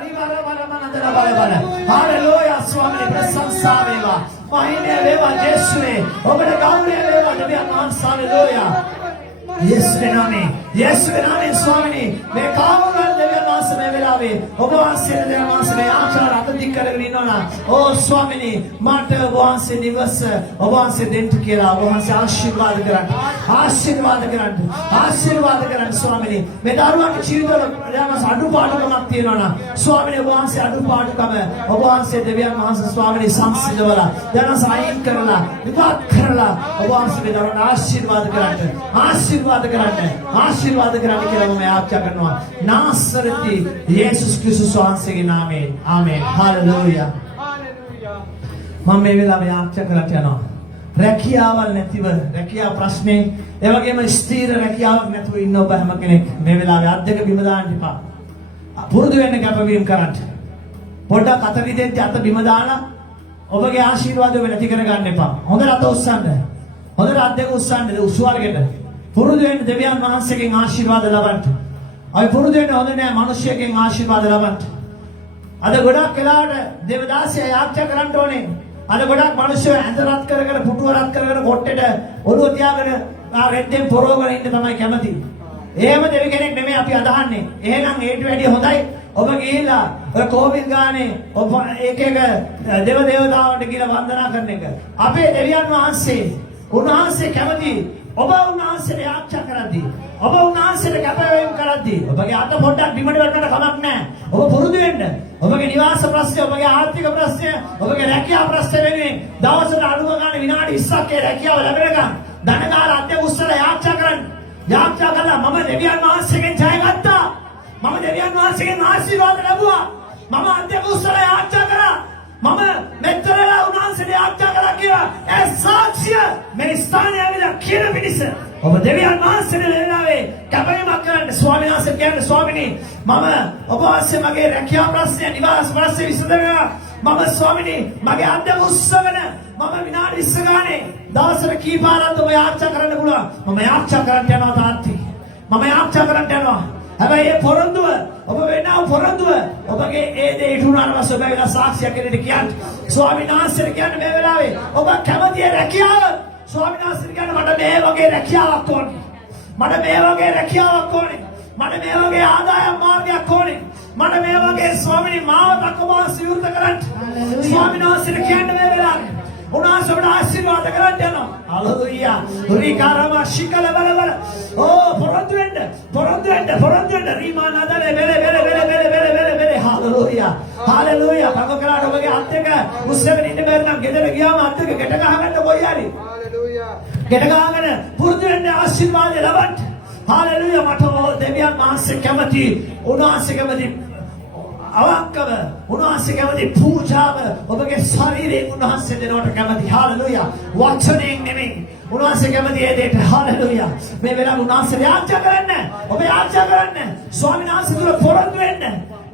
රිබාලබලම නදල හalleluya ස්වාමීන් ප්‍රශංසා වේවා මහිමය වේවා යේසුනේ ඔබට ගෞරවය වේවා දෙවියන් වහන්සේ හalleluya යේසුගේ නාමයෙන් ස්වාමීනි මේ කාමවල දෙවියන් වහන්සේ මේ වෙලාවේ ඔබ වහන්සේ දෙවියන් වහන්සේ මේ ආචාර අතදික් කරගෙන ඉන්නවා ඕ ස්වාමීනි මට ඔබ වහන්සේ නිවස ඔබ වහන්සේ දෙන්න කියලා ඔබ වහන්සේ ආශිර්වාද කරන්න ස්වාමීනි මේ දරුවන්ගේ ජීවිතවල යම්ස අඩුපාඩුකමක් තියෙනවා නම් ස්වාමීනි ඔබ වහන්සේ අඩුපාඩුකම ඔබ වහන්සේ දෙවියන් වහන්සේ ස්වාමීනි සංසිඳවලා දැනස අයින් කරලා විපාක කරලා ඔබ වහන්සේ මේ දරුවන් ආශිර්වාද කරන්න කියලා මම ආරක්ෂා කරනවා නාසරති යේසුස් ක්‍රිස්තුස් වහන්සේගේ නාමයෙන් ආමේන් හalleluya මම මේ වෙලාවේ ආරක්ෂා කරලා යනවා රැකියාවල් නැතිව රැකියාව ප්‍රශ්නේ ඒ වගේම ස්ථීර රැකියාවක් නැතුව ඉන්න ඔබ හැම කෙනෙක් මේ වෙලාවේ අද්දක බිම දාන්න එපා පුරුදු වෙන්න කැපවීම කරන්න පොඩ්ඩක් අත විදෙද්දී අත බිම දාලා ඔබගේ ආශිර්වාද ඔබ නැති කරගන්න එපා හොඳට අත උස්සන්න හොඳට අත් දෙක උස්සන්න උස්සුවල්ගෙට පුරුදු වෙන්න දෙවියන් වහන්සේගෙන් ආශිර්වාද ලබන්න. අපි පුරුදු වෙන්න හොඳ නෑ මිනිස්සුන්ගෙන් ආශිර්වාද ලබන්න. අද ගොඩක් වෙලාවට දේවදාසිය යාත්‍රා කරන්න ඕනේ. අද ගොඩක් මිනිස්සු ඇඳ රත් කරගෙන පුටුව රත් කරගෙන කොට්ටෙට ඔළුව තියාගෙන රෙද්දෙන් පොරවගෙන ඉන්න තමයි කැමති. එහෙම දෙවි කෙනෙක් නෙමෙයි අපි අදහන්නේ. එහෙනම් ඒට වැඩිය හොඳයි ඔබ ගිහිල්ලා ඔය කෝවිල් ගානේ එක දේව දේවතාවන්ට කියලා වන්දනා කරන එක. අපේ දෙවියන් වහන්සේ උන්වහන්සේ කැමති ඔබ උන්වහන්සේට යාච්ඡා කරද්දී ඔබ උන්වහන්සේට කැපවීම කරද්දී ඔබගේ අත පොඩ්ඩක් බිමට වැටෙන්නට කමක් නැහැ. ඔබ පුරුදු වෙන්න. ඔබගේ නිවාස ප්‍රශ්න, ඔබගේ ආර්ථික ප්‍රශ්න, ඔබගේ රැකියාව ප්‍රශ්න වෙනුවෙන් දවසට අඩුම ගානේ විනාඩි 20ක් ඒ රැකියාව ලැබෙනකම් ධනකාල අධ්‍යය උස්සලා යාච්ඡා කරන්න. යාච්ඡා කළා මම දෙවියන් වහන්සේගෙන් ජය ගත්තා. මම දෙවියන් වහන්සේගෙන් ආශිර්වාද ලැබුවා. මම අධ්‍යය උස්සලා යාච්ඡා කරා. මම මෙතරලා උන්වහන්සේට යාච්ඡා කරා කියලා ඒ සාක්ෂිය මේ ස්ථානයේ ඇවිල්ලා කියන පිණිස ඔබ දෙවියන් වහන්සේට වෙලාවේ කැපවීමක් කරන්න. ස්වාමීන් වහන්සේ කියන්නේ ස්වාමිනී මම ඔබ වහන්සේ මගේ රැකියාව ප්‍රශ්නය, නිවාස ප්‍රශ්නය විසඳනවා. මම ස්වාමිනී මගේ අධ්‍යය උස්සගෙන මම විනාඩි 20 ගානේ දවසට කීපාරක්ද ඔබ යාච්ඡා කරන්න පුළුවන්. මම යාච්ඡා කරන්න යනවා තාත්ති. මම යාච්ඡා කරන්න යනවා. හැබැයි ඒ පොරොන්දුව ඔබ වෙනව පොරොන්දුව ඔබගේ ඒ දේ ඉටුනාට පස්සේ ඔබ වෙන සාක්ෂියක් කෙනෙක්ට කියන්න. ස්වාමීන් වහන්සේට කියන්නේ මේ වෙලාවේ ඔබ කැමති රැකියාව. ස්වාමීන් වහන්සේට කියන්නේ මට මේ වගේ රැකියාවක් ඕනේ. මට මේ වගේ රැකියාවක් ඕනේ. මට මේ වගේ ආදායම් මාර්ගයක් ඕනේ. මට මේ වගේ ස්වාමීනි මාව දක්වා සිවුර්ත කරන්න. ස්වාමීන් වහන්සේට කියන්නේ මේ වෙලාවේ උන්වහන්සේ අපට ආශිර්වාද කරන්න යනවා. හalleluya. රිකාරම ශිකල බලවල. ඕ පොරොන්දු වෙන්න. රීමා නදලේ වෙල. හalleluya. හalleluya. පගකලාට ඔබගේ අත් දෙක උස්සගෙන ඉන්න බැරි නම් ගෙදර ගියාම අත් දෙක ගැට ගහගන්න කොයි හරි. හalleluya. ගැට ගහගෙන පුරුදු වෙන්න ආශිර්වාද ලබන්න. හalleluya. මට දෙවියන් වහන්සේ කැමති. උන්වහන්සේ කැමති අවංකව උන්වහන්සේ කැමති පූජාව ඔබගේ ශරීරයෙන් උන්වහන්සේ දෙනවට කැමති. හalleluya. වචනෙන් නෙමෙයි උන්වහන්සේ කැමති ඒ දෙයට. හalleluya. මේ වෙලාව උන්වහන්සේ යාච්ඡා කරන්න. ඔබ යාච්ඡා කරන්න. ස්වාමීන් වහන්සේ තුල පොරොන්දු වෙන්න.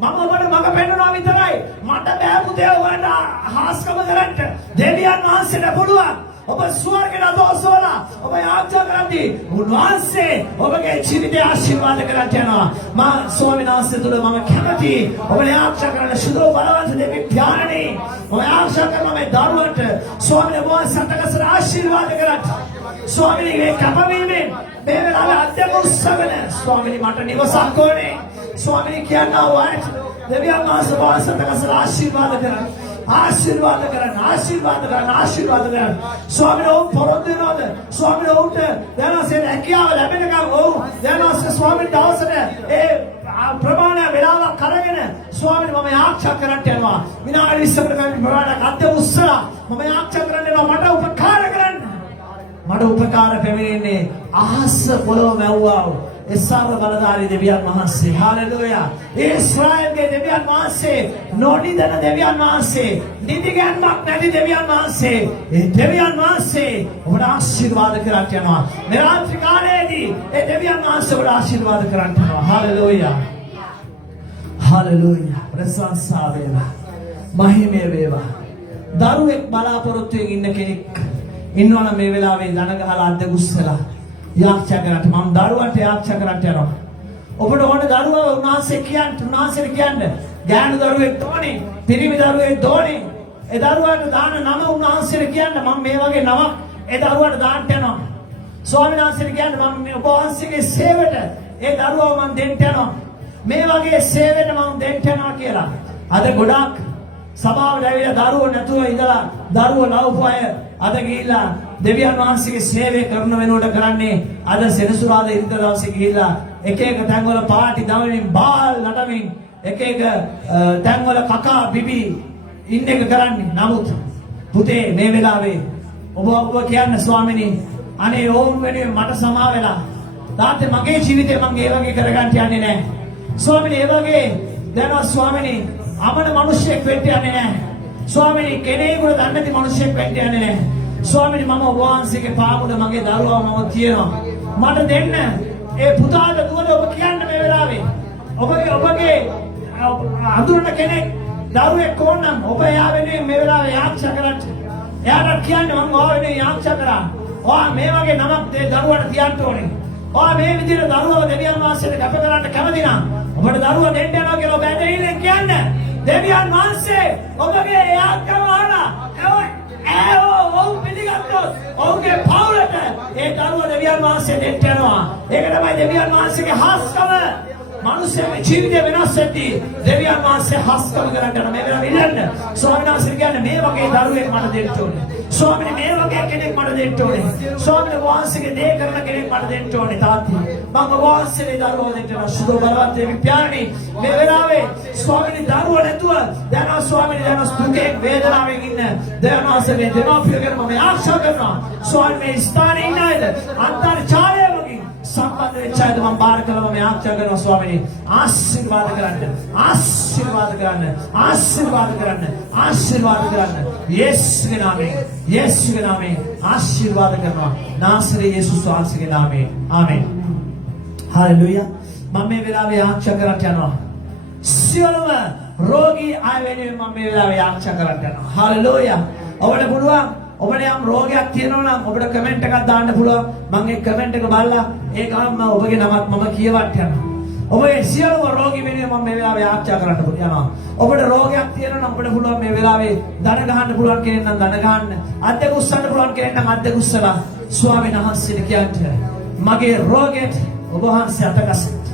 මම ඔබට මඟ පෙන්වනවා විතරයි. මට බෑ පුතේ ඔයාලට හාස්කම කරන්න. දෙවියන් වහන්සේට පුළුවන්. ඔබ ස්වර්ගයට දොස්වලා ඔබ යාච්ඡා කරද්දී උන්වහන්සේ ඔබගේ ජීවිතය ආශිර්වාද කරන්න යනවා. මා ස්වාමීන් වහන්සේ තුල මම කැමති ඔබ යාච්ඡා කරන සුදු බලවත් දෙවි ඥානනේ ඔබ යාච්ඡා කරන මේ දරුවට ස්වාමීන් වහන්සේ සතකසර ආශිර්වාද කරන්න. ස්වාමීන් මේ කපවීමෙන් මේ වෙලාවේ අධ්‍යම උත්සවන ස්වාමීන් මට නිවසක් ඕනේ. ස්වාමීන් කියනවා වාට දෙවියන් වහන්සේ සතකසර ආශිර්වාද කරන්න. ආශිර්වාද කරන්න. ස්වාමීන් වහන්සේ පොරොන්දු වෙනවද? ස්වාමීන් වහන්සේ දැනසේ රැකියාව ලැබෙනකම් දැනසේ ස්වාමීන් දවසට ඒ ප්‍රමාණ වේලාවක් කරගෙන ස්වාමීන් මම යාච්ඡා කරන්න යනවා. විනාඩි 20කට ප්‍රමාණයක් අධ්‍ය උස්සලා මම යාච්ඡා කරන්න යනවා. මට උපකාර කරන්න. මට උපකාර පැමිණෙන්නේ අහස පොළොව මැව්වා එසාව බලධාරී දෙවියන් වහන්සේ. හalleluya. ඊශ්‍රායල්ගේ දෙවියන් වහන්සේ, නොනිදන දෙවියන් වහන්සේ, නිදිගැන්මක් නැති දෙවියන් වහන්සේ. ඒ දෙවියන් වහන්සේ ඔබට ආශිර්වාද කරන්න යනවා. මේ රාත්‍රී කාලයේදී ඒ දෙවියන් වහන්සේ ඔබට ආශිර්වාද කරන්න යනවා. හalleluya. හalleluya. ප්‍රශංසා වේවා. මහිමය වේවා. දරුවෙක් බලාපොරොත්තුෙන් ඉන්න කෙනෙක් ඉන්නවනම් මේ වෙලාවේ දන ගහලා අද්ද ගුස්සලා යාච්ඡා කරන්න. මම දරුවන්ට යාච්ඡා කරන්න යනවා. ඔබට ඕන දරුවා උන්වහන්සේට කියන්න. ගෑනු දරුවෙක් ඕනේ, පිරිමි දරුවෙක් ඕනේ. ඒ දරුවාට දාන නම උන්වහන්සේට කියන්න. මම මේ වගේ නමක් ඒ දරුවාට දාන්න යනවා. ස්වාමීන් වහන්සේට කියන්න මම ඔබ වහන්සේගේ සේවයට ඒ දරුවව මම දෙන්න යනවා. මේ වගේ සේවයට මම දෙන්න යනවා කියලා. අද ගොඩක් සභාවට ඇවිල්ලා දරුවෝ නැතුව ඉඳලා දරුවෝ ලවපු අය අද ගිහිල්ලා දෙවියන් වහන්සේගේ සේවය කරන වෙනකොට කරන්නේ අද සෙනසුරාදා ඉරිදා දවසේ ගිහිල්ලා එක තැන්වල පාටි දවමින් බාල් නටමින් එක තැන්වල කකා බිබි ඉන්න එක කරන්නේ. නමුත් පුතේ මේ වෙලාවේ ඔබ කියන්න ස්වාමිනී අනේ ඕම් වෙනුවෙන් මට සමා වෙලා තාත්තේ මගේ ජීවිතේ මම ඒ වගේ කරගන්න යන්නේ නැහැ. ස්වාමිනී ඒ වගේ දැනවත් ස්වාමිනී අමන මිනිහෙක් වෙන්න යන්නේ නැහැ. ස්වාමිනී කෙනෙකුට දන්නේ නැති මිනිහෙක් වෙන්න යන්නේ නැහැ. ස්වාමීනි මම ඔබ වහන්සේගේ පාමුල මගේ දරුවා මම තියනවා. මට දෙන්න. ඒ පුතාට දුවද ඔබ කියන්න මේ වෙලාවේ. ඔබගේ අඳුරන කෙනෙක් දරුවෙක් ඕනනම් ඔබ එයා වෙනුවෙන් මේ වෙලාවේ යාච්ඡා කරන්න. එයාට කියන්න මම ඔයා වෙනුවෙන් යාච්ඡා කරා. ඔයා මේ වගේ නමක් දේ දරුවාට තියන්න ඕනේ. ඔයා මේ විදිහට දරුවව දෙවියන් වහන්සේට කැප කරන්න කැමති නම් ඔබට දරුවා දෙන්න යනවා කියලා ඔබ ඇදහිල්ලෙන් කියන්න. දෙවියන් වහන්සේ ඔබගේ යාත්‍රාව ආලා ඔවුන් පිළිගත්තොත් ඔවුන්ගේ පවුලට ඒ දරුවා දෙවියන් වහන්සේ දෙන්න යනවා. ඒක තමයි දෙවියන් වහන්සේගේ හාස්කම. මිනිස්සුන්ගේ ජීවිතය වෙනස් වෙද්දී දෙවියන් වහන්සේ හස්කම කරන්න යන මේ වෙලාවේ ඉන්න. ස්වාමීන් වහන්සේ කියන්නේ මේ වගේ දරුවෙක් මට දෙන්න ඕනේ. ස්වාමීන් මේ වගේ කෙනෙක් මට දෙන්න ඕනේ. ස්වාමීන් වහන්සේගේ දේ කරන කෙනෙක් මට දෙන්න ඕනේ තාත්තා. මම වහන්සේගේ දරුවෝ දෙන්න සුදු බලවත් දෙවි පියාණනි මේ වෙලාවේ ස්වාමීන් දරුවෝ නැතුව දැන් ස්වාමීන් දැන් දුකේ වේදනාවෙන් ඉන්න දැන් වහන්සේ මේ දෙමාපිය කරන මම ආශා කරනවා ස්වාමීන් මේ ස්ථානයේ ඉන්න අයද අන්තර්ජාලය වගේ සම්බන්ධ වෙච්ච අයද මම බාර කළා මම ආශා කරනවා ස්වාමීන් ආශිර්වාද කරන්න ආශිර්වාද කරන්න ආශිර්වාද කරන්න ආශිර්වාද කරන්න යේසුගේ නාමයෙන් යේසුගේ නාමයෙන් ආශිර්වාද කරනවා නාසරේ යේසුස් වහන්සේගේ නාමයෙන් ආමෙන් හalleluya මම මේ වෙලාවේ ආශා කරන්න යනවා සියලුම රෝගී අය වෙනුවෙන් මම මේ වෙලාවේ ආශා කරන්න යනවා හalleluya ඔබට පුළුවන් ඔබට යම් රෝගයක් තියෙනවා නම් ඔබට කමෙන්ට් එකක් දාන්න පුළුවන් මම ඒ කමෙන්ට් එක බලලා ඒ ගමන් ඔබගේ නමත් මම කියවන්න යනවා ඔබේ සියලුම රෝගී වෙනුවෙන් මම මේ වෙලාවේ ආශා කරන්න යනවා ඔබට රෝගයක් තියෙනවා නම් ඔබට පුළුවන් මේ වෙලාවේ දන ගහන්න පුළුවන් කෙනෙක් නම් දන ගහන්න අද්දක උස්සන්න පුළුවන් කෙනෙක් නම් අද්දක උස්සලා ස්වාමීන් වහන්සේට කියන්න මගේ රෝගෙට ඔබ වහන්සේ අතගසන්න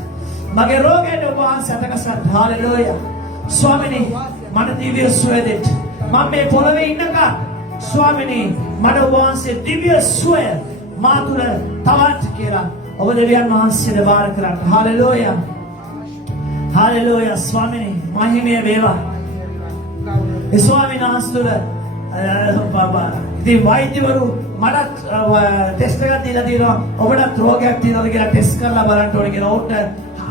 මගේ රෝගයට ඔබ වහන්සේ අතගසන්න හalleluya ස්වාමීනි මට දිව්‍ය සුවය දෙන්න මම මේ පොළවේ ඉන්නක ස්වාමීනි මට ඔබ වහන්සේ දිව්‍ය සුවය මා තුළ තවත් කියලා ඔබ දෙවියන් වහන්සේට බාර කරන්න හalleluya හalleluya ස්වාමීනි මහිමය වේවා ඒ ස්වාමීන් වහන්සේ තුළ ඉතින් වෛද්‍යවරු මට ටෙස්ට් එකක් දීලා තියෙනවා ඔබට රෝගයක් තියෙනවද කියලා ටෙස්ට් කරලා බලන්න ඕනේ කියලා උන්ට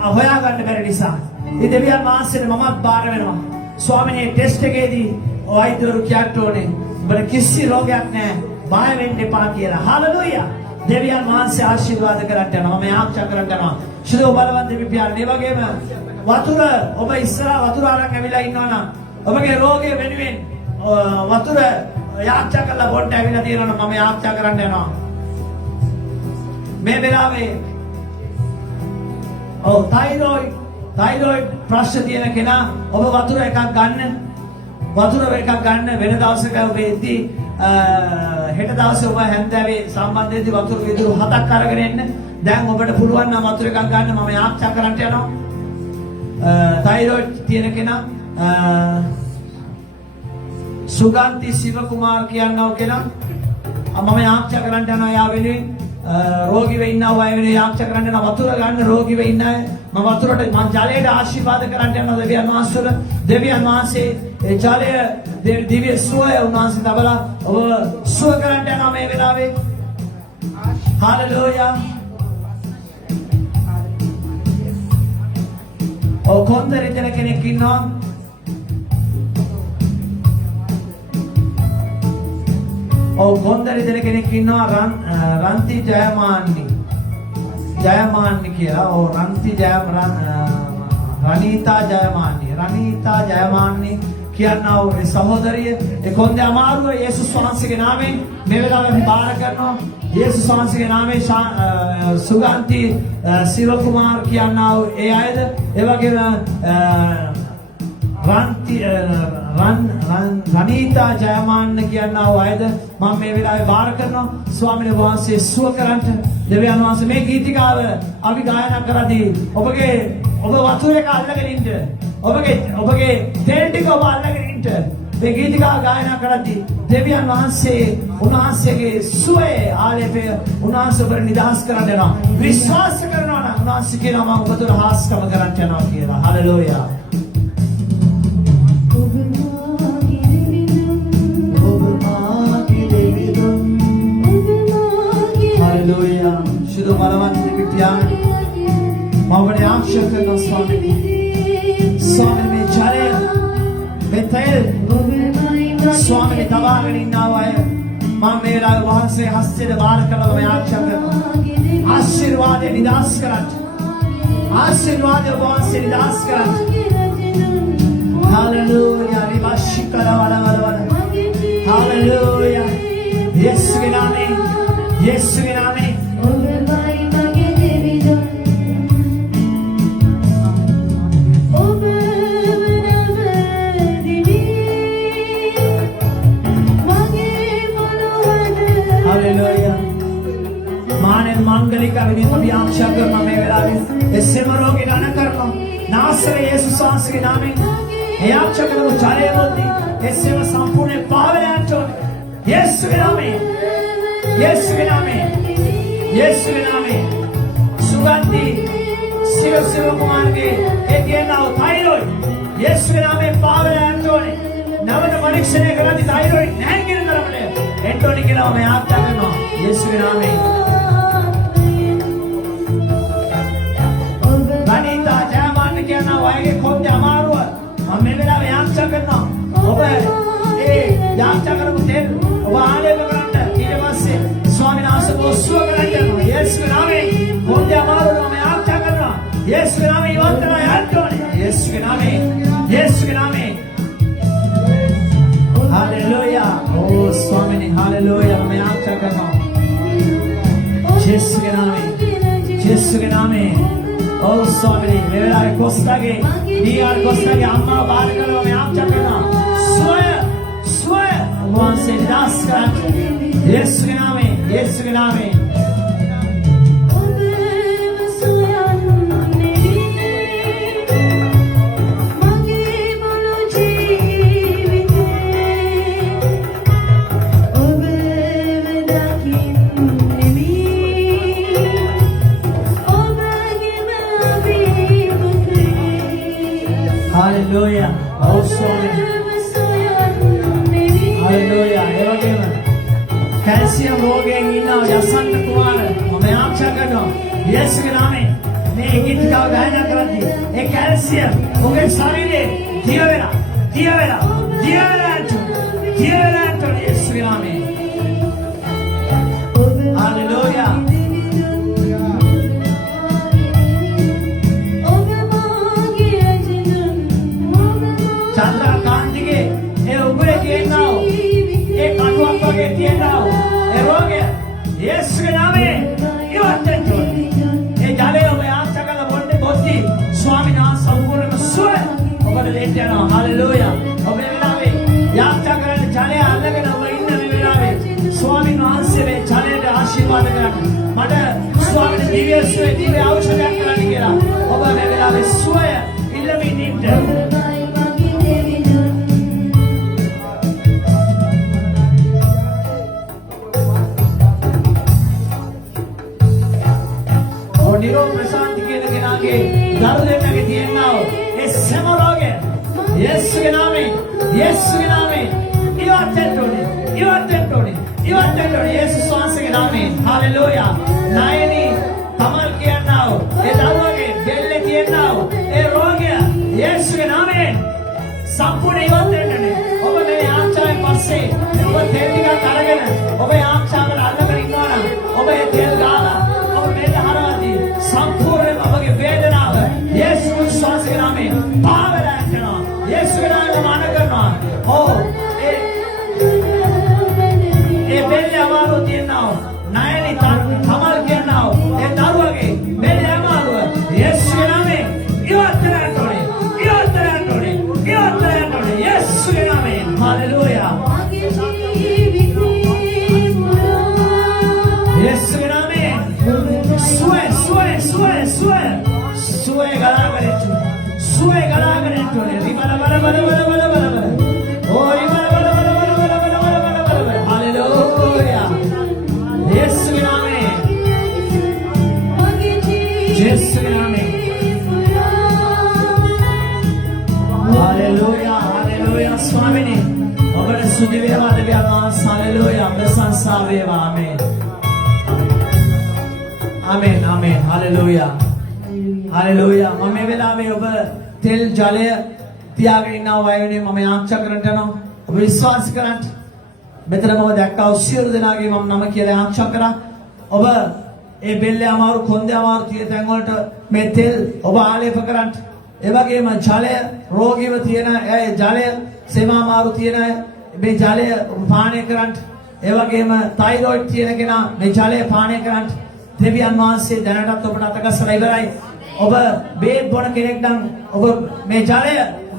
හොයාගන්න බැරි නිසා ඉතින් දෙවියන් වහන්සේට මමත් බාර වෙනවා ස්වාමීනි ටෙස්ට් එකේදී වෛද්‍යවරු කියන්න ඕනේ ඔබට කිසි රෝගයක් නැහැ බය වෙන්න එපා කියලා හalleluya දෙවියන් වහන්සේ ආශිර්වාද කරන්න යනවා මම ආශා කරන්න යනවා ශිරෝ බලවත් දෙවි පියාණන් ඒ වගේම වතුර ඔබ ඉස්සරහ වතුර අරන් ඇවිල්ලා ඉන්නවා නම් ඔබගේ රෝගය වෙනුවෙන් වතුර යාච්චා කරලා බොන්න ඇවිල්ලා තියෙනවා නම් මම යාච්චා කරන්න යනවා මේ වෙලාවේ තයිරොයිඩ් ප්‍රශ්න තියෙන කෙනා ඔබ වතුර එකක් ගන්න වෙන දවසක ඔබ එද්දී හෙට දවසේ ඔබ හැන්දෑවේ සම්බන්ධයේදී වතුර විදුරු 7ක් අරගෙන එන්න දැන් ඔබට පුළුවන් නම් වතුර එකක් ගන්න මම යාච්චා කරන්න යනවා තයිරොයිඩ් තියෙන කෙනා සුගන්ති සිව කුමාර් කියනවා කෙනා මම යාච්චා කරන්න යනවා යා වෙනුවෙන් රෝගීව ඉන්නව අය වෙනුවෙන් යාච්චා කරන්න යනවා වතුර ගන්න රෝගීව ඉන්න අය මම වතුරට මම ජලයට ආශිර්වාද කරන්න යනවා දෙවියන් වහන්සේ ඒ ජලය දිව්‍ය සුවය උන්වහන්සේ තබලා ඔබ සුව කරන්න යනවා මේ වෙලාවේ හalleluya ඔව් කොන්දරේ දෙන කෙනෙක් ඉන්නවා ඔව් කොන්දරේ දෙන කෙනෙක් ඉන්නවා රන්ති ජයමාන්නි කියලා ඔව් රණීතා ජයමාන්නි කියනවා ඒ සහෝදරිය ඒ කොන්දේ අමාරුව යේසුස් වහන්සේගේ නාමයෙන් මේ වෙලාවේ අපි බාර කරනවා යේසුස් වහන්සේගේ නාමයෙන් සුගන්ති සිව කුමාර් කියනවා ඒ අයද ඒ වගේම රණීතා ජයමාන්න කියනවා අයද මම මේ වෙලාවේ බාර කරනවා ස්වාමීන් වහන්සේ සුව කරන්ට දෙවියන් වහන්සේ මේ ගීතිකාව අපි ගායනා කරද්දී ඔබ වතුර එක අල්ලගෙන ඉන්න ඔබගේ තෙල් ටික ඔබ අල්ලගෙන ඉන්න මේ ගීතිකාව ගායනා කරද්දී දෙවියන් වහන්සේ උන්වහන්සේගේ සුවයේ ආලේපය උන්වහන්සේ ඔබට නිදහස් කරන්න යනවා විශ්වාස කරනවා නම් උන්වහන්සේ කියනවා මම ඔබ තුළ හාස්කම කරන්න යනවා කියලා hallelujah Hallelujah. Shido malawan devi piyaani. Mawade ආශා කරන ස්වාමීනි. ස්වාමීනි මේ ජලය මේ තෙල් ස්වාමීනි තබාගෙන ඉන්නා අය මම මේ වෙලාවේ වහන්සේ හස්තයට බාර කරලා මම ආශා කරනවා. ආශිර්වාදේ නිදාස් කරන්න. ආශිර්වාදේ වහන්සේ නිදාස් කරන්න. Hallelujah. Ribashikara wala. Hallelujah. Yesuගේ නාමයෙන් Yesuගේ නාමයෙන් Hallelujah. මානෙන් මංගලික විනය අපි ආශා කරන මේ වෙලාවේ එසේම රෝගී දන කරනවා नासरे येसुस वांसगे नामे हे आक्षकरु चाले बोलती हे सेवा संपूर्ण पावले अंटोने यीशु के नाम में यीशु के नाम में यीशु के नाम में सुगंधी शिव कुमार के एक ये नाव थायराइड यीशु के नाम में पावले अंटोने नवद मनुष्य ने कहा थायराइड नहीं गिर नरम ने एंटोनी के नाम में आप क्या करना यीशु के नाम में बनीता जयमान के नाम आएंगे खोद जमारो हमें मेरा व्यायाम करना ओबे ए व्यायाम करना तेल वाले बगरंट इधर वासे स्वामी नाम से वो सुअ करंट यीशु के नाम में खोद जमारो हमें आप क्या करना यीशु के नाम में योजना याद करो यीशु के नाम में हालेलुया ओ स्वामी ने हालेलुया हमें आप क्या करना यीशु के नाम में ओ स्वामी मेरा कोस्टा के डीआर कोस्टा के अम्मा बात करो मैं आप चकना स्वयं वहां से दास कर यीशु के नाम में हालेलुया ओ स्वामी हालेलुया एवं कैल्शियम रोग है नीना यशंत कुमार हमें आप क्या करना यीशु के नाम में ने गीत का गायन कर दी एक कैल्शियम हो गए सारे ने दिया मेरा तो यीशु के नाम में हालेलुया चंद्र कांति के ये उबरे के नाव ये काटवा को के के नाव ये रोग है यीशु के नाम में ये अत्यंत ये जाले हो मैं आप चकला बोलते बोलती स्वामी नाम संपूर्ण में सुए और लेते ना हालेलुया और मेरा में याद चकला जाले अलग ना वो इन मेरा में स्वामी नाम से में जाले आशीर्वाद करा मत स्वामी दिव्य औषध करने के ला और मेरा में सुए इल्ल में नीट निरोग प्रशांति के आगे दर्द लेने के दिए ना हो ये सेमर हो गए यीशु के नाम में यू अटेंटोने यीशु स्वांस के नाम में हालेलुया नायनी कमल किया ना हो ये दर्द के बेले किए ना हो ये रोग यीशु के नाम में संपूर्ण यू अटेंटोने और मेरे आप चाहे परसे और तेरी का कारगन और आप चाहे अलग करेंगे ना और ये तेल गाला और मेरे हराती संपूर्ण अबगे वेदना यीशु विश्वास के नाम में पावर रखना यीशु के नाम में मान करना ओ ए बेले हमारो देना नायनी कमल के नाम ए दारुगे बेले हमारो यीशु के नाम में यो तरह तोड़े यीशु के नाम में हालेलुया यीशु के नाम में सुए गला करे चुने रिबला बला ओ रिबला बला हालेलुया यीशु के नाम में हालेलुया स्वामी ने और सुदिवे वाले भी आवाज हालेलुया प्रशंसा देवा आमेन हालेलुया मम्मी वेला में अब तेल जाले त्यागे ना वायने मम्मी आंचा करंटनो अब विश्वास करंट बेतर मम देखा उसिर दिनागे मम नमक केले आंचा करा अब ए बेल्ले अमारु खोंदे अमारु तिये तेंगोलट मे तेल अब आले पकरंट एवगे म जाले रोगी व तियेना ए जाले सेमा अमारु तियेना मे जाले पाने करंट एवगे म थायराइड तियेना केना मे जाले पाने करंट देवियන් වහන්සේ දැනටත් ඔබට අතගස්සලා ඉවරයි ඔබ බේත් බොන කෙනෙක් නම් ඔබ මේ ජලය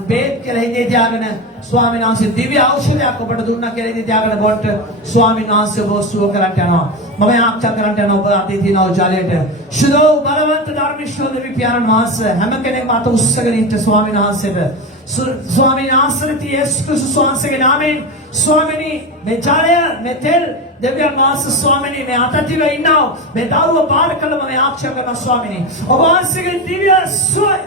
බේත් කියලා හිතේ තියාගෙන ස්වාමීන් වහන්සේ දිව්‍ය ඖෂධයක් ඔබට දුන්නා කියලා හිතේ තියාගෙන බොන්න ස්වාමීන් වහන්සේ ඔබ සුව කරන්ට යනවා. මම ආරක්ෂා කරන්ට යනවා ඔබ අතේ තියෙන ජලයට. සුදෝ බලවන්ත ධර්මිෂ්ඨ දෙවි පියාණන් වහන්සේ හැම කෙනෙක්ම අත උස්සගෙන ඉන්න ස්වාමීන් වහන්සේට ස්වාමීන් වහන්සේ යේසුස් ක්‍රිස්තුස් වහන්සේගේ නාමයෙන් ස්වාමීනි මේ ජලය මේ තෙල් දෙවියන් වහන්සේ ස්වාමීනි මේ අතතිව ඉන්නවා මේ දරුව බාර කළම මේ ආරක්ෂා කරන ස්වාමීනි ඔබ වහන්සේගේ දිව්‍ය සුවය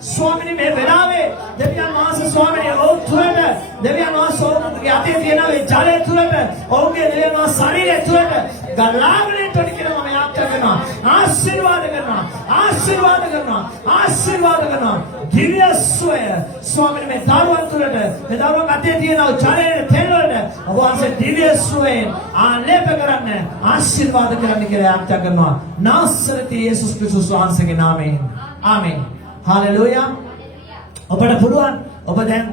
ස්වාමීනි මේ වෙලාවේ දෙවියන් වහන්සේ ස්වාමීනි ඔව් තුරට දෙවියන් වහන්සේ ඔවුන්ගේ අතේ තියෙන මේ ජලය තුරට ඔවුන්ගේ දෙවියන් වහන්සේ ශරීරය තුරට ගලාගෙන තොඩි කියලා මම ආරක්ෂා කරනවා ආශිර්වාද කරනවා ආශිර්වාද කරනවා ආශිර්වාද කරනවා දිව්‍ය සුවය ස්වාමීනි මේ දරුවන් තුරට මේ දරුවන් අතේ තියෙන ජලයේ තෙල් වලට ඔබ වහන්සේ දිව්‍ය සුවයෙන් ආලේප කරන්න ආශිර්වාද කරන්න කියලා ආරක්ෂා කරනවා නාසරති යේසුස් ක්‍රිස්තුස් වහන්සේගේ නාමයෙන් ආමෙන් Hallelujah. ඔබට පුළුවන් ඔබ දැන්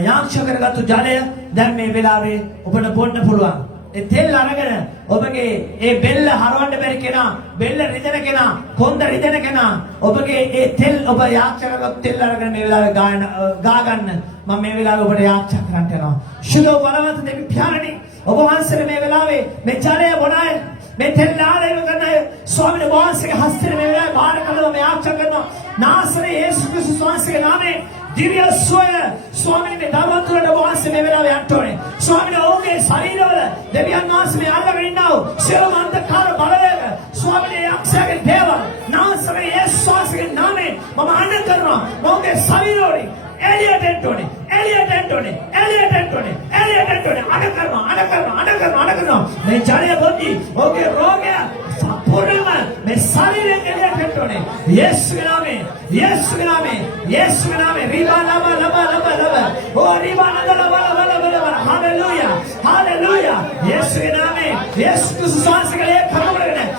යාක්ෂ කරගත්තු ජලය දැන් මේ වෙලාවේ ඔබට බොන්න පුළුවන්. ඒ තෙල් අරගෙන ඔබගේ ඒ බෙල්ල හරවන්න බැරි කෙනා, බෙල්ල රිදෙන කෙනා, කොන්ද රිදෙන කෙනා ඔබගේ ඒ තෙල් ඔබ යාක්ෂ කරගත්තු තෙල් අරගෙන මේ වෙලාවේ ගා ගන්න. මම මේ වෙලාවේ ඔබට යාක්ෂ කරන්න යනවා. ශුද්ධ බලවත් දෙවි පියාණනි ඔබ වහන්සේ මේ වෙලාවේ මේ ජලය බොනාය මේ තෙල් ආලේව කරන ස්වාමීන් වහන්සේගේ හස්තේ මේ වෙලාවේ බාර කළා මේ යාක්ෂ කරනවා. नासरे यीशु क्रिस्tus වහන්සේගේ නාමයෙන් දිව්‍ය සුවය ස්වාමීන් මේ දරුවන් තුළට වහන්සේ මේ වෙලාවේ යට්ටෝනේ ස්වාමීන් ඔවුන්ගේ ශරීරවල දෙවියන් වහන්සේ මේ අල්ලගෙන ඉන්නා සියලුම අන්ධකාර බලවේග ස්වාමීන් යක්ෂයාගේ දේව නාසරේ යේසුස් වහන්සේගේ නාමයෙන් මම අඬ කරනවා ඔවුන්ගේ ශරීරවල එලියට එන්ටෝනේ එලියට එන්ටෝනේ එලියට එන්ටෝනේ එලියට එන්ටෝනේ අඬ කරනවා මේ ජලය බොද්දි ඔහුගේ රෝගය සම්පූර්ණයෙන්ම මේ ශරීරයෙන් එලියට එන්ටෝනේ යේසුගේ නාමයෙන් යේසුගේ නාමයෙන් රිබා ලබ ඕ රිබා ලබ හalleluya යේසුගේ නාමයෙන් යේසුස් ක්‍රිස්තුස් වහන්සේගේ කරුණගෙන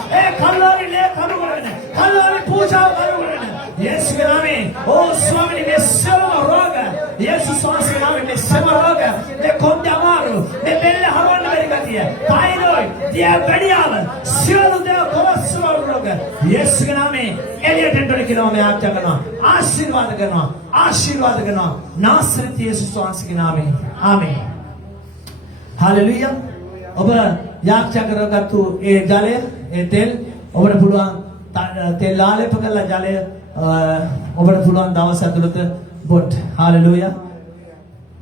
කල්වාරි පූජාව කරගෙන යේසුගේ නාමයෙන් ඕ ස්වාමීනි මේ සියලුම රෝග යේසුස් වහන්සේගේ නාමයෙන් මේ සියලුම රෝග මේ කොන්ද අමාරු මේ බෙල්ල හරවන්න බැරි ගතිය තයිරොයිඩ් දියබැඩියාව සියලු දේ කොලස්ටරෝල් රෝග යේසුගේ නාමයෙන් එලියට එන්ටෝනේ කියලා මම ආඥා කරනවා ආශිර්වාද කරනවා නාසරෙත් යේසුස් වහන්සේගේ නාමයෙන් ආමෙන් Hallelujah. ඔබ යාක්ෂා කරගත්තු ඒ ජලය ඒ තෙල් ඔබට පුළුවන් තෙල් ආලේප කරලා ජලය ඔබට පුළුවන් දවස් ඇතුළත බොත් Hallelujah.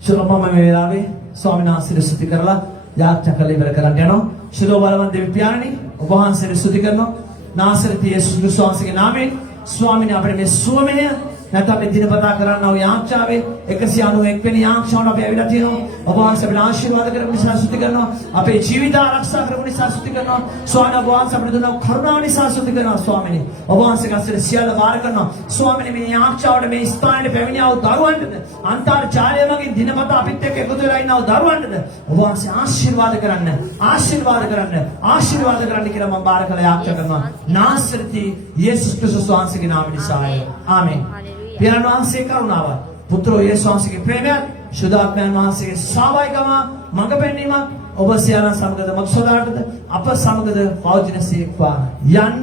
ශුභම මේ වෙලාවේ ස්වාමීන් වහන්සේ ස්තුති කරලා යාක්ෂා කරලා ඉවර කරන්න යනවා. ශුභ බලවත් දෙවි පියාණනි ඔබ වහන්සේ ස්තුති කරනවා. නාසරෙත් යේසුස් ක්‍රිස්තුස් වහන්සේගේ නාමයෙන් ස්වාමීන් අපේ මේ සුවමය නැත්නම් මේ දිනපතා කරන්නා වූ යාක්ෂාවේ 191 වෙනි යාක්ෂාවට අපි ඇවිල්ලා තියෙනවා. ඔබ වහන්සේ අපිට ආශිර්වාද කරපු නිසා ස්තුති කරනවා. අපේ ජීවිත ආරක්ෂා කරපු නිසා ස්තුති කරනවා. ස්වාමීන් වහන්සේ අපිට දුන්න කරුණාව නිසා ස්තුති කරනවා ස්වාමීනි. ඔබ වහන්සේ ගස්සේ සියල්ල බාර කරනවා. ස්වාමීනි මේ යාක්ෂාවට මේ ස්ථානයේ පැමිණියා වූ දරුවන්ටද අන්තර්ජාලය මගින් දිනපතා අපිත් එක්ක එකතු වෙලා ඉන්නා වූ දරුවන්ටද ඔබ වහන්සේ ආශිර්වාද කරන්න කියලා මම බාර කළ යාක්ෂා කරනවා. නාසරති යේසුස් ක්‍රිස්තුස් වහන්සේගේ නාමයෙන් නිසාය. ආමෙන්. පියාණන් වහන්සේ කරුණාව පුත්‍රෝ යේසුස් වහන්සේගේ ප්‍රේමය සුදාත්මයන් වහන්සේගේ සාවයිකම මඟ පෙන්වීම ඔබ සියල්ල සමගද මක්සදාටද අප සමගද පවතිනසේක්වා යන්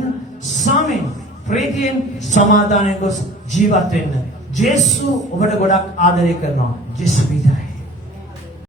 සාමෙන් ප්‍රීතියෙන් සමාදානයෙන් ගොස් ජීවත් වෙන්න ජේසු ඔබට ගොඩක් ආදරය කරනවා ජේසු විතරයි